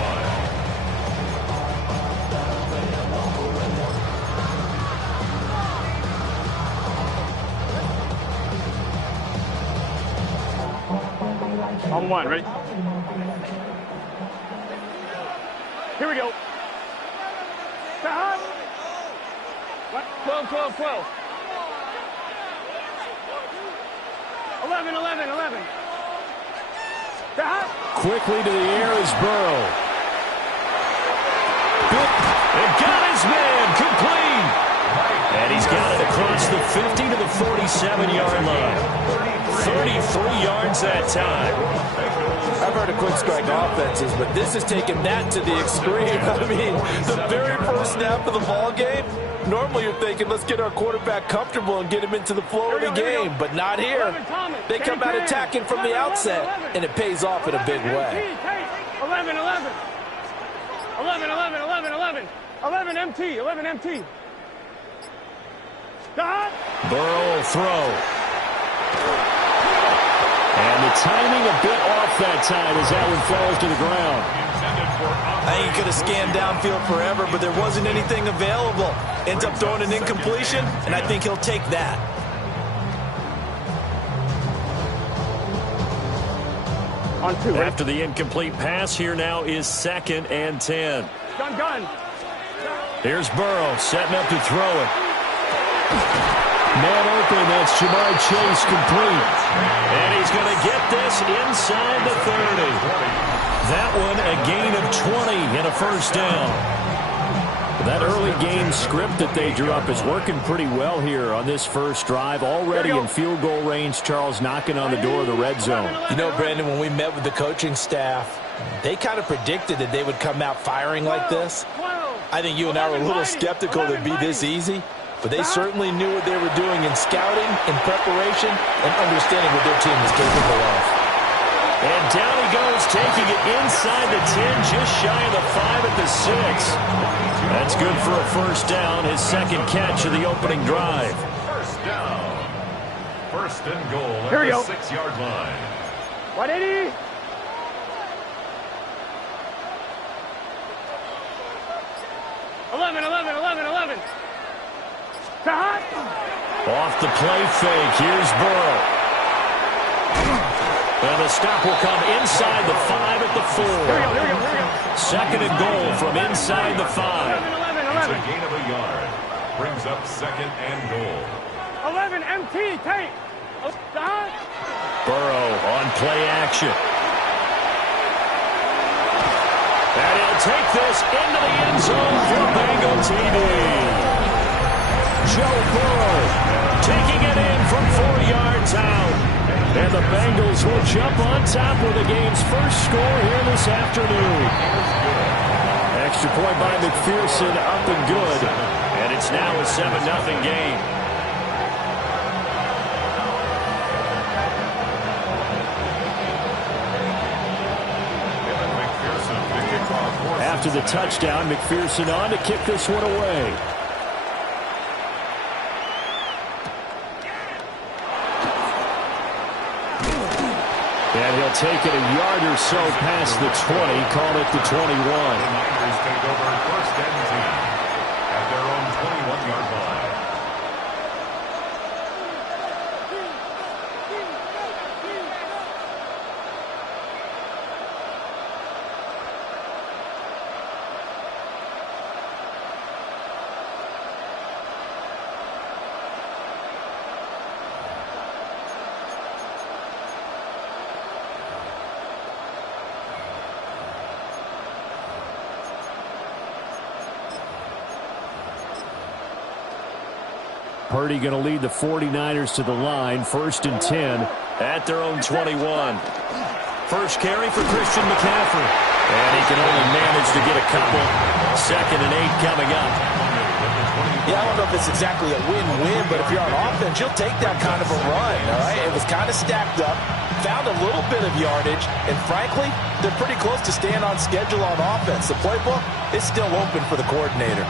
line. On one, ready? Here we go. Stop. What? 12, 12, 12. 11, 11, 11. Stop. Quickly to the air is Burrow. And got his man complete. And he's got it across the 50 to the 47-yard line. 33 yards that time. I've heard of quick strike offenses, but this is taking that to the extreme. I mean, the very first snap of the ball game, normally you're thinking, let's get our quarterback comfortable and get him into the flow of the game, but not here. They come out attacking from the outset, and it pays off in a big way. 11, 11. 11, 11, 11, 11. 11 MT, 11 MT. Stop. Burrow will throw. And the timing a bit off that time as that one falls to the ground. I think he could have scanned downfield forever, but there wasn't anything available. Ends up throwing an incompletion, and I think he'll take that. On two. After the incomplete pass, here now is 2nd and 10. Gun. Here's Burrow setting up to throw it. Man open, that's Ja'Marr Chase complete. And he's going to get this inside the 30. That one a gain of 20 and a first down. That early game script that they drew up is working pretty well here on this first drive. Already in field goal range, Charles knocking on the door of the red zone. You know, Brandon, when we met with the coaching staff, they kind of predicted that they would come out firing like this. I think you and I were a little skeptical that it'd be this easy. But they certainly knew what they were doing in scouting, in preparation, and understanding what their team was capable of. And down he goes, taking it inside the 10, just shy of the 5 at the 6. That's good for a first down, his second catch of the opening drive. First down. First and goal Here we at go. the 6-yard line. 180. Eleven, 11. Stop. Off the play fake, here's Burrow. And the stop will come inside the 5 at the 4. Here we go. 2nd and goal from inside the 5. 11, It's a gain of a yard. Brings up 2nd and goal. 11 MT, take. Stop. Burrow on play action. And he'll take this into the end zone for Bengal TD. Joe Burrow taking it in from 4 yards out. And the Bengals will jump on top with the game's first score here this afternoon. Extra point by McPherson, up and good. And it's now a 7-0 game. After the touchdown, McPherson on to kick this one away. And he'll take it a yard or so past the 20, call it the 21. The Niners take over 1st and 10 at their own 21-yard line. Purdy going to lead the 49ers to the line, 1st and 10. At their own 21. First carry for Christian McCaffrey. And he can only manage to get a couple. 2nd and 8 coming up. Yeah, I don't know if it's exactly a win-win, but if you're on offense, you'll take that kind of a run, all right? It was kind of stacked up, found a little bit of yardage, and frankly, they're pretty close to staying on schedule on offense. The playbook is still open for the coordinator.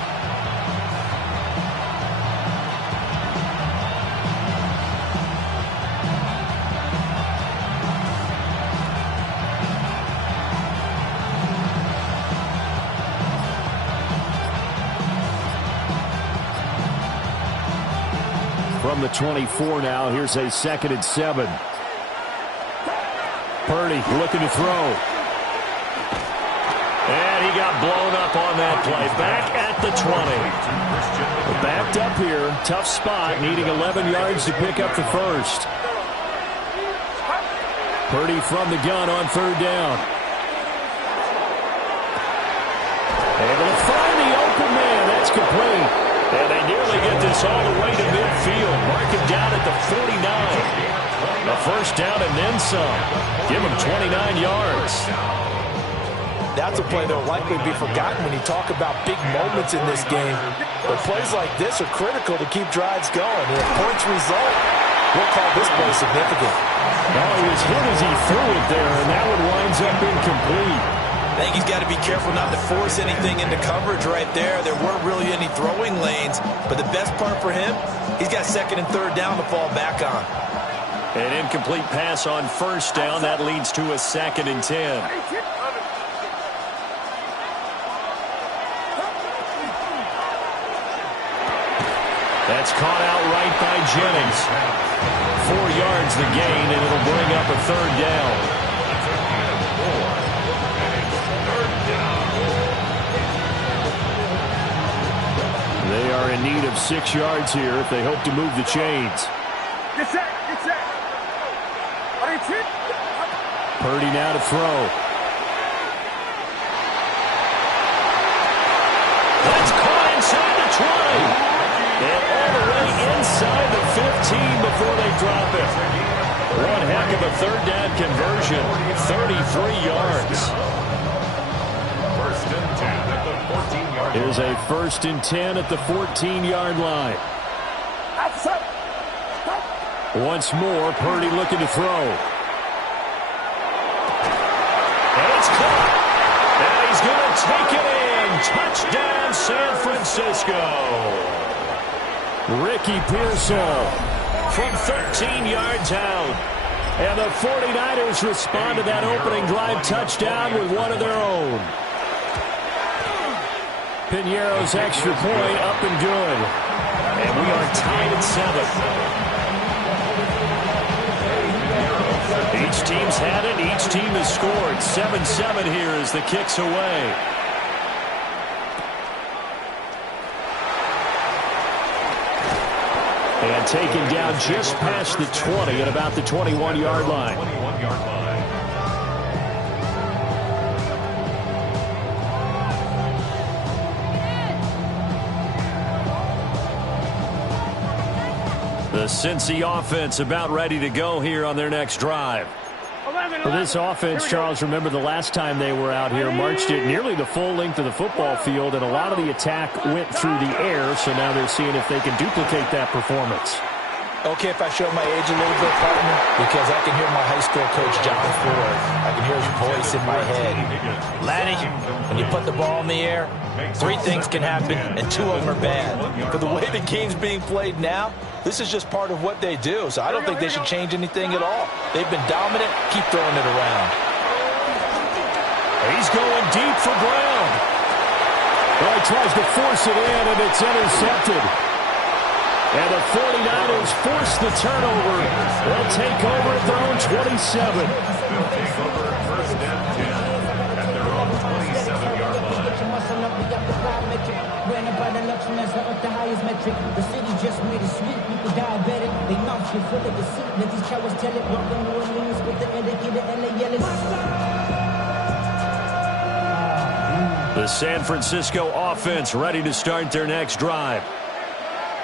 From the 24 now, here's a 2nd and 7. Purdy looking to throw. And he got blown up on that play. Back at the 20. Backed up here. Tough spot. Needing 11 yards to pick up the first. Purdy from the gun on 3rd down. Able to find the open man. That's complete. And they nearly get this all the way to midfield. Mark him down at the 49. A first down and then some. Give him 29 yards. That's a play that will likely be forgotten when you talk about big moments in this game. But plays like this are critical to keep drives going. And if points result, we'll call this play significant. Oh, he was hit as he threw it there, and that one winds up incomplete. I think he's got to be careful not to force anything into coverage right there. There weren't really any throwing lanes, but the best part for him, he's got 2nd and 3rd down to fall back on. An incomplete pass on 1st down. That leads to a 2nd and 10. That's caught out right by Jennings. 4 yards the gain, and it'll bring up a 3rd down. They are in need of 6 yards here if they hope to move the chains. Get set. Purdy now to throw. That's caught inside the 20. And all the way inside the 15 before they drop it. One heck of a 3rd down conversion. 33 yards. 1st and 10 at the 14-yard line. Here's a 1st and 10 at the 14-yard line. Once more, Purdy looking to throw. And it's caught. And he's going to take it in. Touchdown, San Francisco. Ricky Pearsall From 13 yards out. And the 49ers respond to that opening drive touchdown with one of their own. Piñeiro's extra point up and good. And we are tied at 7. Each team's had it. Each team has scored. 7-7 here as the kick's away. And taken down just past the 20 at about the 21-yard line. 21-yard line. The Cincy offense about ready to go here on their next drive. For this offense, Charles, remember the last time they were out here, marched it nearly the full length of the football field, and a lot of the attack went through the air, so now they're seeing if they can duplicate that performance. Okay, if I show my age a little bit, partner, because I can hear my high school coach, John Ford. I can hear his voice in my head. Laddie, when you put the ball in the air, 3 things can happen, and 2 of them are bad. For the way the game's being played now, this is just part of what they do, so I don't think they should change anything at all. They've been dominant. Keep throwing it around. He's going deep for Brown. Well, he tries to force it in, and it's intercepted. And the 49ers force the turnover. They'll take over at their own 27. They'll take over 1st and 10 at their own 27-yard line. The city just made it sweet. People diabetic. They mouth shit full of deceit. Let these cowards tell it. Welcome to New Orleans with the educated LA yelling. The San Francisco offense ready to start their next drive.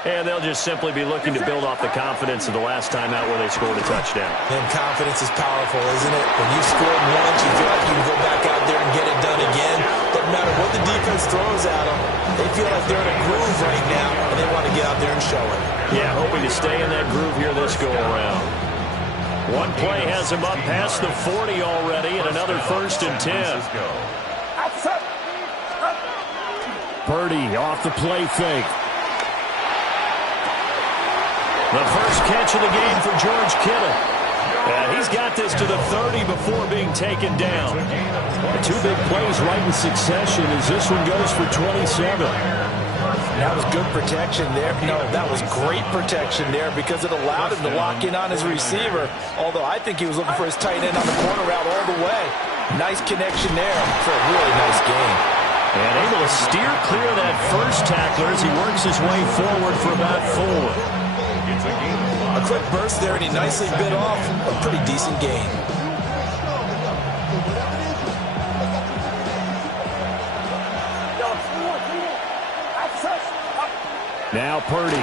And they'll just simply be looking to build off the confidence of the last time out where they scored a touchdown. And confidence is powerful, isn't it? When you scored once, you feel like you can go back out there and get it done again. Doesn't matter what the defense throws at them. They feel like they're in a groove right now, and they want to get out there and show it. Yeah, hoping to stay in that groove here this go-around. One play has him up past the 40 already, and another 1st and 10. Purdy off the play fake. The first catch of the game for George Kittle. He's got this to the 30 before being taken down. Two big plays right in succession as this one goes for 27. That was good protection there. No, that was great protection there because it allowed him to lock in on his receiver, although I think he was looking for his tight end on the corner route all the way. Nice connection there for a really nice game. And able to steer clear of that first tackler as he works his way forward for about 4. A quick burst there, and he nicely bit off a pretty decent gain. Now Purdy.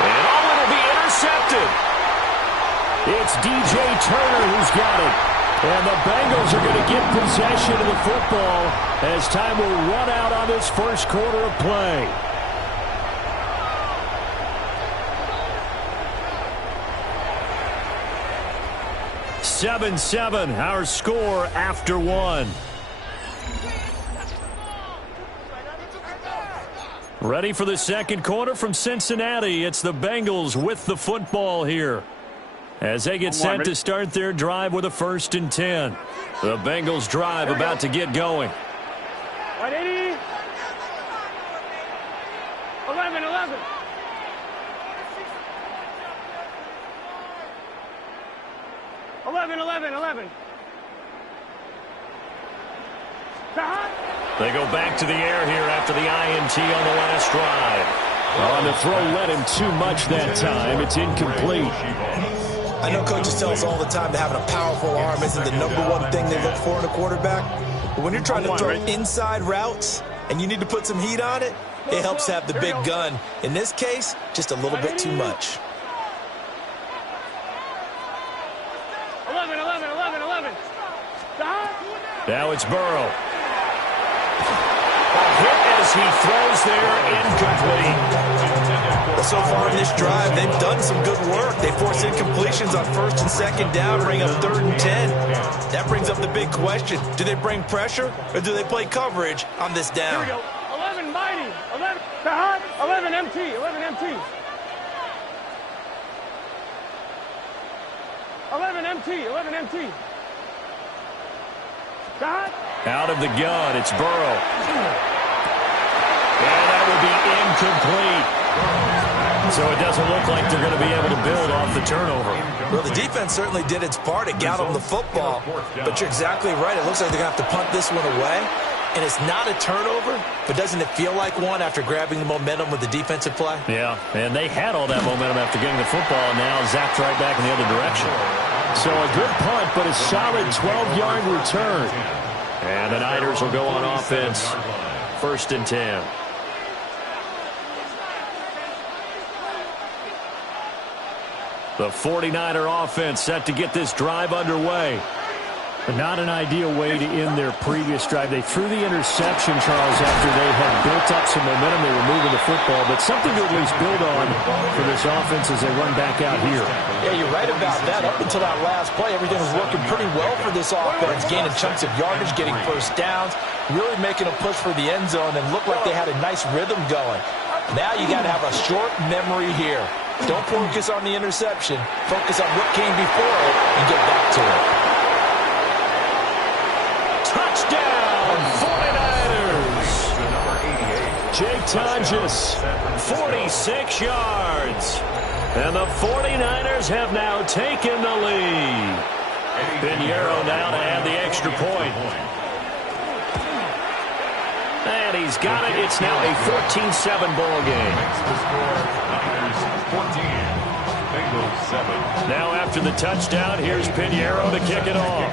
And it'll be intercepted. It's DJ Turner who's got it. And the Bengals are going to get possession of the football as time will run out on this first quarter of play. (7-7) our score after one. Ready for the second quarter from Cincinnati. It's the Bengals with the football here as they get set to start their drive with a 1st and 10. The Bengals drive about to get going. 180. 11. 11. They go back to the air here after the INT on the last drive. On the throw led him too much that time. It's incomplete. I know coaches tell us all the time that having a powerful arm isn't the #1 thing they look for in a quarterback. But when you're trying to throw inside routes and you need to put some heat on it, it helps to have the big gun. In this case, just a little bit too much. 11. Now it's Burrow. Hit as he throws there, incomplete. Well, so far in this drive, they've done some good work. They force incompletions on 1st and 2nd down, bring up 3rd and 10. That brings up the big question. Do they bring pressure or do they play coverage on this down? Here we go. 11 mighty. 11 MT. 11 MT. 11 MT. Out of the gun, it's Burrow. And that will be incomplete. So it doesn't look like they're going to be able to build off the turnover. Well, the defense certainly did its part. It got them the football. But you're exactly right. It looks like they're going to have to punt this one away. And it's not a turnover, but doesn't it feel like one after grabbing the momentum with the defensive play? Yeah, and they had all that momentum after getting the football, and now zapped right back in the other direction. So a good punt, but a solid 12-yard return. And the Niners will go on offense. 1st and 10. The 49er offense set to get this drive underway. But not an ideal way to end their previous drive. They threw the interception, Charles, after they had built up some momentum. They were moving the football, but something to at least build on for this offense as they run back out here. Yeah, you're right about that. Up until that last play, everything was working pretty well for this offense, gaining chunks of yardage, getting first downs, really making a push for the end zone, and looked like they had a nice rhythm going. Now you got to have a short memory here. Don't focus on the interception. Focus on what came before it and get back to it. Touchdown, 49ers. Jake Tonjes, 46 yards. And the 49ers have now taken the lead. Pinheiro now to add the extra point. And he's got it. It's now a 14-7 ball game. 14, Bengals 7. Now after the touchdown, here's Pinheiro to kick it off.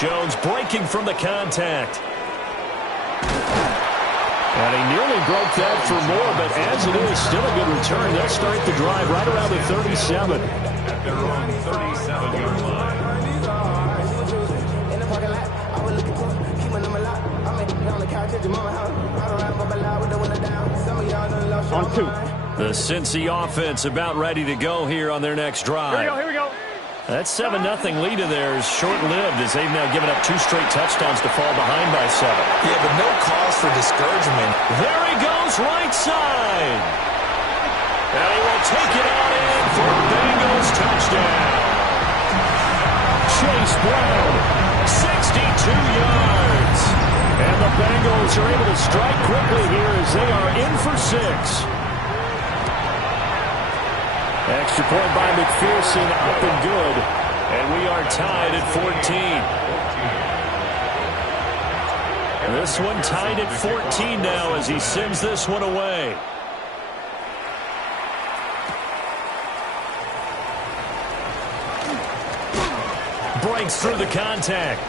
Jones breaking from the contact. And he nearly broke that for more, but as it is, still a good return. They'll start the drive right around the 37. At their own 37-yard line. On 2. The Cincy offense about ready to go here on their next drive. Here we go. That 7-0 lead of theirs short-lived as they've now given up 2 straight touchdowns to fall behind by 7. Yeah, but no cause for discouragement. There he goes, right side. And he will take it on in for a Bengals touchdown. Chase Brown, 62 yards. And the Bengals are able to strike quickly here as they are in for 6. Extra point by McPherson, up and good. And we are tied at 14. This one tied at 14 now as he sends this one away. Breaks through the contact.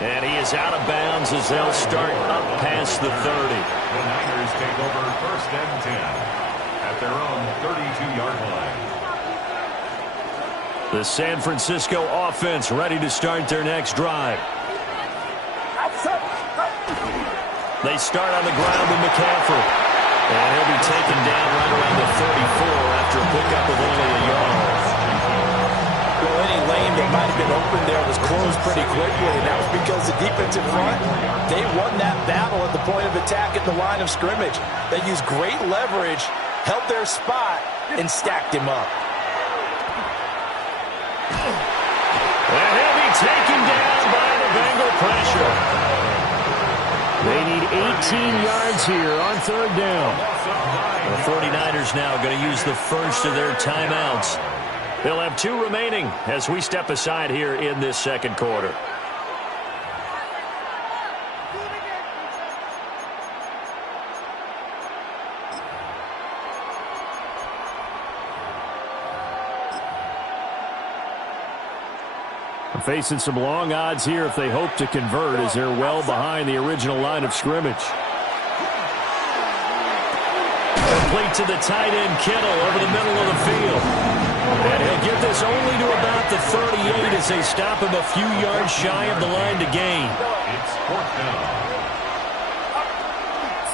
And he is out of bounds as they'll start up past the 30. The Niners take over 1st and 10 at their own 32-yard line. The San Francisco offense ready to start their next drive. They start on the ground with McCaffrey. And he'll be taken down right around the 34 after a pickup of only a yard. Well, any lane that might have been open there was closed pretty quickly, and that was because the defensive front, they won that battle at the point of attack at the line of scrimmage. They used great leverage, held their spot, and stacked him up. And he'll be taken down by the Bengal pressure. They need 18 yards here on 3rd down. The 49ers now going to use the first of their timeouts. They'll have 2 remaining as we step aside here in this second quarter. Facing some long odds here if they hope to convert as they're well behind the original line of scrimmage. Complete to the tight end, Kittle, over the middle of the field. And he'll get this only to about the 38 as they stop him a few yards shy of the line to gain. It's 4th down.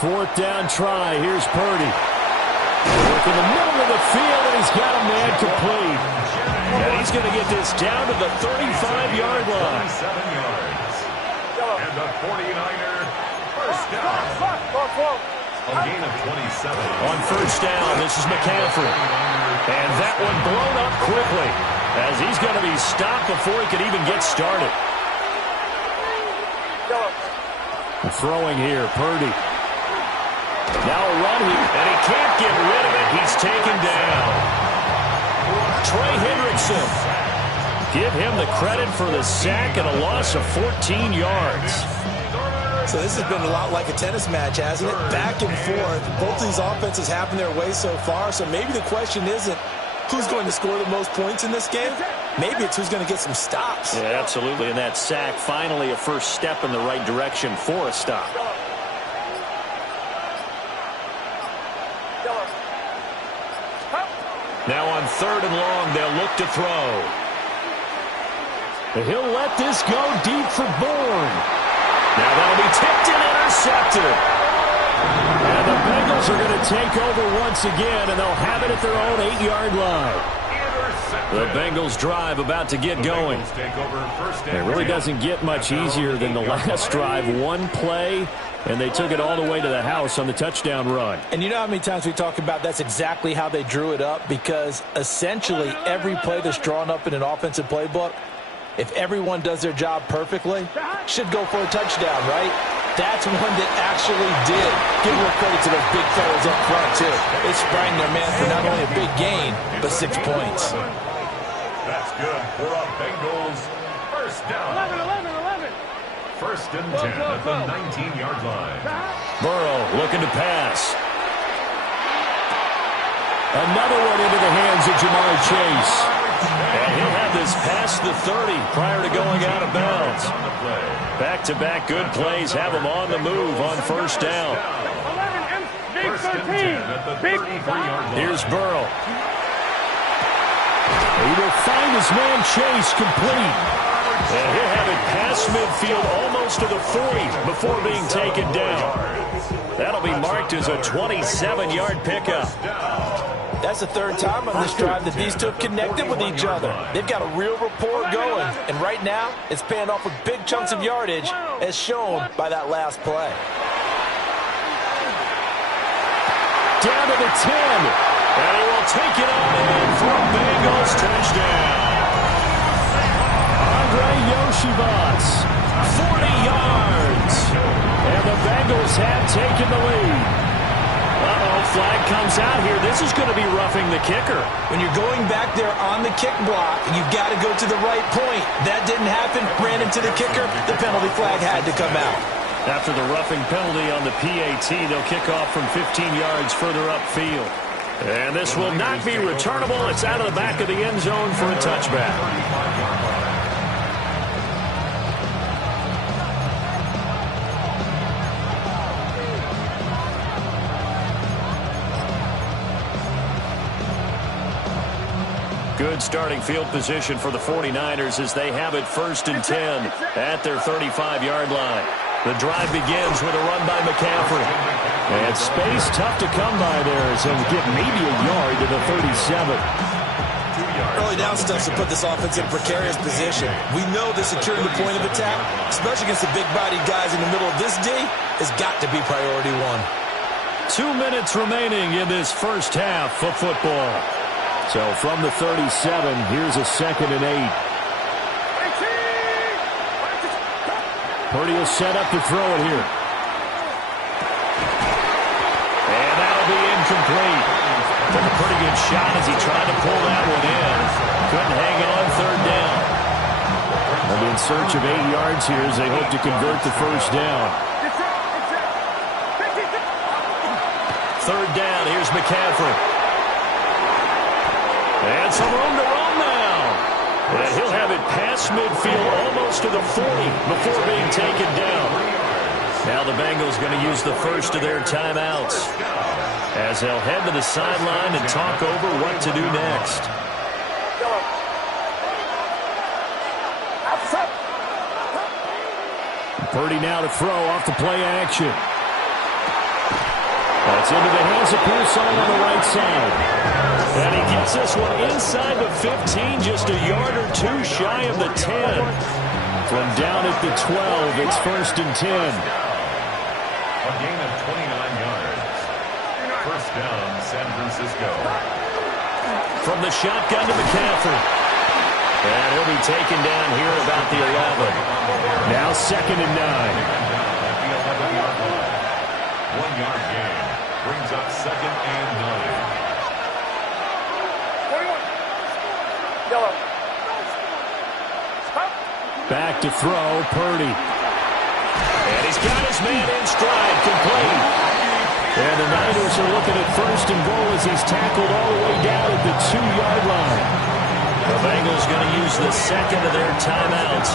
4th down try. Here's Purdy. Work in the middle of the field, and he's got a man complete. And he's going to get this down to the 35-yard line. 27 yards. And the 49er first down. A gain of 27. On first down, this is McCaffrey. And that one blown up quickly as he's going to be stopped before he could even get started. Throwing here, Purdy. Now a run here, and he can't get rid of it. He's taken down. Trey Hendrickson. Give him the credit for the sack and a loss of 14 yards. So this has been a lot like a tennis match, hasn't it? Back and forth. Both of these offenses having their way so far. So maybe the question isn't who's going to score the most points in this game. Maybe it's who's going to get some stops. Yeah, absolutely. And that sack, finally a first step in the right direction for a stop. Now on 3rd and long, they'll look to throw. He'll let this go deep for Bourne. Now that'll be tipped and intercepted. And the Bengals are going to take over once again, and they'll have it at their own 8-yard line. The Bengals drive about to get going. It really doesn't get much easier than the last drive. One play, and they took it all the way to the house on the touchdown run. And you know how many times we talk about that's exactly how they drew it up, because essentially every play that's drawn up in an offensive playbook, if everyone does their job perfectly, should go for a touchdown, right? That's one that actually did. Give more credit to those big fellas up front, too. They sprang their man for not only a big gain, but 6 points. That's good for a Bengals first down. 11. 1st and 10 at the 19-yard line. Burrow looking to pass. Another one into the hands of Jamar Chase. And he'll have this past the 30 prior to going out of bounds. Back-to-back good plays have them on the move on first down. Here's Burrow. He will find his man Chase complete. And he'll have it past midfield almost to the 40 before being taken down. That'll be marked as a 27-yard pickup. That's the third time on this drive that these two have connected with each other. They've got a real rapport going. And right now, it's paying off with big chunks of yardage, as shown by that last play. Down to the 10. And he will take it on in for a Bengals touchdown. Andre Yoshibas, 40 yards. And the Bengals have taken the lead. Uh-oh, flag comes out here. This is going to be roughing the kicker. When you're going back there on the kick block, you've got to go to the right point. That didn't happen. Ran into the kicker. The penalty flag had to come out. After the roughing penalty on the PAT, they'll kick off from 15 yards further upfield. And this will not be returnable. It's out of the back of the end zone for a touchback. Good starting field position for the 49ers as they have it 1st and 10 at their 35-yard line. The drive begins with a run by McCaffrey. And space tough to come by there as he'll get maybe a yard to the 37. Early down stuff to put this offense in a precarious position. We know that securing the point of attack, especially against the big-bodied guys in the middle of this D, has got to be priority one. 2 minutes remaining in this first half of football. So from the 37, here's a 2nd and 8. Purdy will set up to throw it here. And that'll be incomplete. Took a pretty good shot as he tried to pull that one in. Couldn't hang on 3rd down. And in search of 8 yards here as they hope to convert the first down. 3rd down, here's McCaffrey. And some room to run now. And he'll have it past midfield almost to the 40 before being taken down. Now the Bengals going to use the first of their timeouts as they'll head to the sideline and talk over what to do next. Purdy now to throw off the play action. That's into the hands of Pearsall on the right side. And he gets this one inside the 15, just a yard or two shy of the 10. From down at the 12, it's 1st and 10. A gain of 29 yards. First down, San Francisco. From the shotgun to McCaffrey. And he'll be taken down here at about the 11. Now 2nd and 9. At the 11-yard line. 1-yard gain brings up 2nd and 9. Back to throw, Purdy. And he's got his man in stride, complete. And the Niners are looking at 1st and goal as he's tackled all the way down at the 2-yard line. The Bengals going to use the 2nd of their timeouts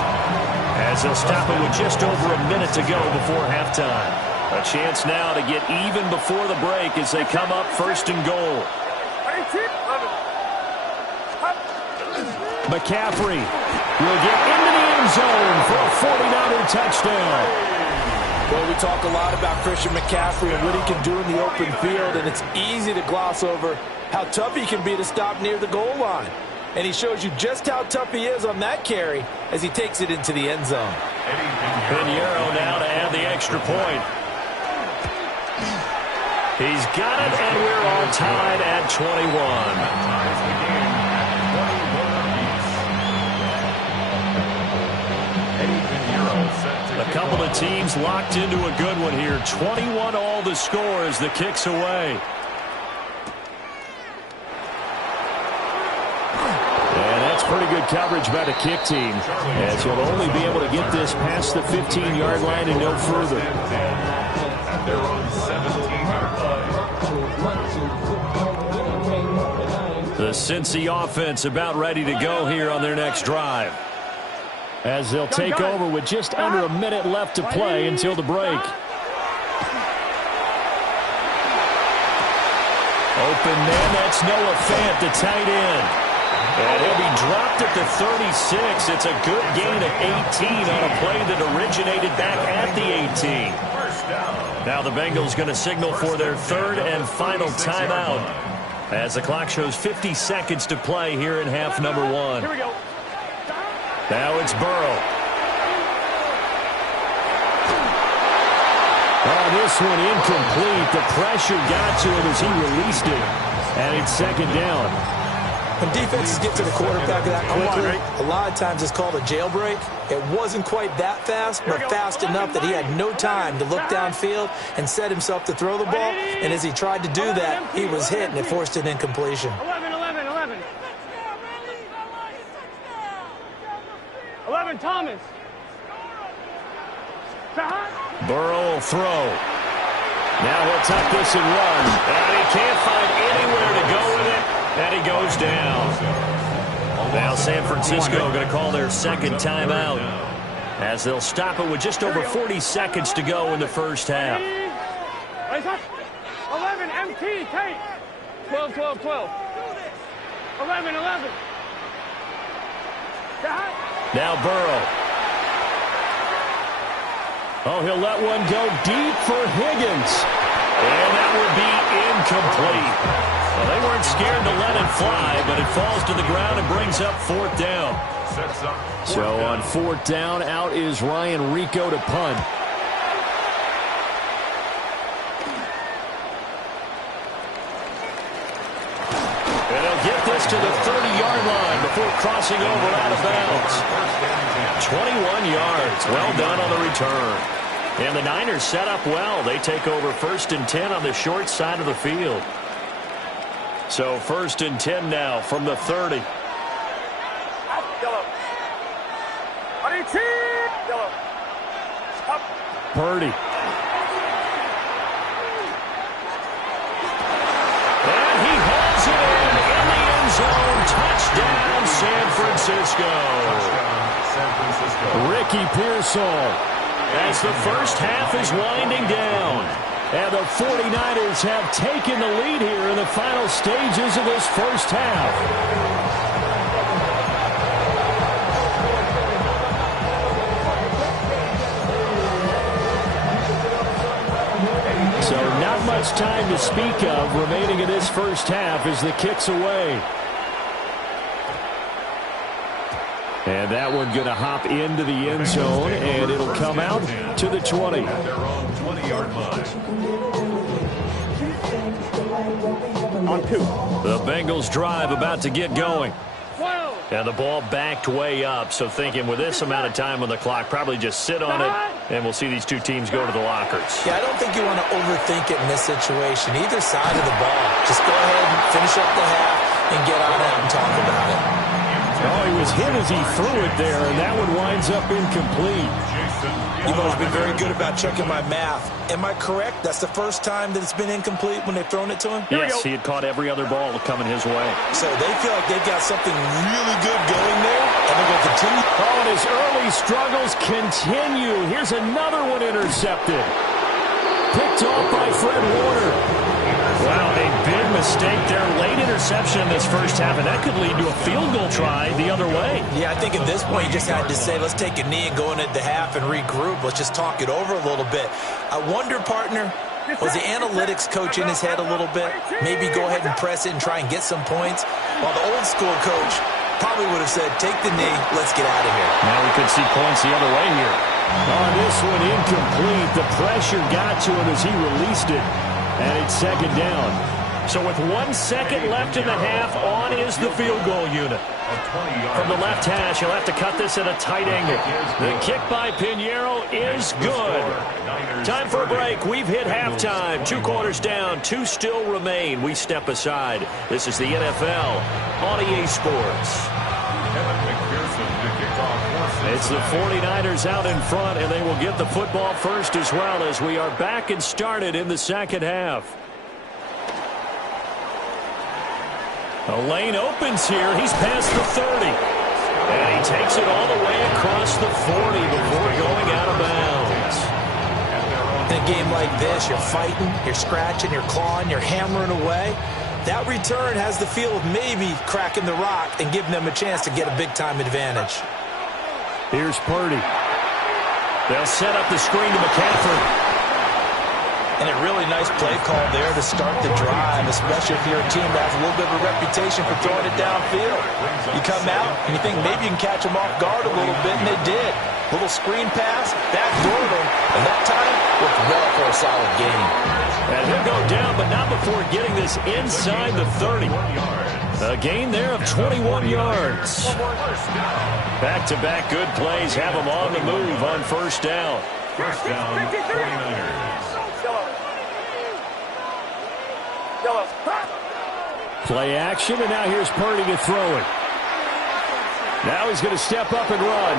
as they'll stop it with just over a minute to go before halftime. A chance now to get even before the break as they come up 1st and goal. McCaffrey will get into the end zone for a 49er touchdown. Well, we talk a lot about Christian McCaffrey and what he can do in the open field, and it's easy to gloss over how tough he can be to stop near the goal line. And he shows you just how tough he is on that carry as he takes it into the end zone. Pinheiro now to add the extra point. He's got it, and we're all tied at 21. A couple of teams locked into a good one here. 21 all the score as the kick's away. And that's pretty good coverage by the kick team, as he'll only be able to get this past the 15-yard line and no further. At their own 17-yard line. The Cincy offense about ready to go here on their next drive. As they'll take over with just under a minute left to play until the break. Open man, that's Noah Fant, the tight end. And he'll be dropped at the 36. It's a good gain of 18 on a play that originated back at the 18. Now the Bengals going to signal for their third and final timeout as the clock shows 50 seconds to play here in half number 1. Here we go. Now it's Burrow. Oh, this one incomplete. The pressure got to him as he released it. And it's second down. When defenses get to the quarterback that quickly, a lot of times it's called a jailbreak. It wasn't quite that fast, but fast enough that he had no time to look downfield and set himself to throw the ball. And as he tried to do that, he was hit, and it forced an incompletion. 11, Thomas. Burrow will throw. Now he'll tuck this and run. And he can't find anywhere to go with it. And he goes down. Now San Francisco going to call their second timeout as they'll stop it with just over 40 seconds to go in the first half. 11, MT, take. 12, 12, 12. 11, 11. Now Burrow. Oh, he'll let one go deep for Higgins. And that would be incomplete. Well, they weren't scared to let it fly, but it falls to the ground and brings up fourth down. So on fourth down, out is Ryan Rico to punt. And he'll get this to the 30-yard line before crossing over out of bounds. 21 yards. Well done on the return. And the Niners set up well. They take over 1st and 10 on the short side of the field. So 1st and 10 now from the 30. Purdy. And he hauls it in the end zone. Touchdown, San Francisco. Ricky Pearsall. As the first half is winding down. And the 49ers have taken the lead here in the final stages of this first half. So not much time to speak of remaining in this first half as the kick's away. And that one going to hop into the end zone, and it'll come out to the 20. At their own 20-yard line. On 2. The Bengals drive about to get going. 12. And the ball backed way up, so thinking with this amount of time on the clock, probably just sit on it, and we'll see these two teams go to the lockers. Yeah, I don't think you want to overthink it in this situation. Either side of the ball. Just go ahead and finish up the half and get on out and talk about it. Oh, he was hit as he threw it there, and that one winds up incomplete. You've always been very good about checking my math. Am I correct? That's the first time that it's been incomplete when they've thrown it to him? Yes, he had caught every other ball coming his way. So they feel like they've got something really good going there, and they're going to continue. Oh, and his early struggles continue. Here's another one intercepted. Picked off by Fred Warner. Wow, a big mistake there. Late interception in this first half, and that could lead to a field goal try the other way. Yeah, I think at this point you just had to say, let's take a knee and go into the half and regroup. Let's just talk it over a little bit. I wonder, partner, was the analytics coach in his head a little bit? Maybe go ahead and press it and try and get some points? While the old school coach probably would have said, take the knee, let's get out of here. Now we could see points the other way here. On this one, incomplete. The pressure got to him as he released it. And it's second down. So with 1 second left in the half, on is the field goal unit. From the left hash, he'll have to cut this at a tight angle. The kick by Pinheiro is good. Time for a break. We've hit halftime. 2 quarters down, 2 still remain. We step aside. This is the NFL on EA Sports. It's the 49ers out in front, and they will get the football first as well as we are back and started in the second half. A lane opens here. He's past the 30. And he takes it all the way across the 40 before going out of bounds. In a game like this, you're fighting, you're scratching, you're clawing, you're hammering away. That return has the feel of maybe cracking the rock and giving them a chance to get a big-time advantage. Here's Purdy. They'll set up the screen to McCaffrey. And a really nice play call there to start the drive, especially if you're a team that has a little bit of a reputation for throwing it downfield. You come out and you think maybe you can catch them off guard a little bit, and they did. Little screen pass, backdoored them, and that time worked well for a solid gain. And he'll go down, but not before getting this inside the 30. A gain there of 21 yards. Back-to-back good plays have them on the move on first down. First down, 49ers. Play action, and now here's Purdy to throw it. Now he's going to step up and run.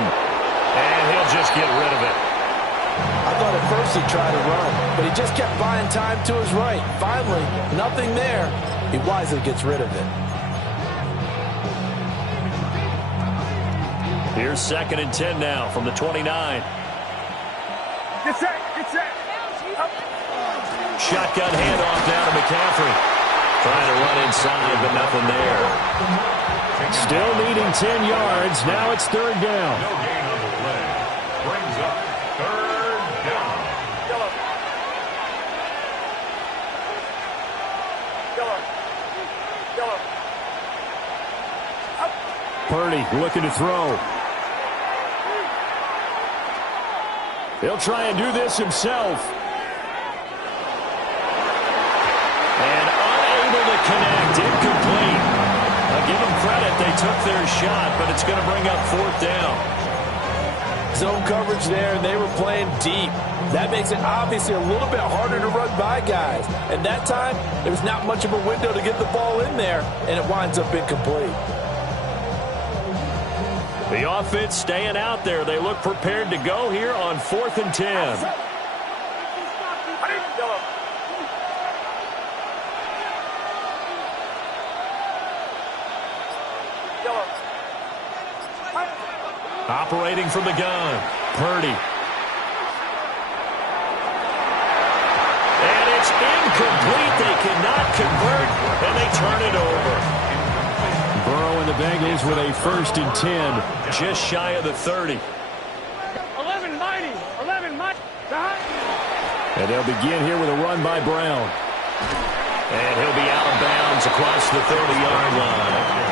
And he'll just get rid of it. I thought at first he'd try to run, but he just kept buying time to his right. Finally, nothing there. He wisely gets rid of it. Here's 2nd and 10 now from the 29. Get set, get set. Shotgun handoff down to McCaffrey. Trying to run inside, but nothing there. Still needing 10 yards. Now it's 3rd down. No gain on the play. Brings up 3rd down. Purdy looking to throw. He'll try and do this himself. And unable to connect. Incomplete. I'll give them credit. They took their shot, but it's going to bring up 4th down. Zone coverage there, and they were playing deep. That makes it obviously a little bit harder to run by guys. And that time, there was not much of a window to get the ball in there, and it winds up incomplete. The offense staying out there. They look prepared to go here on 4th and 10. Operating from the gun, Purdy. And it's incomplete. They cannot convert, and they turn it over. Burrow and the Bengals with a 1st and 10. Just shy of the 30. 11 mighty, 11 mighty. And they'll begin here with a run by Brown. And he'll be out of bounds across the 30-yard line.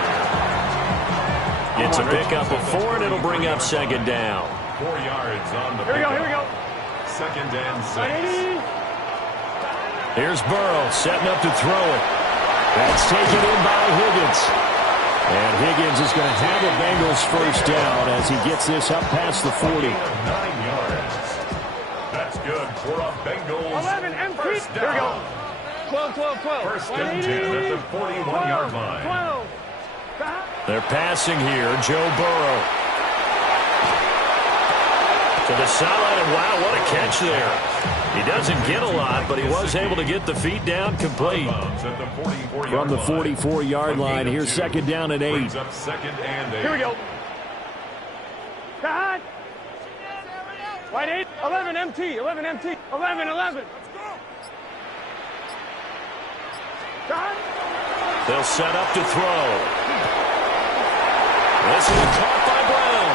It's a pickup of 4, and it'll bring up 2nd down. 4 yards on the Here we go. 2nd and 6. Here's Burrow setting up to throw it. That's taken in by Higgins. And Higgins is going to have the Bengals 1st down as he gets this up past the 40. 9 yards. That's good for a Bengals 11 empty. first Here we go. down. 12. First and 10 at the 41-yard line. 12. They're passing here. Joe Burrow. To the sideline, and wow, what a catch there. He doesn't get a lot, but he was able to get the feet down complete. From the 44-yard line, here's 2nd down and 8. Brings up 2nd and 8. Here we go. God. Right 8. 11 MT. 11 MT. 11. God. They'll set up to throw. This is caught by Brown.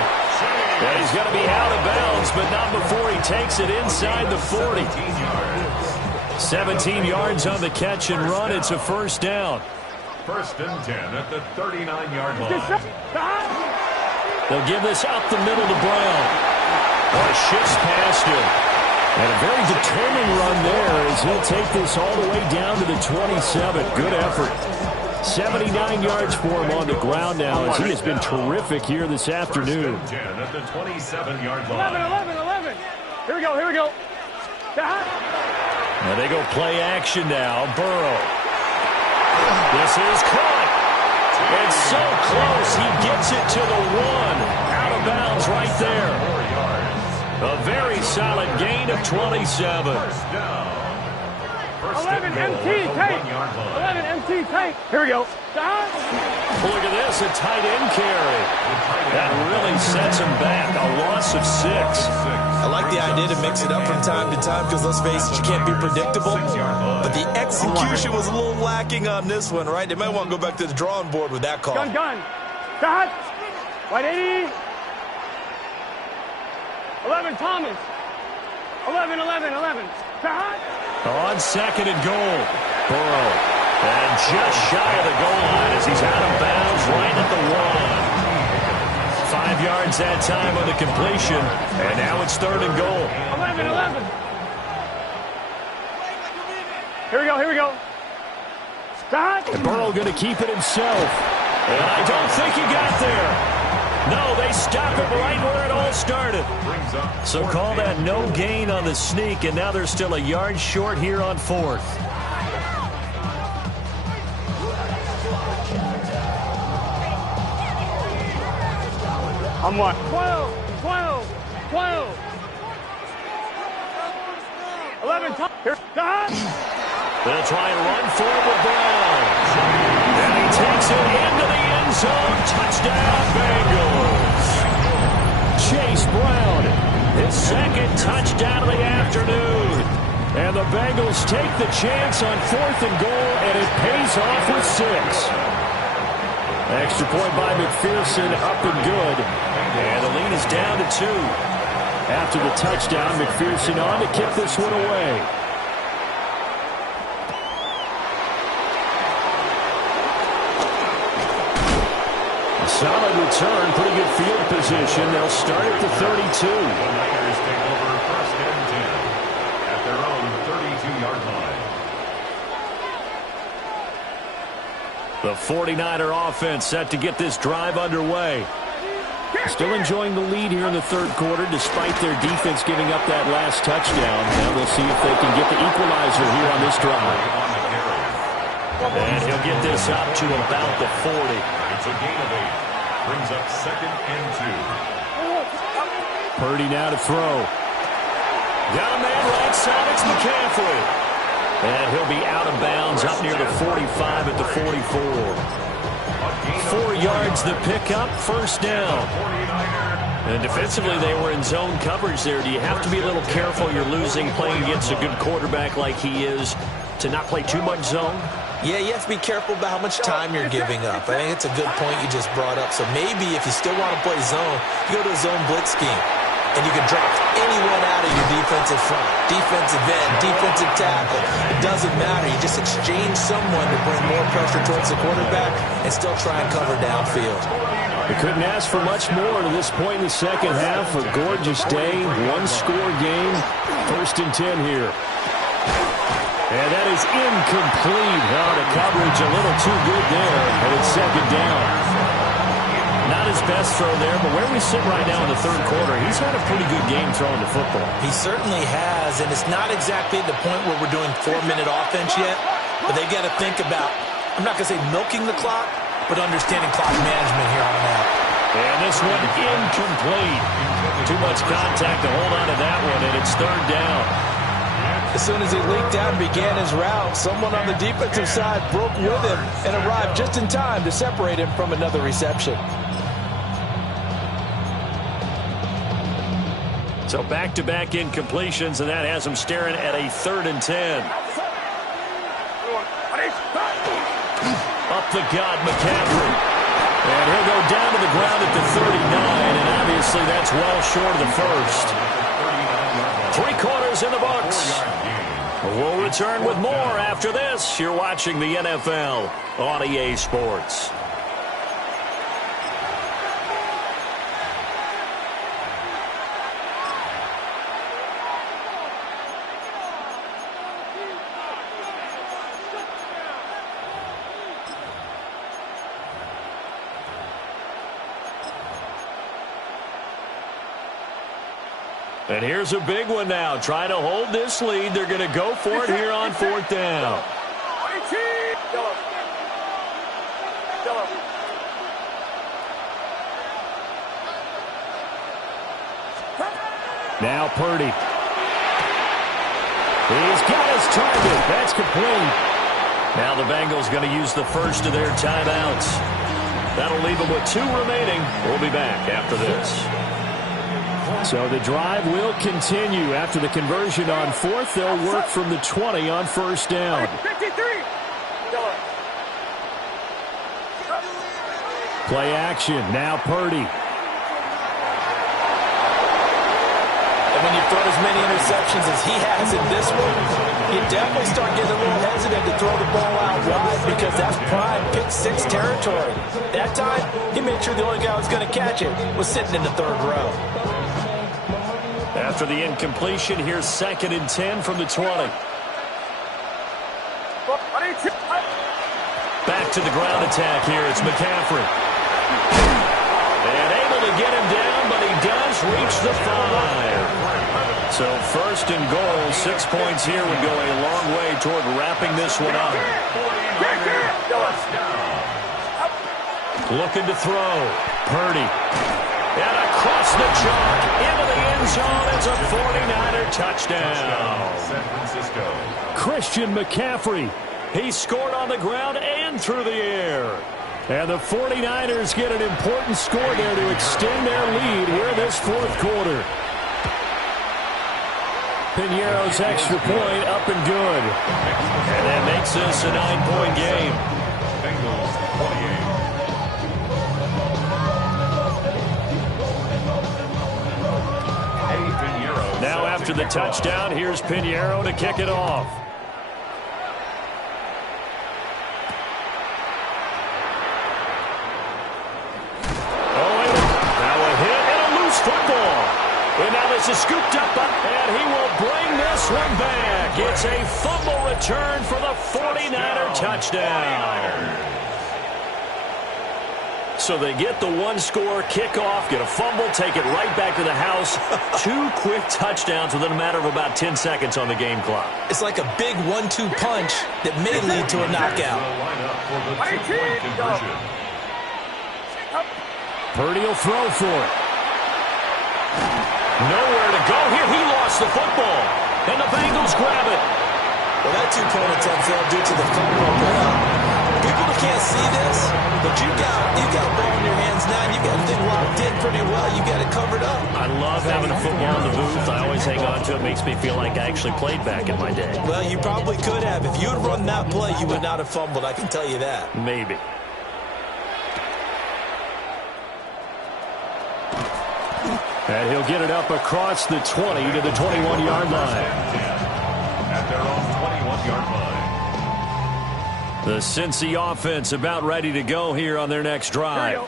And he's going to be out of bounds, but not before he takes it inside the 40. 17 yards on the catch and run. It's a 1st down. 1st and 10 at the 39-yard line. They'll give this up the middle to Brown. Oh, he shifts past him. And a very determined run there as he'll take this all the way down to the 27. Good effort. 79 yards for him on the ground now as he has been terrific here this afternoon. 10 at the 27-yard line. 11. Here we go. And they go play action now. Burrow. This is caught. And so close. He gets it to the 1. Out of bounds right there. 4 yards. A very solid gain of 27. First 11 and goal MT, at the take. 1-yard line. 11 MT, take. Here we go. Stop. Look at this, a tight end carry. That really sets him back. A loss of 6. I like the idea to mix it up from time to time because, let's face it, you can't be predictable. But the execution was a little lacking on this one, right? They might want to go back to the drawing board with that call. Gun. Stop. White 80. 11 Thomas. 11. Stop. On second and goal, Burrow. And just shy of the goal line as he's out of bounds right at the 1. 5 yards that time on the completion. And now it's third and goal. 11. Here we go. Stop. And Burrow going to keep it himself. And I don't think he got there. No, they stop it right where it all started. So call that no gain on the sneak, and now they're still a yard short here on 4th. I'm what? 12. 11 Thomas. Here. Stop. They'll try and run forward with Brown. And he takes it into the end zone. Touchdown, Bengals. Chase Brown. His second touchdown of the afternoon. And the Bengals take the chance on 4th and goal, and it pays off with 6. Extra point by McPherson, up and good. And the lead is down to 2. After the touchdown, McPherson on to kick this one away. Solid return, pretty good field position. They'll start at the 32. The Niners take over first and 10 at their own 32-yard line. The 49er offense set to get this drive underway. Still enjoying the lead here in the third quarter despite their defense giving up that last touchdown. Now they'll see if they can get the equalizer here on this drive. And he'll get this up to about the 40. It's a gain of 8. Brings up second and 2. Purdy now to throw. Got a man right side, it's McCaffrey. And he'll be out of bounds up near the 45 at the 44. 4 yards the pickup, first down. And defensively, they were in zone coverage there. Do you have to be a little careful? You're losing, playing against a good quarterback like he is, to not play too much zone? Yeah, you have to be careful about how much time you're giving up. I think it's a good point you just brought up. So maybe if you still want to play zone, you go to a zone blitz scheme. And you can drop anyone out of your defensive front, defensive end, defensive tackle. It doesn't matter. You just exchange someone to bring more pressure towards the quarterback and still try and cover downfield. They couldn't ask for much more to this point in the second half. A gorgeous day, one-score game. First and 10 here. And that is incomplete. Oh, the coverage a little too good there, and it's second down. Not his best throw there, but where we sit right now in the third quarter, he's had a pretty good game throwing the football. He certainly has, and it's not exactly at the point where we're doing 4-minute offense yet, but they got to think about, I'm not going to say milking the clock, but understanding clock management here on out. And this one incomplete. Too much contact to hold on to that one, and it's third down. As soon as he leaked out and began his route, someone on the defensive side broke with him and arrived just in time to separate him from another reception. So back-to-back incompletions, and that has him staring at a 3rd and 10. Up the gut, McCaffrey. And he'll go down to the ground at the 39, and obviously that's well short of the first. 3 quarters in the books. We'll return with more after this. You're watching the NFL on EA Sports. And here's a big one now. Trying to hold this lead. They're going to go for it here on 4th down. Now Purdy. He's got his target. That's complete. Now the Bengals going to use the first of their timeouts. That'll leave them with 2 remaining. We'll be back after this. So the drive will continue. After the conversion on 4th, they'll work from the 20 on 1st down. 53. Play action. Now Purdy. And when you throw as many interceptions as he has in this one, you definitely start getting a little hesitant to throw the ball out wide because that's prime pick 6 territory. That time, he made sure the only guy who was going to catch it was sitting in the 3rd row. After the incompletion, here's 2nd and 10 from the 20. Back to the ground attack here. It's McCaffrey. And able to get him down, but he does reach the 5. So 1st and goal, 6 points here would go a long way toward wrapping this one up. Looking to throw. Purdy. And across the chalk into the end zone. It's a 49er touchdown. San Francisco. Christian McCaffrey. He scored on the ground and through the air. And the 49ers get an important score there to extend their lead here in this 4th quarter. Piñeiro's extra point up and good. And that makes this a 9-point game. Bengals 28. Now after the touchdown, here's Piñeiro to kick it off. And now this is scooped up, and he will bring this one back. It's a fumble return for the 49er touchdown. So they get the 1-score kickoff, get a fumble, take it right back to the house. 2 quick touchdowns within a matter of about 10 seconds on the game clock. It's like a big 1-2 punch that may lead to a knockout. Purdy will throw for it. Nowhere to go here. He lost the football. And the Bengals grab it. Well, that 2-point attempt failed due to the fumble. People can't see this, but you got a ball in your hands now. You got the thing locked in pretty well. You got it covered up. I love having a football in the booth. I always hang on to it. Makes me feel like I actually played back in my day. Well, you probably could have. If you had run that play, you would not have fumbled. I can tell you that. Maybe. And he'll get it up across the 20 to the 21-yard line. At their own 21-yard line. The Cincy offense about ready to go here on their next drive.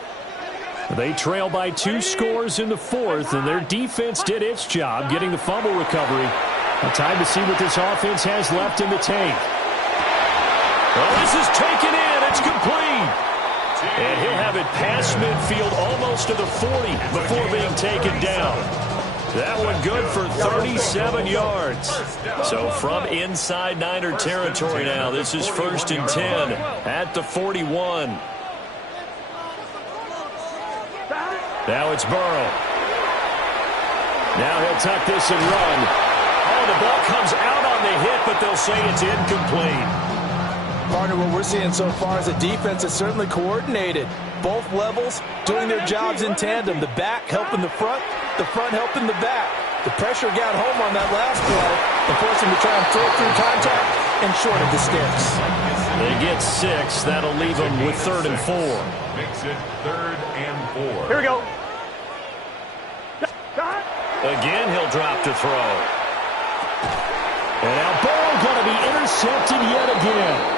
They trail by 2 scores in the 4th, and their defense did its job getting the fumble recovery. Now time to see what this offense has left in the tank. Well, this is taken in. It's complete. And he'll have it past midfield almost to the 40 before being taken down. That one good for 37 yards. So from inside Niner territory now, this is 1st and 10 at the 41. Now it's Burrow. Now he'll tuck this and run. Oh, the ball comes out on the hit, but they'll say it's incomplete. Partner, what we're seeing so far is a defense that's certainly coordinated. Both levels doing their jobs in tandem. The back helping the front helping the back. The pressure got home on that last play and forced him to try and throw through contact and short of the sticks. They get 6. That'll leave them with 3rd and 4. Makes it 3rd and 4. Here we go. Again, he'll drop to throw. And now Burrow going to be intercepted yet again.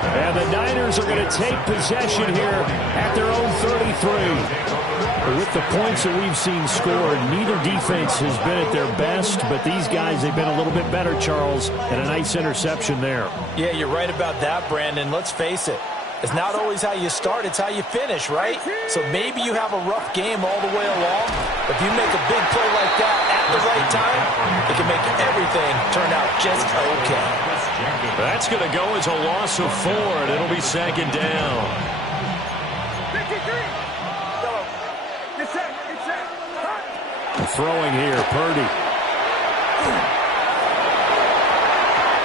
And the Niners are going to take possession here at their own 33. With the points that we've seen scored, neither defense has been at their best, but these guys, they've been a little bit better, Charles, and a nice interception there. Yeah, you're right about that, Brandon. Let's face it. It's not always how you start, it's how you finish, right? So maybe you have a rough game all the way along. If you make a big play like that at the right time, it can make everything turn out just okay. That's going to go as a loss of 4, and it'll be 2nd down. 53. Throwing here, Purdy.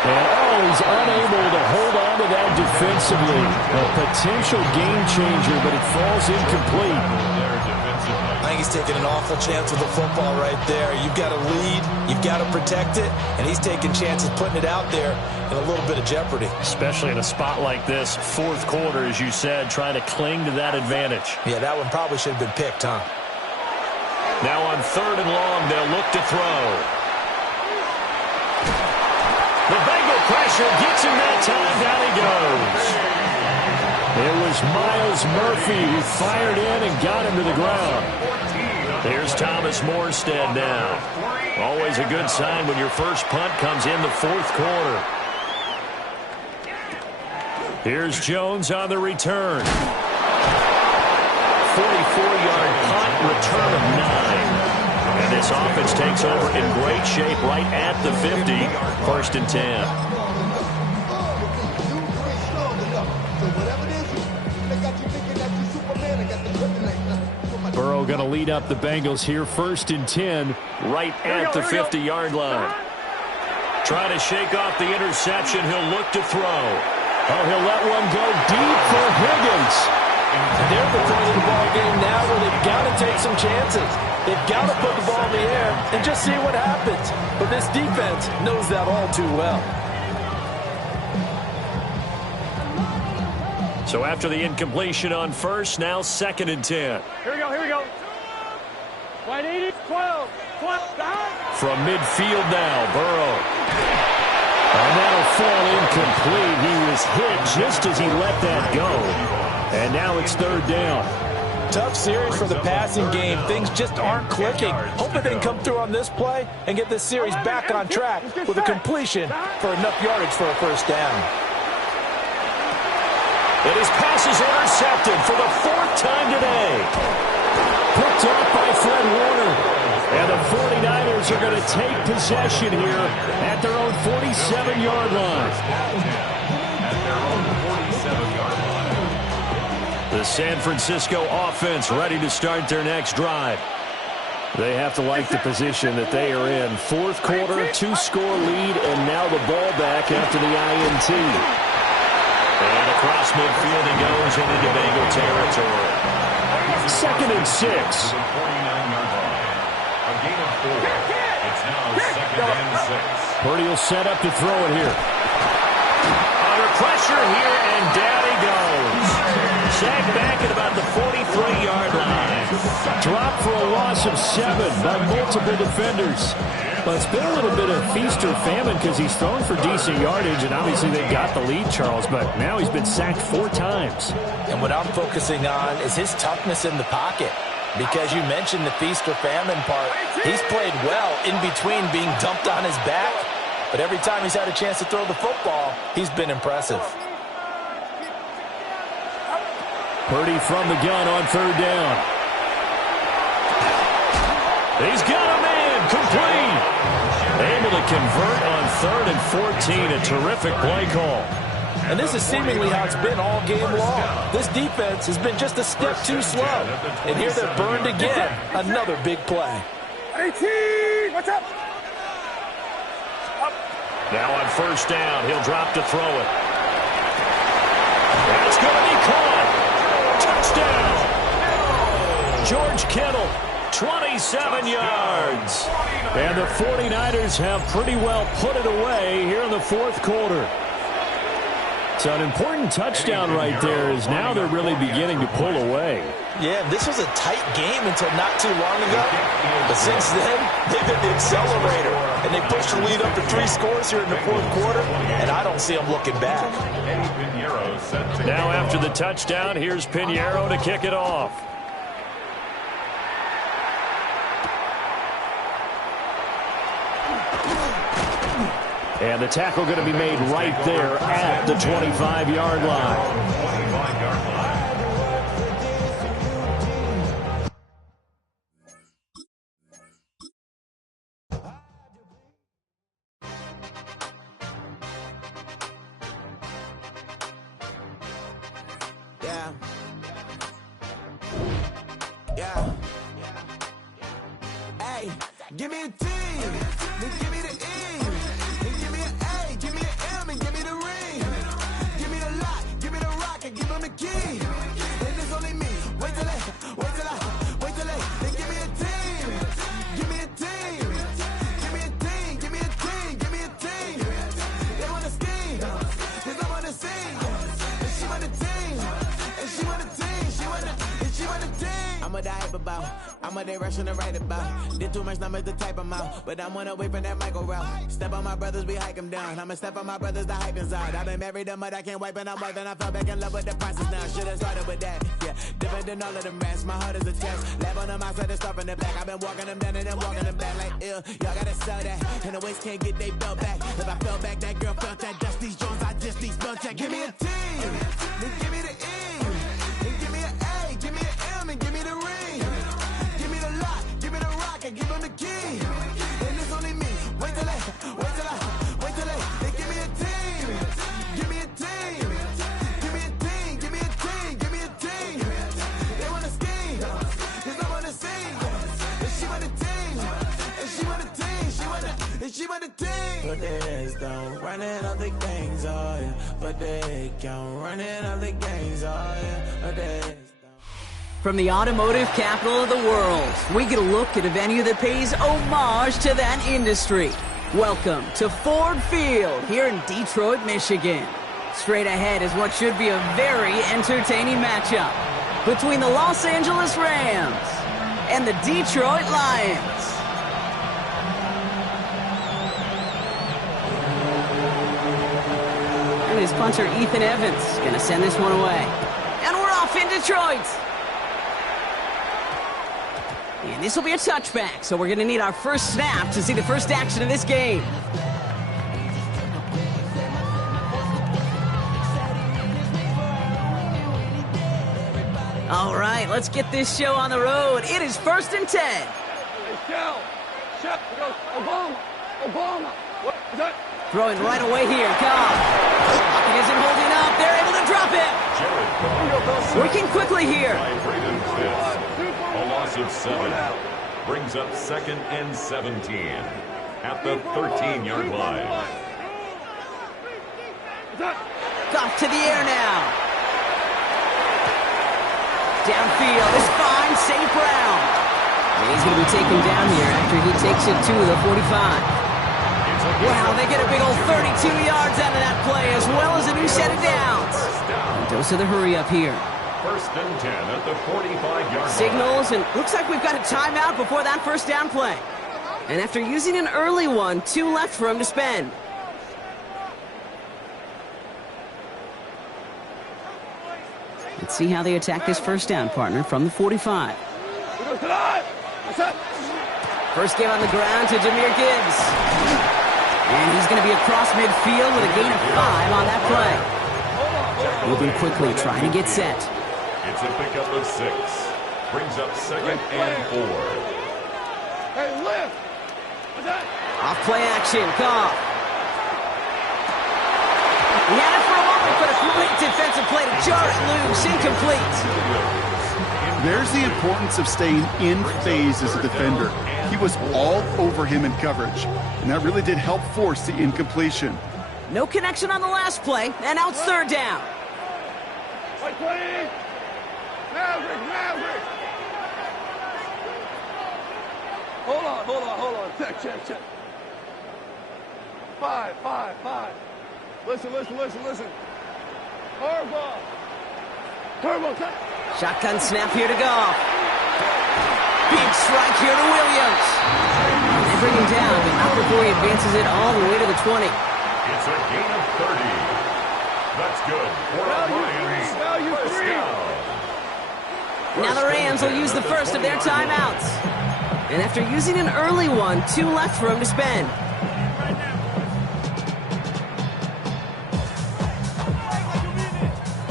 And, he's unable to hold on to that defensively. A potential game changer, but it falls incomplete. I think he's taking an awful chance with the football right there. You've got to lead, you've got to protect it, and he's taking chances putting it out there in a little bit of jeopardy. Especially in a spot like this, fourth quarter, as you said, trying to cling to that advantage. Yeah, that one probably should have been picked, huh? Now on 3rd and long, they'll look to throw. The Bengal pressure gets him that time. Down he goes. It was Myles Murphy who fired in and got him to the ground. Here's Thomas Morstead now. Always a good sign when your first punt comes in the fourth quarter. Here's Jones on the return. 44-yard punt, return of 9. And this offense takes over in great shape right at the 50. 1st and 10. Burrow going to lead up the Bengals here, 1st and 10, right at the 50-yard line. Trying to shake off the interception. He'll look to throw. Oh, he'll let one go deep for Higgins. They're at the point of the ball game now where they've got to take some chances. They've got to put the ball in the air and just see what happens. But this defense knows that all too well. So after the incompletion on first, now 2nd and 10. Here we go. Wide 80, 12, down. From midfield now, Burrow. And that'll fall incomplete. He was hit just as he let that go. And now it's 3rd down. Tough series for the passing game. Things just aren't clicking. Hoping they can come through on this play and get this series back on track with a completion for enough yardage for a 1st down. And his pass is intercepted for the 4th time today. Picked off by Fred Warner. And the 49ers are going to take possession here at their own 47-yard line. The San Francisco offense ready to start their next drive. They have to like the position that they are in. 4th quarter, 2-score lead, and now the ball back after the INT. And across midfield he goes into Bengal territory. 2nd and 6. A gain of 4. It's now 2nd and 6. Purdy will set up to throw it here. Under pressure here, and down he goes. Sacked back at about the 43-yard line. Dropped for a loss of 7 by multiple defenders. But it's been a little bit of feast or famine because he's thrown for decent yardage, and obviously they got the lead, Charles, but now he's been sacked 4 times. And what I'm focusing on is his toughness in the pocket. Because you mentioned the feast or famine part. He's played well in between being dumped on his back. But every time he's had a chance to throw the football, he's been impressive. Purdy from the gun on 3rd down. He's got a man complete. Able to convert on 3rd and 14. A terrific play call. And this is seemingly how it's been all game long. This defense has been just a step too slow. And here they're burned again. Another big play. 18, what's up? Now on 1st down, he'll drop to throw it. That's going to be caught. Touchdown. George Kittle, 27 yards. And the 49ers have pretty well put it away here in the 4th quarter. So an important touchdown right there is now they're really beginning to pull away. Yeah, this was a tight game until not too long ago. But since then, they've hit the accelerator. And they pushed the lead up to 3 scores here in the 4th quarter. And I don't see them looking back. Now after the touchdown, here's Pinheiro to kick it off. And the tackle going to be made right there at the 25-yard line. Yeah. Hey, give me a T. Give me the E. Give me an A. Give me an about. I'm a day rushing to write about. Did too much numbers to type them out. But I'm one away from that Michael route. Step on my brothers, we hike them down. I'ma step on my brothers, the hype is out. I've been married to mud, I can't wipe and I'm wiping. I fell back in love with the process now. Should've started with that. Yeah, different than all of them rats. My heart is a test. Lab on them outside and stuff in the back. I've been walking them down and then walking them back like ill. Y'all gotta sell that. And the waist can't get they belt back. If I fell back, that girl felt that. Dust these Jones, I just these belt check. Give me a T, then give me the E. Then give me an A, give me an M, and give me the ring. Give me the lock, give me the rock, and give them the key. And it's only me. Wait till they, they give me a team. Give me a team. Give me a team, give me a team, give me a team. They wanna scheme, cause I wanna sing. And she want a team, and she want a team, she want a team. But there's don't running all the gangs, oh yeah. But they can't running all the gangs, oh yeah. But there's From the automotive capital of the world, we get a look at a venue that pays homage to that industry. Welcome to Ford Field here in Detroit, Michigan. Straight ahead is what should be a very entertaining matchup between the Los Angeles Rams and the Detroit Lions. And his punter Ethan Evans is going to send this one away. And we're off in Detroit. And this will be a touchback, so we're going to need our first snap to see the first action of this game. All right, let's get this show on the road. It is 1st and 10. Hey, Shell, Obama. What is that? Throwing right away here. Cobb. It isn't holding up. They're able to drop it. Working quickly here. A loss of 7. Brings up 2nd and 17 at the 13-yard line. Goff to the air now. Downfield is fine. St. Brown. And he's going to be taken down here after he takes it to the 45. Wow, they get a big old 32 yards out of that play, as well as a new set of downs. And dose of the hurry up here. 1st and 10 at the 45-yard line. Signals, and looks like we've got a timeout before that first down play. And after using an early one, 2 left for him to spend. Let's see how they attack this first down, partner, from the 45. First game on the ground to Jahmyr Gibbs. And he's going to be across midfield with a gain of 5 on that play. Moving quickly, trying to get set. It's a pickup of 6. Brings up 2nd and 4. Hey, lift! Off play action, Goff. He had it for a moment, but a great defensive play to jar it loose, incomplete. There's the importance of staying in phase as a defender. He was all over him in coverage, and that really did help force the incompletion. No connection on the last play, and now it's 3rd down. Maverick! Hold on. Check. 5. Listen. Turbo, cut. Shotgun snap here to Goff. Big strike here to Williams. They bring him down, but not before he advances it all the way to the 20. It's a gain of 30. That's good for the Lions. First down. Now the Rams will use the first of their timeouts. And after using an early one, 2 left for him to spend.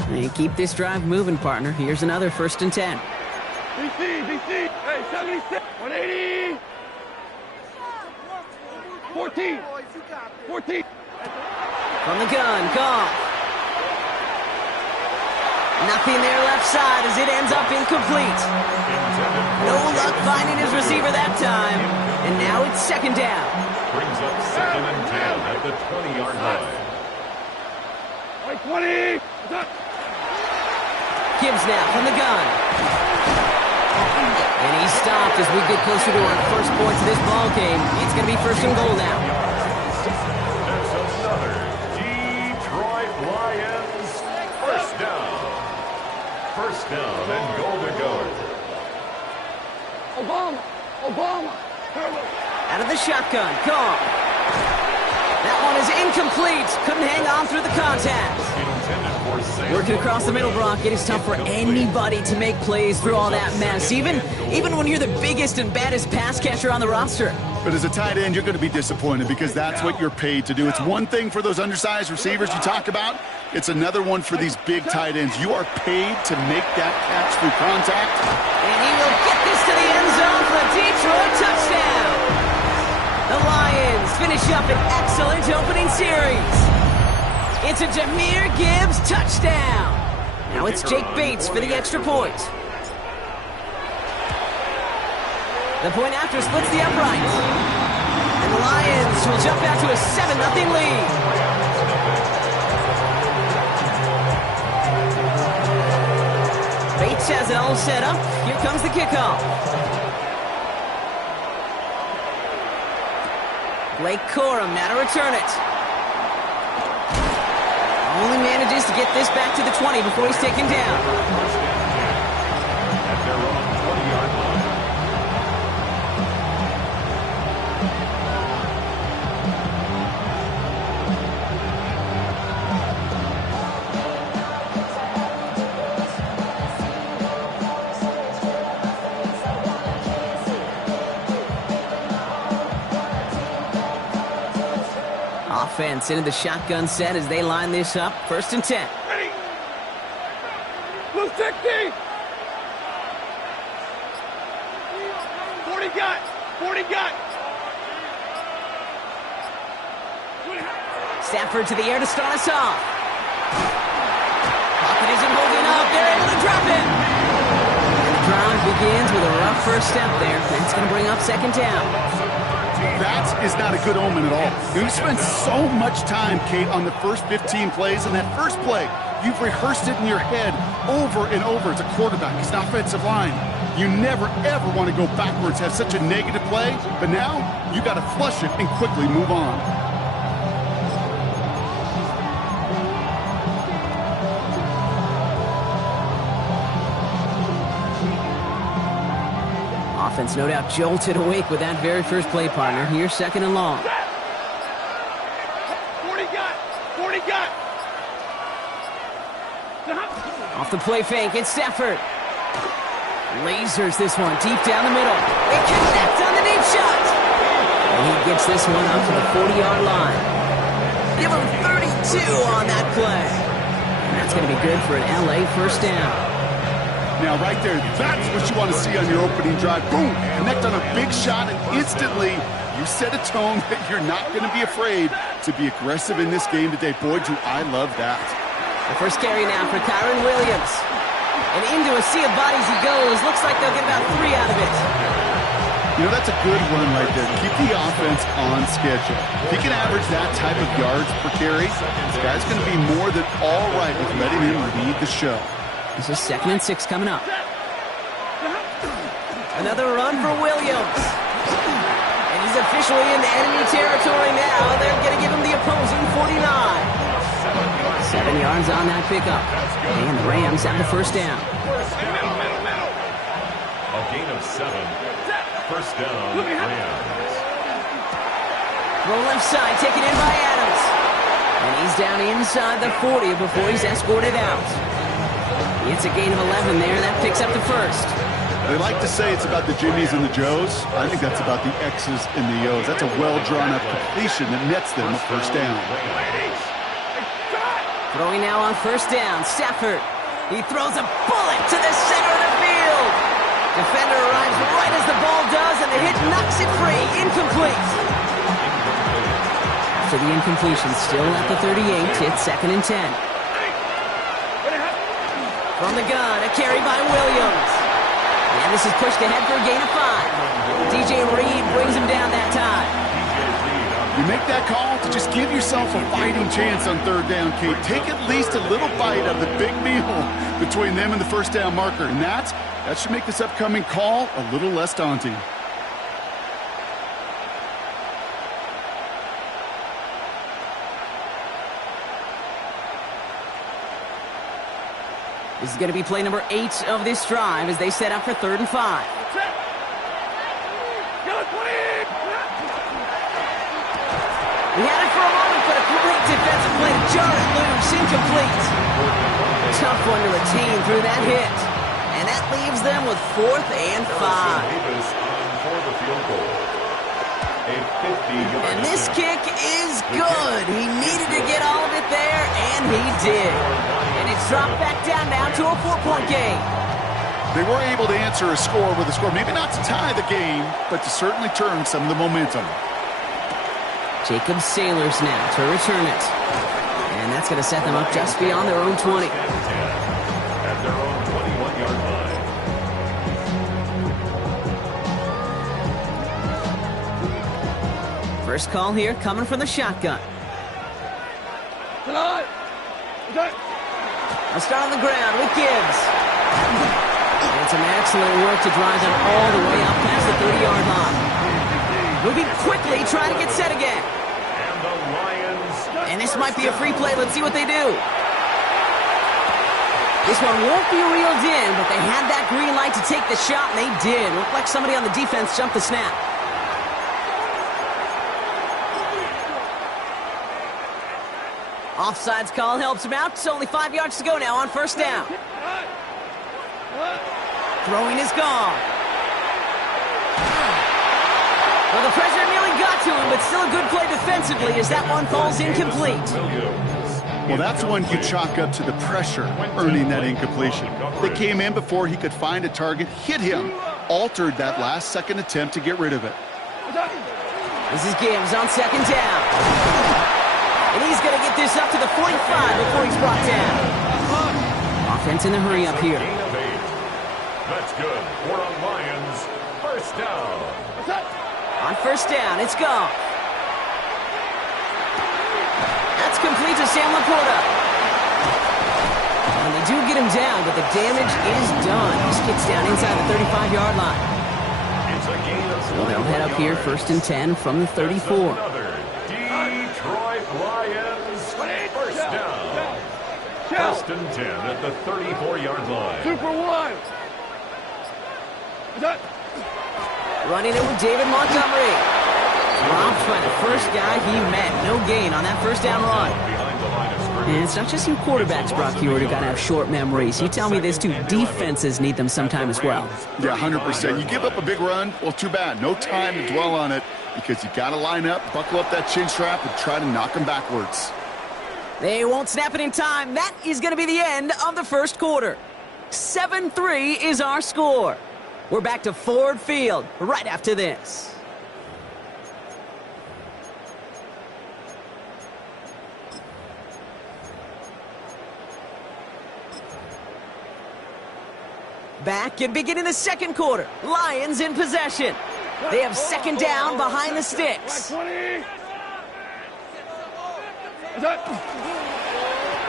And keep this drive moving, partner. Here's another 1st and 10. DC. Hey, 76. 180. 14. From the gun, Goff. Nothing there left side as it ends up incomplete. No luck finding his receiver that time. And now it's 2nd down. Brings up 2nd and 10 at the 20-yard line. 20. Gibbs now from the gun. And he's stopped as we get closer to our first points of this ball game. It's going to be 1st and goal now. There's another Detroit Lions first down. First down and goal to go. Out of the shotgun, Cobb. That one is incomplete. Couldn't hang on through the contact. Working across the middle, Brock, it is tough for anybody to make plays through all that mess, even when you're the biggest and baddest pass catcher on the roster. But as a tight end, you're going to be disappointed because that's what you're paid to do. It's one thing for those undersized receivers you talk about. It's another one for these big tight ends. You are paid to make that catch through contact. And he will get this to the end zone for a Detroit touchdown. The Lions finish up an excellent opening series. It's a Jahmyr Gibbs touchdown. Now it's Jake Bates for the extra point. The point after splits the upright. And the Lions will jump out to a 7-0 lead. Bates has it all set up. Here comes the kickoff. Blake Corum now to return it. Only manages to get this back to the 20 before he's taken down. At their own 20-yard line. Offense into the shotgun set as they line this up. 1st and 10. Ready. Blue 60. 40 got. 40 got. Stafford to the air to start us off. Pocket isn't holding up. They're able to drop it. And the drive begins with a rough first step there. That's going to bring up 2nd down. That is not a good omen at all. You've spent so much time, Kate, on the first 15 plays, and that first play, you've rehearsed it in your head over and over as a quarterback, as an offensive line. You never, ever want to go backwards, have such a negative play, but now you got to flush it and quickly move on. Offense no doubt jolted awake with that very first play, partner. Here's 2nd and long. 40 got. 40 got. Off the play fake, it's Stafford. Lasers this one deep down the middle. They connect on the deep shot. And he gets this one up to the 40-yard line. Give him 32 on that play. And that's going to be good for an LA 1st down. Now, right there, that's what you want to see on your opening drive. Boom! Connect on a big shot, and instantly you set a tone that you're not going to be afraid to be aggressive in this game today. Boy, do I love that. The first carry now for Kyren Williams. And into a sea of bodies he goes. Looks like they'll get about 3 out of it. You know, that's a good run right there. Keep the offense on schedule. If he can average that type of yards per carry, this guy's going to be more than all right with letting him lead the show. This is 2nd and 6 coming up. Another run for Williams. And he's officially in the enemy territory now. They're going to give him the opposing 49. 7 yards on that pickup. And the Rams have the 1st down. A gain of 7. 1st down, Rams. Throw left side, taken in by Adams. And he's down inside the 40 before he's escorted out. It's a gain of 11 there. That picks up the 1st. They like to say it's about the Jimmies and the Joes. I think that's about the X's and the O's. That's a well-drawn-up completion that nets them a 1st down. Throwing now on 1st down. Stafford. He throws a bullet to the center of the field. Defender arrives right as the ball does, and the hit knocks it free. Incomplete. After the incompletion, still at the 38. It's 2nd and 10. From the gun, a carry by Williams. And this is pushed ahead for a gain of 5. DJ Reed brings him down that time. You make that call to just give yourself a fighting chance on 3rd down, Kate. Take at least a little bite of the big meal between them and the 1st down marker. And that should make this upcoming call a little less daunting. This is going to be play number 8 of this drive as they set up for 3rd and 5. He had it for a moment, but a great defensive play to jar it loose, incomplete. Tough one to retain through that hit. And that leaves them with 4th and 5. And this kick is good. He needed to get all of it there, and he did. And it's dropped back down to a 4-point game. They were able to answer a score with a score. Maybe not to tie the game, but to certainly turn some of the momentum. Jacob Sailors now to return it. And that's going to set them up just beyond their own 20. At their own 21-yard line. First call here coming from the shotgun. I'll start on the ground with Gibbs. And some excellent work to drive them all the way up past the 30-yard line. Moving quickly, trying to get set again. And the Lions. And this might be a free play. Let's see what they do. This one won't be reeled in, but they had that green light to take the shot, and they did. Looked like somebody on the defense jumped the snap. Offsides call helps him out. It's only 5 yards to go now on first down. Throwing is gone. Well, the pressure nearly got to him, but still a good play defensively as that one falls incomplete. Well, that's one you chalk up to the pressure earning that incompletion. They came in before he could find a target, hit him, altered that last-second attempt to get rid of it. This is Gibbs on second down. And he's going to get this up to the 45 before he's brought down. Offense in the hurry up here. That's good for the Lions. First down. On first down, it's gone. That's complete to Sam Laporta. And they do get him down, but the damage is done. This kicks down inside the 35-yard line. So they'll head up here, 1st and 10 from the 34. Detroit Lions. First down. 1st and 10 at the 34-yard line. Super one. Running it with David Montgomery. Dropped by the first guy he met. No gain on that first down run. And it's not just you quarterbacks, Brock Huard, who got to have short memories. You tell me this too, defenses need them sometime as well. Yeah, 100%. You give up a big run, well, too bad. No time to dwell on it because you got to line up, buckle up that chin strap, and try to knock them backwards. They won't snap it in time. That is going to be the end of the first quarter. 7-3 is our score. We're back to Ford Field right after this. Back and beginning the second quarter. Lions in possession. They have second down behind the sticks.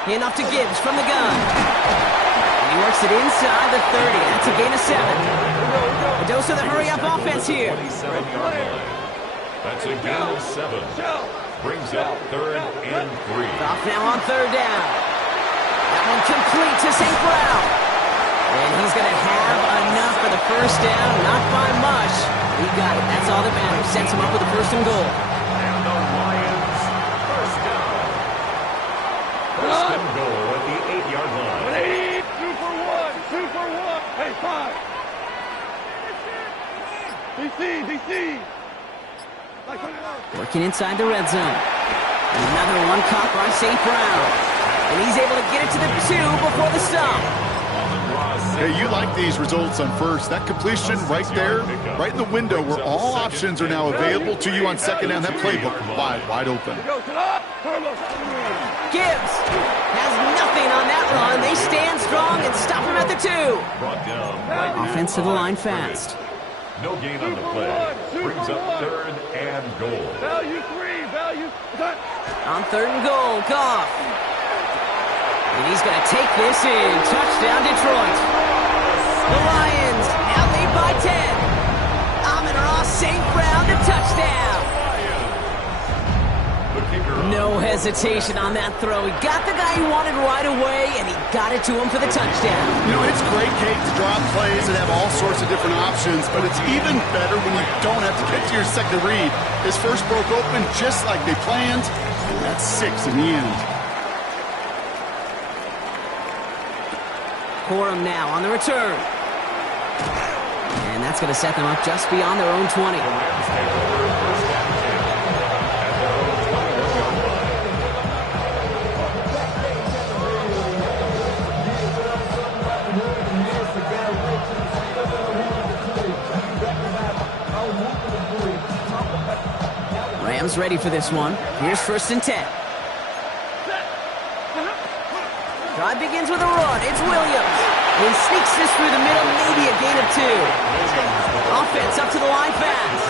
Enough to Gibbs from the gun. And he works it inside the 30. That's a gain of 7. A dose of the hurry-up offense here. That's a gain of 7. Brings up 3rd and 3. Off now on 3rd down. That one complete to St. Brown. And he's going to have enough for the first down. Not by much. He got it. That's all that matters. Sets him up with a 1st and goal. And the Lions, first down. 1st and goal at the 8-yard line. 2 for 1. Hey, 5. DC. Working inside the red zone. Another one caught by St. Brown. And he's able to get it to the 2 before the stop. Hey, you like these results on first. That completion right there, right in the window where all options are now available to you on second down. That playbook wide open. Gibbs has nothing on that run. They stand strong and stop him at the 2. Offense to the line fast. No gain on the play. Brings up 3rd and goal. Value 3. On 3rd and goal, Goff. And he's going to take this in. Touchdown, Detroit. The Lions now lead by 10. Amon-Ra St. Brown to touchdown. No hesitation. hesitation on that throw. He got the guy he wanted right away, and he got it to him for the touchdown. You know, it's great, Kate, to drop plays and have all sorts of different options, but it's even better when you don't have to get to your second read. His first broke open just like they planned, and that's 6 in the end. Corum now on the return. And that's going to set them up just beyond their own 20. Rams ready for this one. Here's 1st and 10. Drive begins with a run. It's Williams. He sneaks this through the middle, maybe a gain of 2. Offense up to the line fast.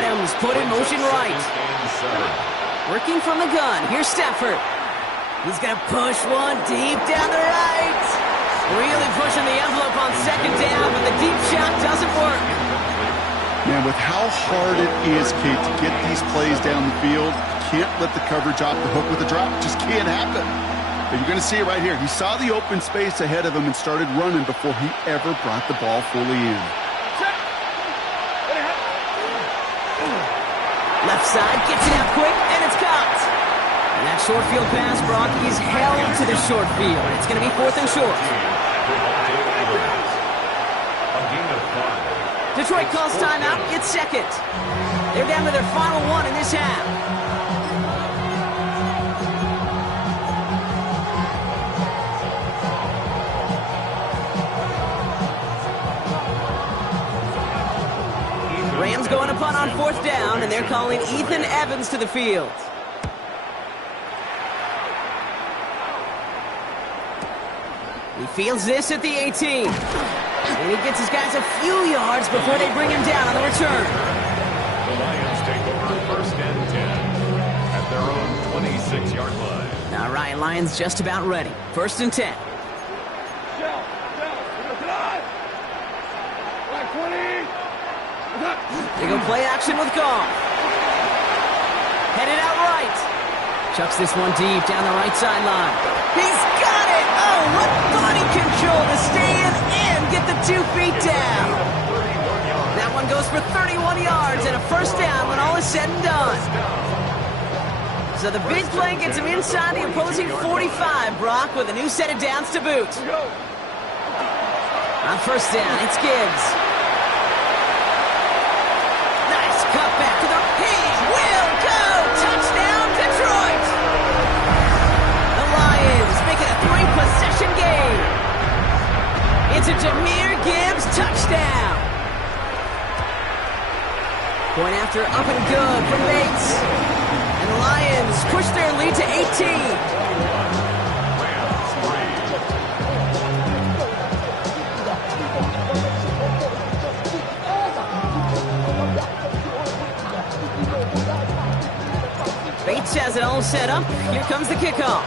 Adams put in motion right. Working from the gun. Here's Stafford. He's going to push one deep down the right. Really pushing the envelope on 2nd down, but the deep shot doesn't work. Man, with how hard it is, Kate, to get these plays down the field, you can't let the coverage off the hook with a drop. It just can't happen. But you're going to see it right here. He saw the open space ahead of him and started running before he ever brought the ball fully in. Left side, gets it out quick, and it's caught. And that short field pass, Brock, he's held to the short field. It's going to be 4th and short. Detroit calls timeout. It's 2nd. They're down to their final 1 in this half. Rams going to punt on 4th down, and they're calling Ethan Evans to the field. He fields this at the 18. And he gets his guys a few yards before they bring him down on the return. The Lions take over 1st and 10 at their own 26-yard line. All right, Lions just about ready. 1st and 10. They go play action with Goff. Headed out right. Chucks this one deep down the right sideline. He's got it! Oh, what body control to stay in and get the 2 feet down. That one goes for 31 yards and a 1st down when all is said and done. So the big play gets him inside the opposing 45, Brock, with a new set of downs to boot. On 1st down, it's Gibbs. Nice cut back to the... He will go! Touchdown, Detroit! The Lions make it a 3-possession game. It's a Jahmyr Gibbs touchdown. Point after up and good from Bates. And the Lions push their lead to 18. Bates has it all set up. Here comes the kickoff.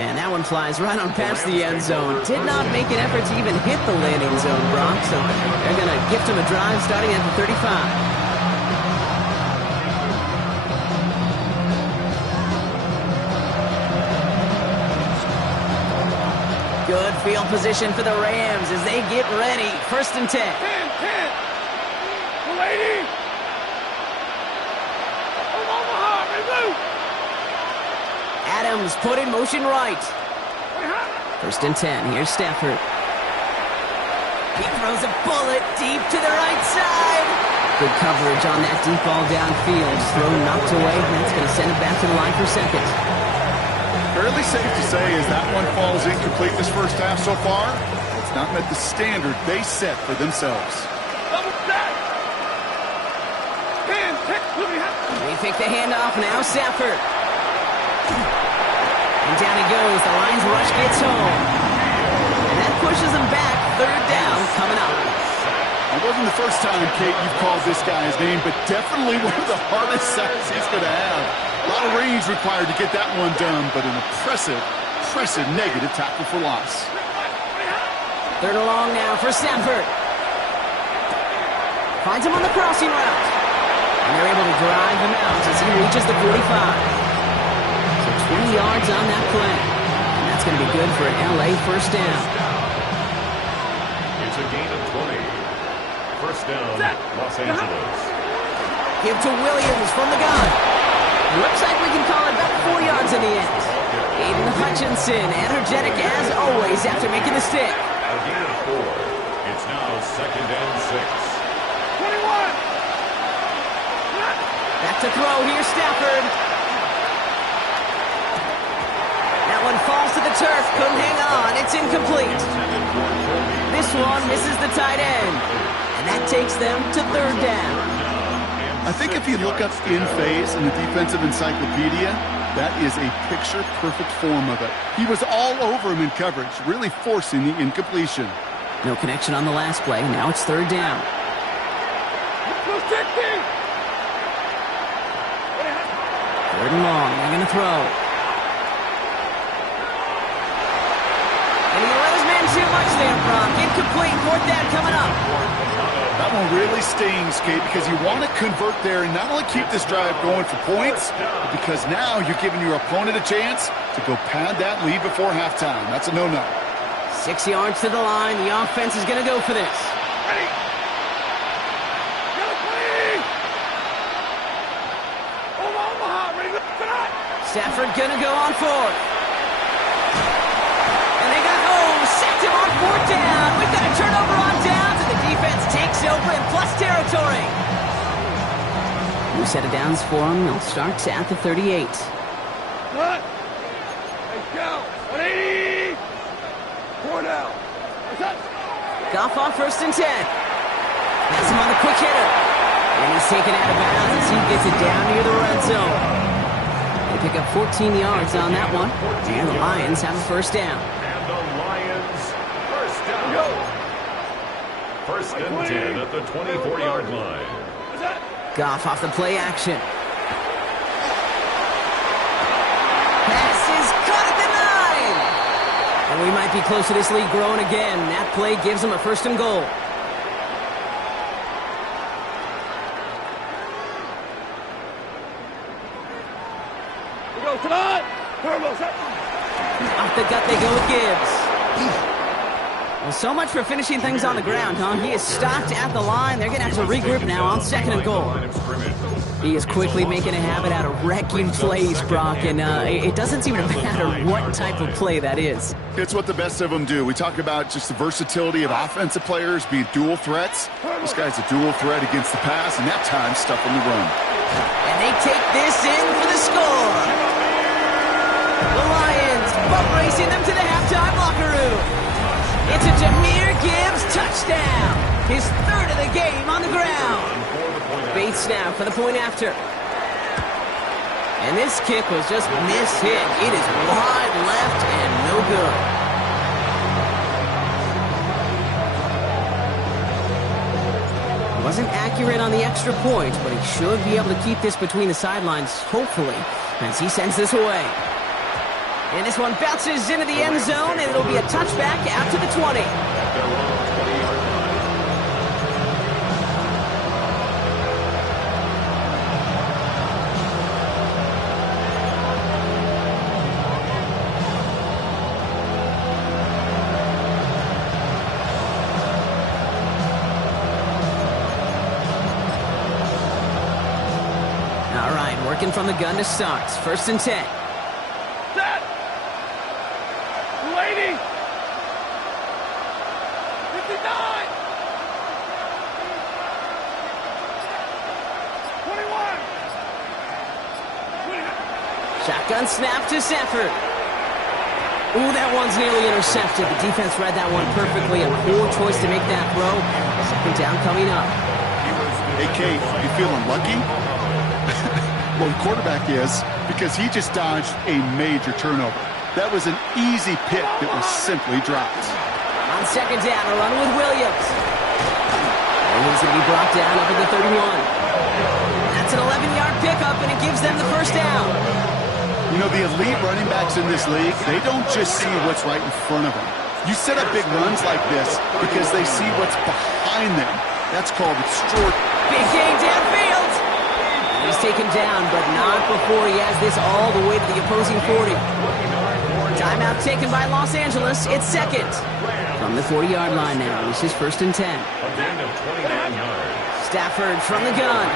And that one flies right on past the end zone. Did not make an effort to even hit the landing zone, Brock. So they're going to gift him a drive starting at the 35. Good field position for the Rams as they get ready. 1st and 10. 280. Adams put in motion right. 1st and 10. Here's Stafford. He throws a bullet deep to the right side. Good coverage on that deep ball downfield. Throw knocked away, and that's going to send it back to the line for 2nd. Fairly safe to say as that one falls incomplete this first half so far, it's not met the standard they set for themselves. They pick the handoff now, Stafford. And down he goes. The Lions rush gets home. And that pushes them back. 3rd down coming up. It wasn't the first time, Kate, you've called this guy's name, but definitely one of the hardest sacks he's going to have. A lot of range required to get that one done, but an impressive negative tackle for loss. 3rd and long now for Stafford. Finds him on the crossing route. And they're able to drive him out as he reaches the 45. So 20 yards on that play. And that's going to be good for an LA first down. It's a gain of 20. First down, Los Angeles. Give to Williams from the gun. Looks like we can call it about 4 yards in the end. Aiden Hutchinson, energetic as always after making the stick. A gain of 4. It's now second and 6. 21. Back to throw here, Stafford. That one falls to the turf. Couldn't hang on. It's incomplete. This one misses the tight end. And that takes them to third down. I think if you look up in phase in the defensive encyclopedia, that is a picture-perfect form of it. He was all over him in coverage, really forcing the incompletion. No connection on the last play. Now it's third down. Third and long. They're going to throw. And he let his man too much there, Brock. Incomplete. Fourth down coming up. That one really stings, Kate, because you want to convert there and not only keep this drive going for points, but because now you're giving your opponent a chance to go pad that lead before halftime. That's a no-no. 6 yards to the line. The offense is going to go for this. Ready. Go, please. Omaha, ready tonight. Stafford going to go on fourth. And they got home. Sacked him on fourth down. We've got a turnover on downs, and the defense takes over in plus territory. New set of downs for them. They'll start at the 38. Cut. Let's go. 180. 4 down. Goff on first and 10. Has him on the quick hitter. And he's taken out of bounds as he gets it down near the red zone. They pick up 14 yards on that one. And the Lions have a first down. And the Lions, first down. Go. First and 10 at the 24-yard line. Goff off the play action. Pass is caught at the 9. And we might be close to this lead growing again. That play gives them a first and goal. We go tonight. Off the gut they go with Gibbs. Well, so much for finishing things on the ground, huh? He is stopped at the line. They're going to have to regroup now on second and goal. He is quickly making a habit out of wrecking plays, Brock, and it doesn't seem to matter what type of play that is. It's what the best of them do. We talk about just the versatility of offensive players being dual threats. This guy's a dual threat against the pass, and that time stuffing the run. And they take this in for the score. The Lions bump racing them to the halftime locker room. It's a Jahmyr Gibbs touchdown. His third of the game on the ground. Bates now for the point after. And this kick was just mishit. It is wide left and no good. Wasn't accurate on the extra point, but he should be able to keep this between the sidelines, hopefully, as he sends this away. And this one bounces into the end zone, and it'll be a touchback out to the 20. All right, working from the gun to start. First and 10. Set. 280. 59. 21. Shotgun snap to Stafford. Ooh, that one's nearly intercepted. The defense read that one perfectly. A poor choice to make that throw. Second down coming up. Hey, Kate, you feeling lucky? Well, the quarterback is, because he just dodged a major turnover. That was an easy pick that was simply dropped. On second down, a run with Williams. Williams going to be brought down up at the 31. That's an 11-yard pickup, and it gives them the first down. You know, the elite running backs in this league, they don't just see what's right in front of them. You set up big runs like this because they see what's behind them. That's called extraordinary. Big gain downfield. He's taken down, but not before he has this all the way to the opposing 40. Timeout taken by Los Angeles. It's second. From the 40-yard line now. This is 1st and 10. A gain of 29 yards. Stafford from the gun.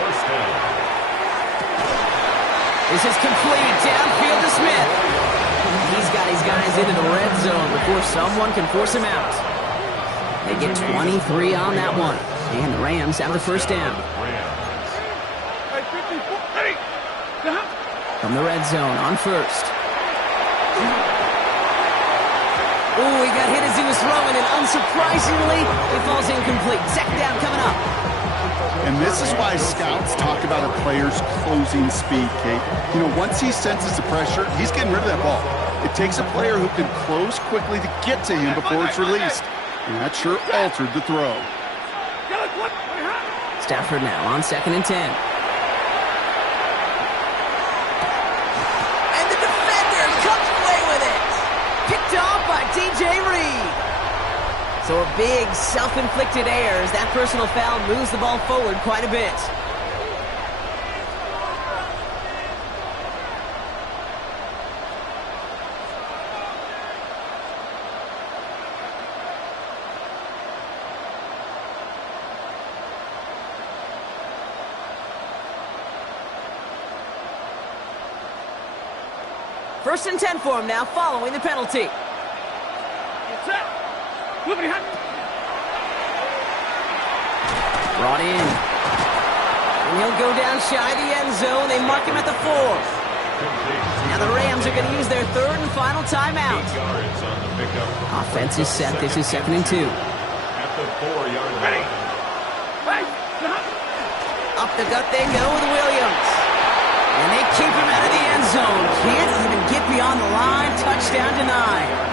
First down. This is complete. Downfield to Smith. He's got his guys into the red zone before someone can force him out. They get 23 on that one. And the Rams have the first down. From the red zone on first. Oh, he got hit as he was throwing, and unsurprisingly, it falls incomplete. Second down coming up. And this is why scouts talk about a player's closing speed, Kate. You know, once he senses the pressure, he's getting rid of that ball. It takes a player who can close quickly to get to him before it's released. And that sure altered the throw. Stafford now on 2nd and 10. And the defender comes away with it. Picked off by DJ Reed. So a big self-inflicted error as that personal foul moves the ball forward quite a bit. First and 10 for him now, following the penalty. Brought in. And he'll go down shy of the end zone. They mark him at the 4. Now the Rams are going to use their 3rd and final timeout. Offense is set. This is 2nd and 2. At the 4-yard line. Up the gut they go with Williams. And they keep him out of the end zone. Can't even get beyond the line. Touchdown denied.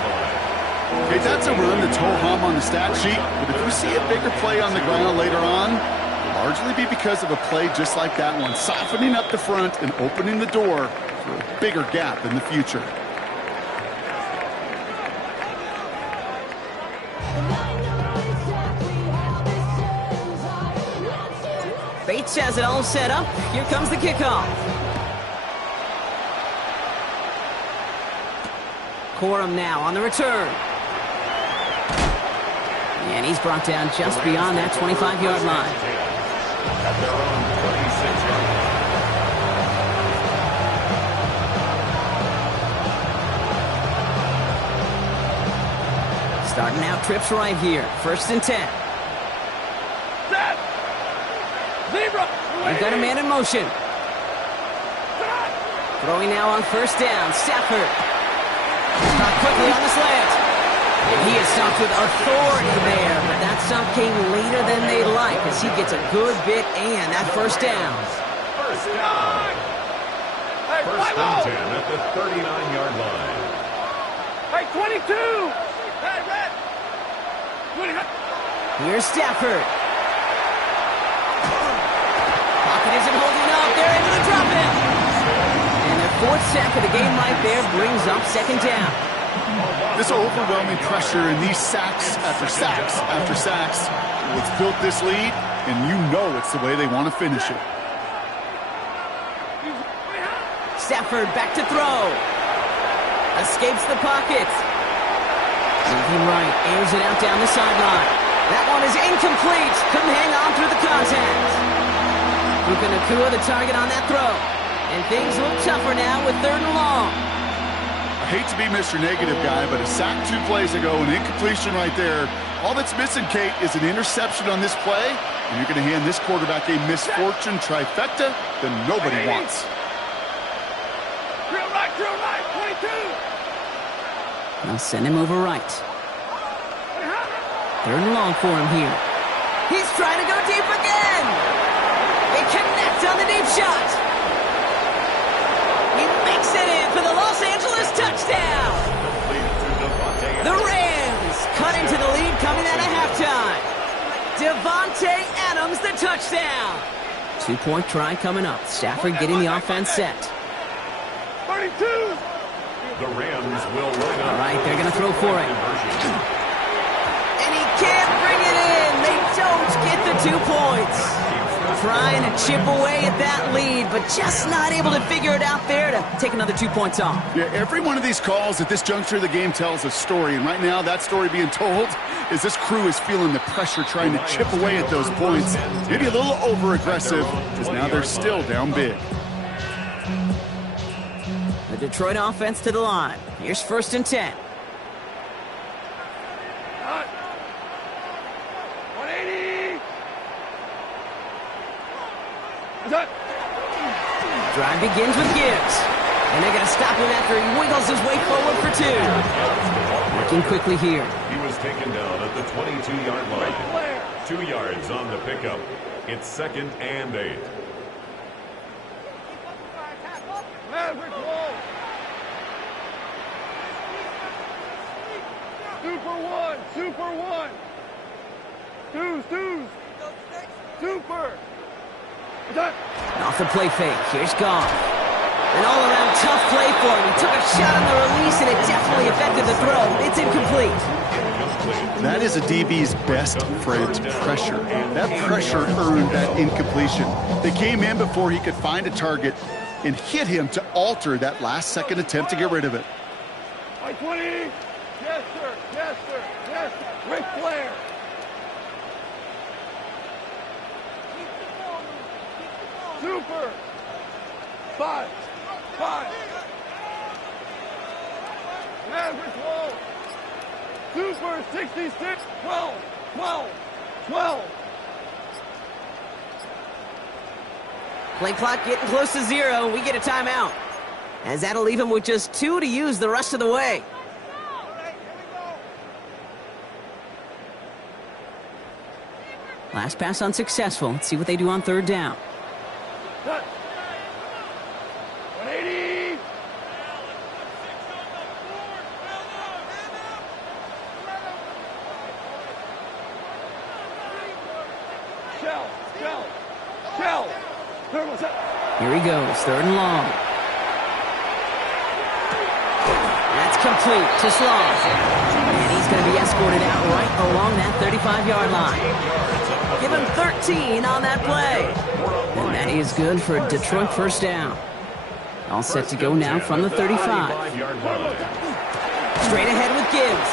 Okay, that's a run that's ho-hum on the stat sheet, but if you see a bigger play on the ground later on, it'll largely be because of a play just like that one, softening up the front and opening the door for a bigger gap in the future. Bates has it all set up. Here comes the kickoff. Corum now on the return. And he's brought down just beyond that 25-yard line. At their own 26-yard line. Starting out trips right here. 1st and 10. They've got a man in motion. Throwing now on 1st down. Stafford. Not quickly on the slant. And he is stopped with authority there, but that stop came later than they'd like as he gets a good bit and that 1st down. First down. First and 10 at the 39-yard line. Hey, 22! Hey, Red! Here's Stafford. Pocket isn't holding up. They're able to drop it. And their 4th sack of the game right there brings up 2nd down. This overwhelming pressure and these sacks after sacks after sacks, it's built this lead, and you know it's the way they want to finish it. Stafford back to throw. Escapes the pocket. Moving right, airs it out down the sideline. That one is incomplete. Couldn't hang on through the contact. Puka Nacua the target on that throw. And things look tougher now with 3rd and long. I hate to be Mr. Negative guy, but a sack 2 plays ago, an incompletion right there. All that's missing, Kate, is an interception on this play, and you're going to hand this quarterback a misfortune trifecta that nobody wants. Drill right, 22! They'll send him over right. 3rd and long for him here. He's trying to go deep again. They connect on the deep shot. He makes it in for the Los Angeles touchdown. The Rams cut into the lead coming out of halftime. Devontae Adams the touchdown. 2-point try coming up. Stafford getting the offense set. 32! The Rams will line up. All right, they're going to throw for it. And he can't bring it in. They don't 2 points. Trying to chip away at that lead, but just not able to figure it out there to take another 2 points off. Yeah, every one of these calls at this juncture of the game tells a story, and right now that story being told is this crew is feeling the pressure trying to chip away at those points. Maybe a little over-aggressive, because now they're still down big. The Detroit offense to the line. Here's 1st and 10. 180. Drive begins with Gibbs. And they're going to stop him after he wiggles his way forward for 2. Working quickly here. He was taken down at the 22-yard line. 2 yards on the pickup. It's 2nd and 8. Maverick wall. Super 1. Super 1. Twos. Super. Off the play fake. Here's Goff. An all-around tough play for him. He took a shot on the release, and it definitely affected the throw. It's incomplete. That is a DB's best friend, pressure. That pressure earned that incompletion. They came in before he could find a target and hit him to alter that last-second attempt to get rid of it. 20. Yes, sir. Yes, sir. Yes, sir. Ric Flair. Super. 5. Maverick wall. Super 66. 12. Play clock getting close to 0. We get a timeout. As that'll leave him with just 2 to use the rest of the way. Last pass unsuccessful. Let's see what they do on 3rd down. 180. Shell. Here he goes, 3rd and long. That's complete to Sloan. And he's going to be escorted out right along that 35-yard line. Give him 13 on that play. And that is good for a Detroit 1st down. All set to go now from the 35. Straight ahead with Gibbs.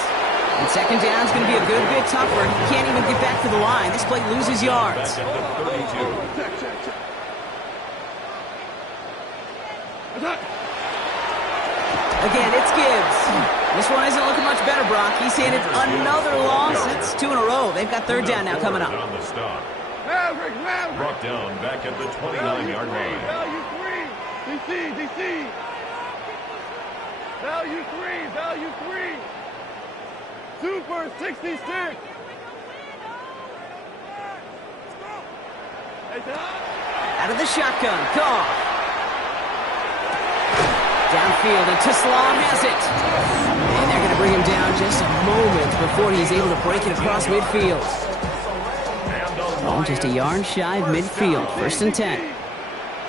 And 2nd down is going to be a good bit tougher. He can't even get back to the line. This play loses yards. Again, it's Gibbs. This one isn't looking much better, Brock. He's handed another loss. It's 2 in a row. They've got 3rd down now coming up. Maverick. Brought down back at the 29-yard line. Value 3. DC. Value 3. Super 66. Out of the shotgun. Goff. Downfield, and Tislam has it. And they're going to bring him down just a moment before he's able to break it across midfield. Oh, just a yard shy of midfield. 1st and 10.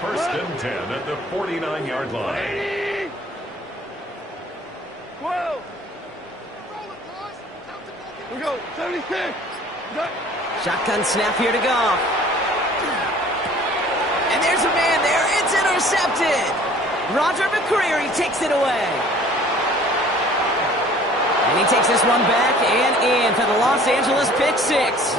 1st and 10 at the 49-yard line. 12. We go. 76. Shotgun snap here to Goff. And there's a man there. It's intercepted. Roger McCreary takes it away. And he takes this one back and in for the Los Angeles pick 6.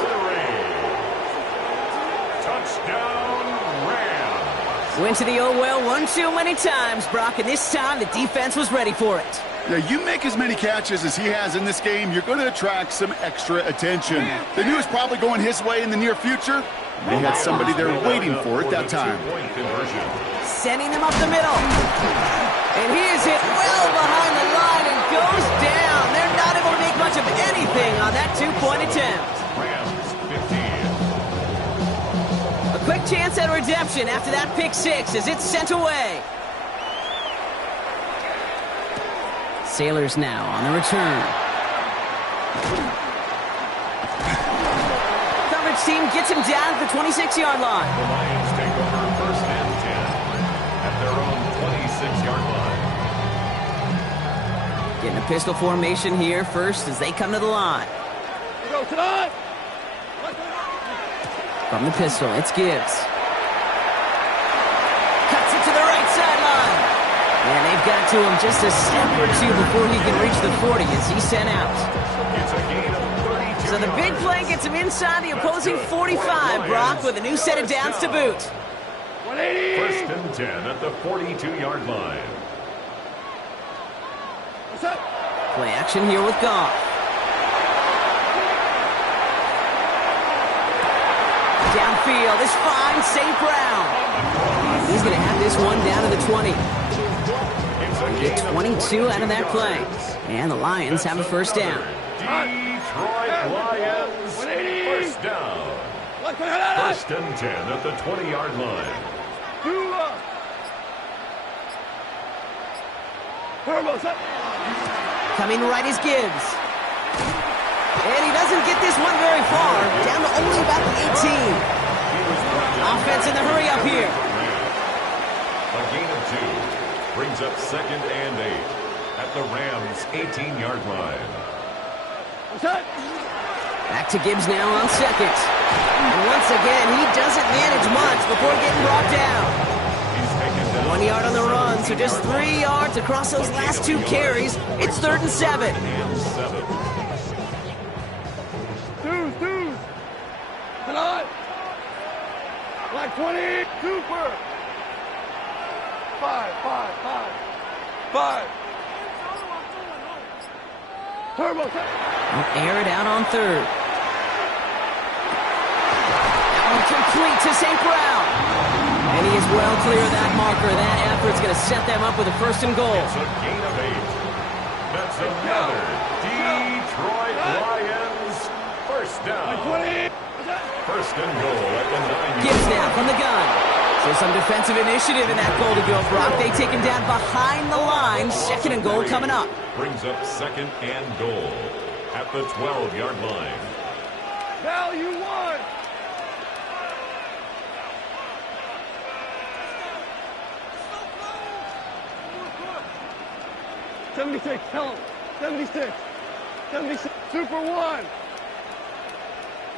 Touchdown, Rams. Went to the oh-well one too many times, Brock, and this time the defense was ready for it. Yeah, you make as many catches as he has in this game, you're going to attract some extra attention. They knew it was probably going his way in the near future. They had somebody there waiting for it that time. Sending them up the middle. And he is hit well behind the line and goes down. They're not able to make much of anything on that 2-point attempt. Rams 15. A quick chance at redemption after that pick 6 as it's sent away. Sailors now on the return. Coverage team gets him down at the 26-yard line. The Lions take over 1st and 10 at their own 26-yard line. Getting a pistol formation here first as they come to the line. Go tonight. From the pistol, it's Gibbs. Cuts it to the right sideline. And they've got to him just a step or two before he can reach the 40 as he's sent out. It's a gain of 32. So the big play gets him inside the opposing 45, Brock, with a new set of downs to boot. 180. First and 10 at the 42-yard line. What's up? Play action here with Goff. Downfield is fine, St. Brown. He's going to have this one down to the 20. Get 22 out of that play. And the Lions have a first down. Detroit Lions, first down. First and 10 at the 20-yard line. Coming right is Gibbs. And he doesn't get this one very far. Down to only about the 18. Offense in the hurry up here. A gain of 2 brings up second and 8 at the Rams' 18-yard line. Back to Gibbs now on second. And once again, he doesn't manage much before getting brought down. He's taken down 1 yard on the run, so just 3 yards across those last 2 carries. It's 3rd and 7. Two. Tonight. Like 20. Super. 5. Turbo. Air it out on 3rd. That one complete to St. Brown. And he is well clear of that marker. That effort's going to set them up with a 1st and goal. It's a gain of 8. That's another Detroit Lions first down. 1st and goal at the 9. Gibbs now from the gun. So some defensive initiative in that goal to go, Brock. They take him down behind the line. 2nd and goal coming up. Brings up 2nd and goal at the 12-yard line. Value 1. $76, tell him. 76. Super 1.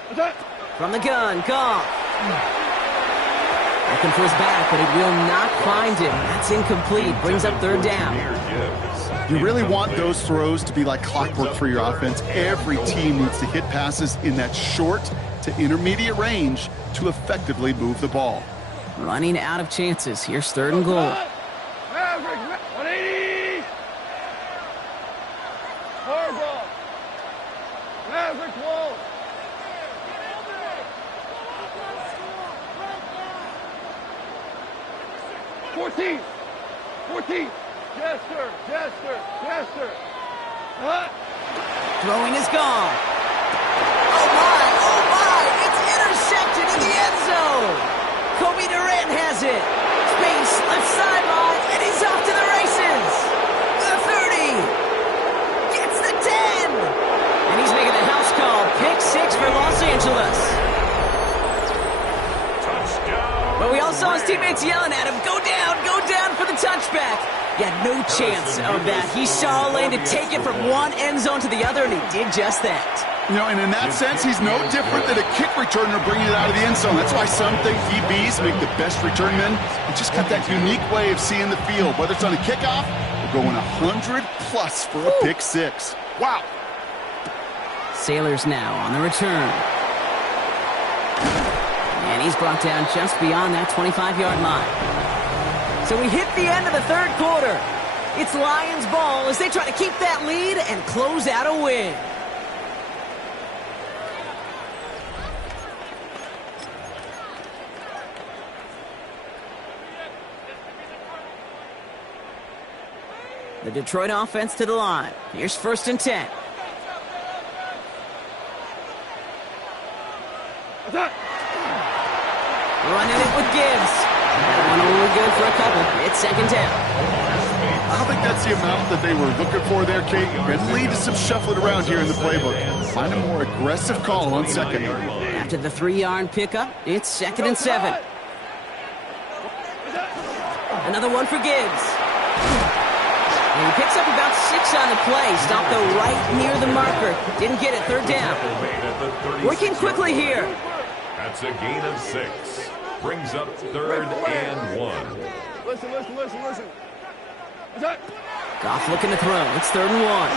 What's that? From the gun, Goff. Looking for his back, but he will not find him. That's incomplete. Brings up 3rd down. You really want those throws to be like clockwork for your offense. Every team needs to hit passes in that short to intermediate range to effectively move the ball. Running out of chances. Here's 3rd and goal. Maverick, 180. Hardball. Maverick wall. 14. Yes, sir. Throwing is gone. Oh, my. It's intercepted in the end zone. Kobe Durant has it. Space, left sideline, and he's off to the races. The 30. Gets the 10. And he's making the house call. Pick 6 for Los Angeles. But we all saw his teammates yelling at him, go down for the touchback. He had no chance of that. He saw a lane to take it from one end zone to the other, and he did just that. You know, and in that sense, he's no different than a kick returner bringing it out of the end zone. That's why some think DBs make the best return men. They just got that unique way of seeing the field, whether it's on a kickoff or going 100+ for a pick 6. Wow. Sailors now on the return. And he's brought down just beyond that 25-yard line. So we hit the end of the 3rd quarter. It's Lions ball as they try to keep that lead and close out a win. The Detroit offense to the line. Here's 1st and 10. Running it with Gibbs. That one only good for a couple. It's 2nd down. I don't think that's the amount that they were looking for there, Kate. It can lead to some shuffling around here in the playbook. Find a more aggressive call on 2nd. After the 3-yard pickup, it's 2nd and 7. Another one for Gibbs. And he picks up about 6 on the play. Stopped though right near the marker. Didn't get it. 3rd down. Working quickly here. That's a gain of 6. Brings up 3rd and 1. Listen. Goff looking to throw. It's 3rd and 1.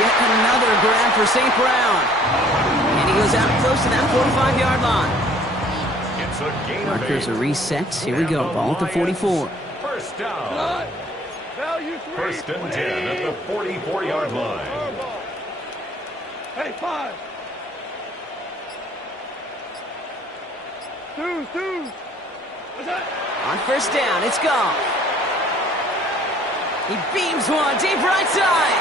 Yet another grab for St. Brown. And he goes out close to that 45-yard line. It's a gain Markers are reset. Here we go. Ball at the 44. First down. First and 10 at the 44-yard line. Hey, 5. Two. On first down, it's Goff. He beams one deep right side.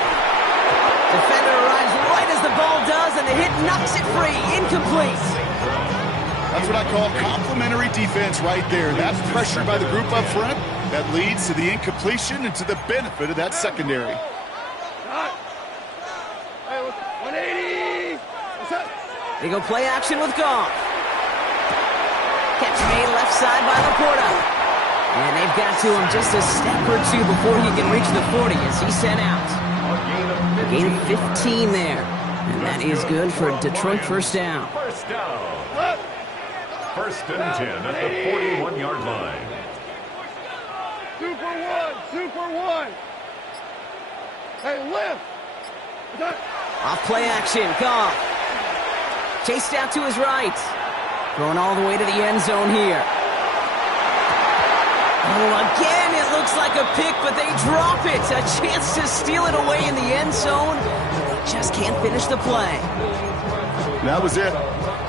Defender arrives right as the ball does, and the hit knocks it free. Incomplete. That's what I call complimentary defense right there. That pressure by the group up front, that leads to the incompletion and to the benefit of that secondary. Hey, 180. They go play action with Goff. Catch made left side by Laporta. And they've got to him just a step or two before he can reach the 40 as he's sent out. A gain of 15 there. And that is good for Detroit first down. First down. First and 10 at the 41-yard line. Super one. Hey, lift. Off play action, Goff. Chased out to his right. Going all the way to the end zone here. Oh, again, it looks like a pick, but they drop it. A chance to steal it away in the end zone, but they just can't finish the play. That was it.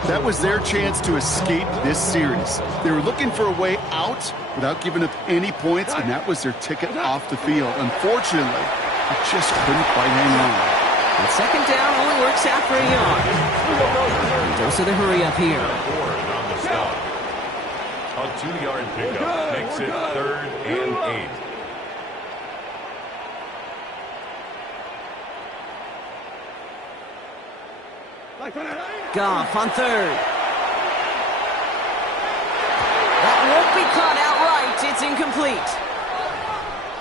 That was their chance to escape this series. They were looking for a way out without giving up any points, and that was their ticket off the field. Unfortunately, it just couldn't quite hang on. And second down only works out for a yard. Dose of the hurry up here. On the stop. A 2-yard pickup makes it 3rd and 8. Goff on 3rd. That won't be caught outright. It's incomplete.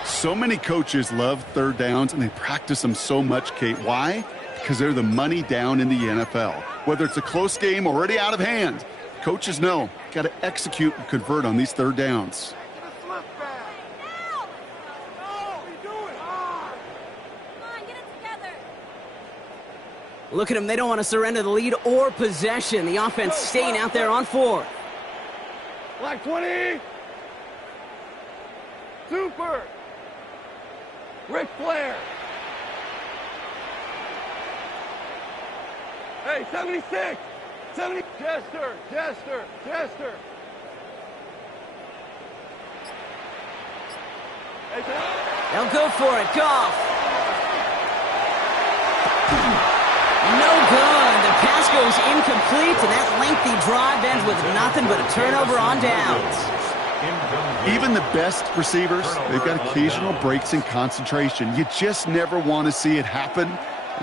So many coaches love 3rd downs, and they practice them so much, Kate. Why? Because they're the money down in the NFL. Whether it's a close game already out of hand, coaches know, got to execute and convert on these 3rd downs. Look at them. They don't want to surrender the lead or possession. The offense staying out there on 4th. Black 20. Super. Ric Flair. Hey, 76. 70. Jester. Hey, they'll go for it. Goff. No good. The pass goes incomplete, and that lengthy drive ends with nothing but a turnover on downs. Even the best receivers, they've got occasional breaks in concentration. You just never want to see it happen.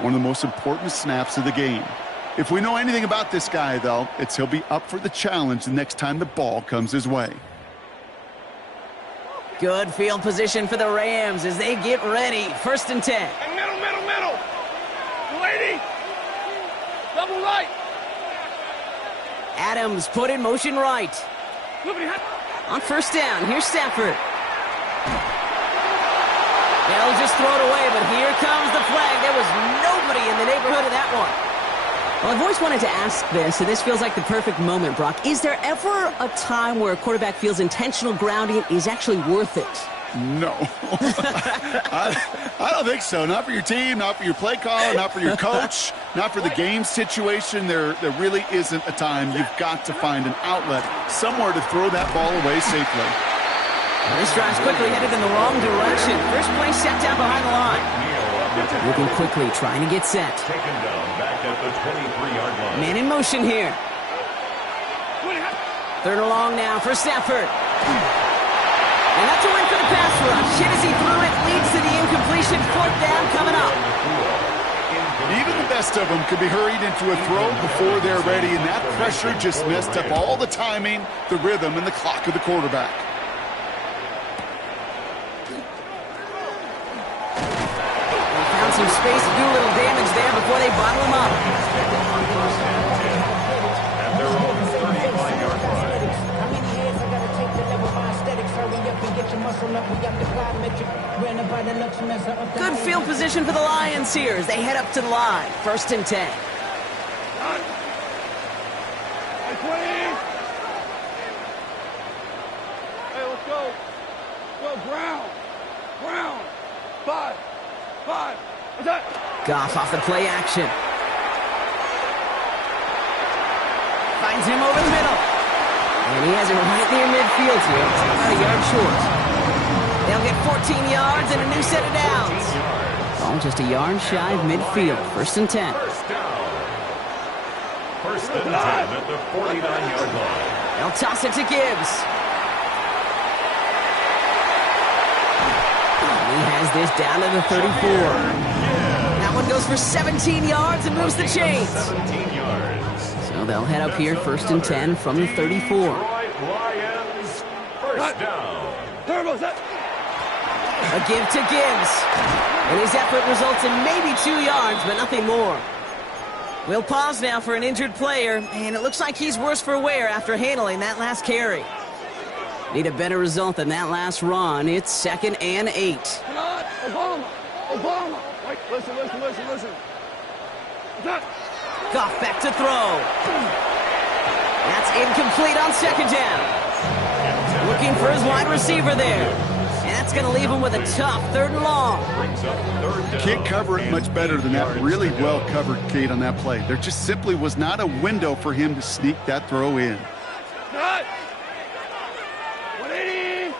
One of the most important snaps of the game. If we know anything about this guy, though, it's he'll be up for the challenge the next time the ball comes his way. Good field position for the Rams as they get ready. 1st and 10. Hey, middle. 280. Double right. Adams put in motion right. On 1st down, here's Stafford. They'll just throw it away, but here comes the flag. There was nobody in the neighborhood of that one. Well, I've always wanted to ask this, and this feels like the perfect moment, Brock. Is there ever a time where a quarterback feels intentional grounding is actually worth it? No. I don't think so. Not for your team, not for your play caller, not for your coach, not for the game situation. There really isn't a time. You've got to find an outlet, somewhere to throw that ball away safely. This drive's quickly headed in the wrong direction. First play set down behind the line. Moving quickly, trying to get set. Taken down back at the 23-yard line. Man in motion here. 3rd and long now for Stafford. And that's a win for the pass rush. Hit as he threw it, leads to the incompletion. 4th down coming up. Even the best of them could be hurried into a throw before they're ready, and that pressure just messed up all the timing, the rhythm, and the clock of the quarterback. They found some space to do a little damage there before they bottle him up. At their own 35-yard line. How many years I gotta take to level my aesthetics? Hurry up and get your muscle up. We got the plyometric. Ran about the Lux Mesa up the Good field position for the Lions here as they head up to the line. 1st and 10. Hey, let's go. Go, Brown. Brown. 5. Attack. Goff off the play action. Finds him over the middle. And he has it right near midfield here. About a yard short. They'll get 14 yards and a new set of downs. Ball just a yard shy of midfield. 1st and 10. First down. 1st and 10 at the 49-yard line. They'll toss it to Gibbs. He has this down to the 34. That one goes for 17 yards and moves the chains. 17 yards. So they'll head up here 1st and 10 from the 34. Detroit Lions, first down. A give to Gibbs. And his effort results in maybe 2 yards, but nothing more. We'll pause now for an injured player, and it looks like he's worse for wear after handling that last carry. Need a better result than that last run. It's 2nd and 8. Obama. Wait, listen. Goff back to throw. That's incomplete on 2nd down. Looking for his wide receiver there. And that's going to leave him with a tough 3rd and long. Can't cover it much better than that. Really well covered, Kate, on that play. There just simply was not a window for him to sneak that throw in. Cut. 180.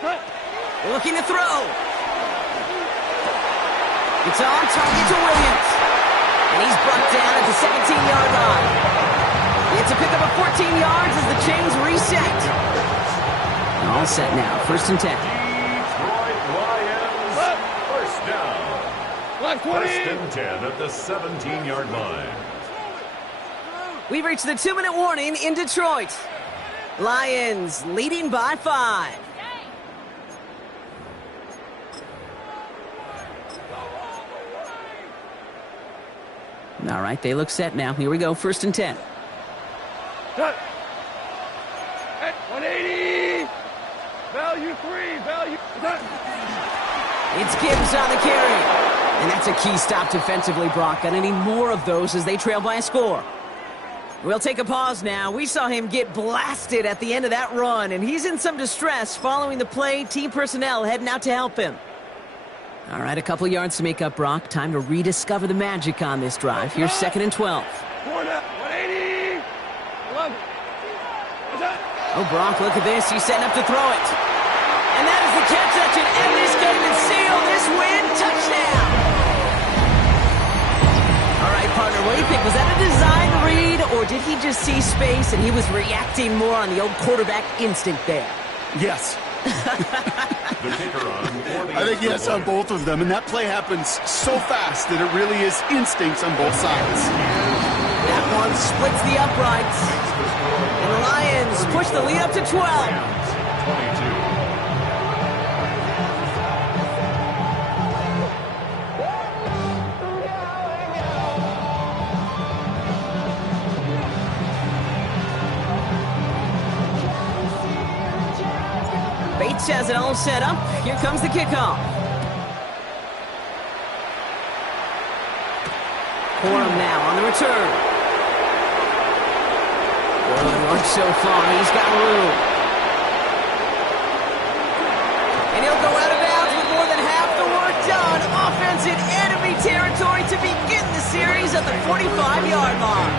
Cut. Looking to throw. It's on target to Williams. And he's brought down at the 17-yard line. It's a pickup of 14 yards as the chains reset. All set now. 1st and 10. Detroit Lions, first down. Left 20. 1st and 10 at the 17-yard line. We've reached the 2-minute warning in Detroit. Lions leading by 5. All right, they look set now. Here we go, 1st and 10. Cut. At 180. Value 3. Value. Cut. It's Gibbs on the carry. And that's a key stop defensively, Brock. Gonna need more of those as they trail by a score. We'll take a pause now. We saw him get blasted at the end of that run, and he's in some distress following the play. Team personnel heading out to help him. All right, a couple yards to make up, Brock. Time to rediscover the magic on this drive. Here's 2nd and 12. 180. 11. Oh, Brock, look at this. He's setting up to throw it. And that is the catch that should end this game and seal this win. Touchdown. All right, partner, what do you think? Was that a design read, or did he just see space and he was reacting more on the old quarterback instinct there? Yes. The kicker on for the I think yes on both of them, and that play happens so fast that it really is instincts on both sides. That one splits the uprights. And the Lions push the lead up to 12. 22. Bates has it all set up. Here comes the kickoff. Corum now on the return. Good work so far. He's got room. And he'll go out of bounds with more than half the work done. Offense in enemy territory to begin the series at the 45-yard line.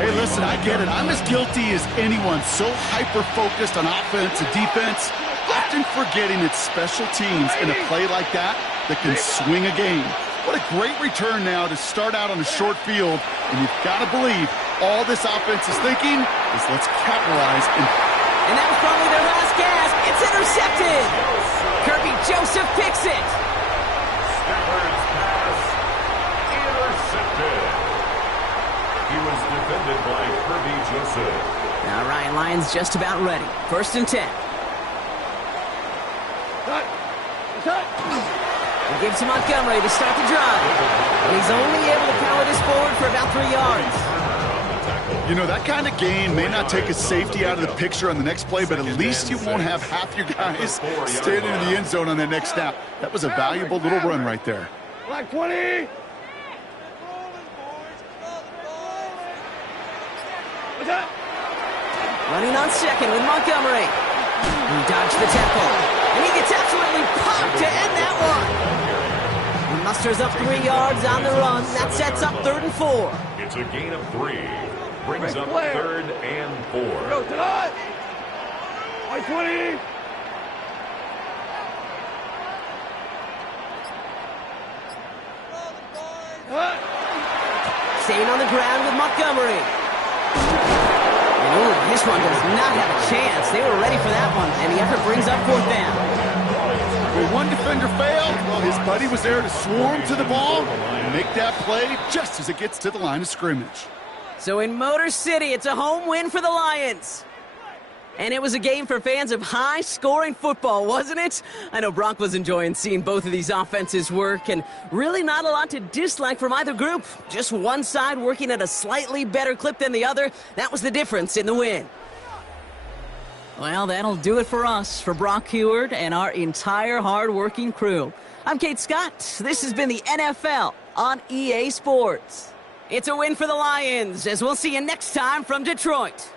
Hey, listen, I get it. I'm as guilty as anyone. So hyper-focused on offense and defense, often forgetting it's special teams in a play like that can swing a game. What a great return now to start out on a short field, and you've got to believe all this offense is thinking is let's capitalize. And that was probably their last gasp. It's intercepted. Kirby Joseph picks it. Stafford's pass intercepted. He was defended by Kirby Joseph. All right, Lions just about ready. 1st and 10. He gives to Montgomery to start the drive. And he's only able to power this forward for about 3 yards. You know, that kind of gain may not take a safety out of the picture on the next play, but at least you won't have half your guys standing in the end zone on that next snap. That was a valuable little run right there. Black 20. Running on second with Montgomery. He dodged the tackle. And he gets absolutely popped to end that one. He musters up 3 yards on the run. That sets up 3rd and 4. It's a gain of 3. Brings up 3rd and 4. Go to that. White 20. Staying on the ground with Montgomery. And ooh, this one does not have a chance. They were ready for that one, and the effort brings up 4th down. When one defender failed, well, his buddy was there to swarm to the ball and make that play just as it gets to the line of scrimmage. So in Motor City, it's a home win for the Lions. And it was a game for fans of high-scoring football, wasn't it? I know Brock was enjoying seeing both of these offenses work, and really not a lot to dislike from either group. Just one side working at a slightly better clip than the other. That was the difference in the win. Well, that'll do it for us, for Brock Huard and our entire hard-working crew. I'm Kate Scott. This has been the NFL on EA Sports. It's a win for the Lions, as we'll see you next time from Detroit.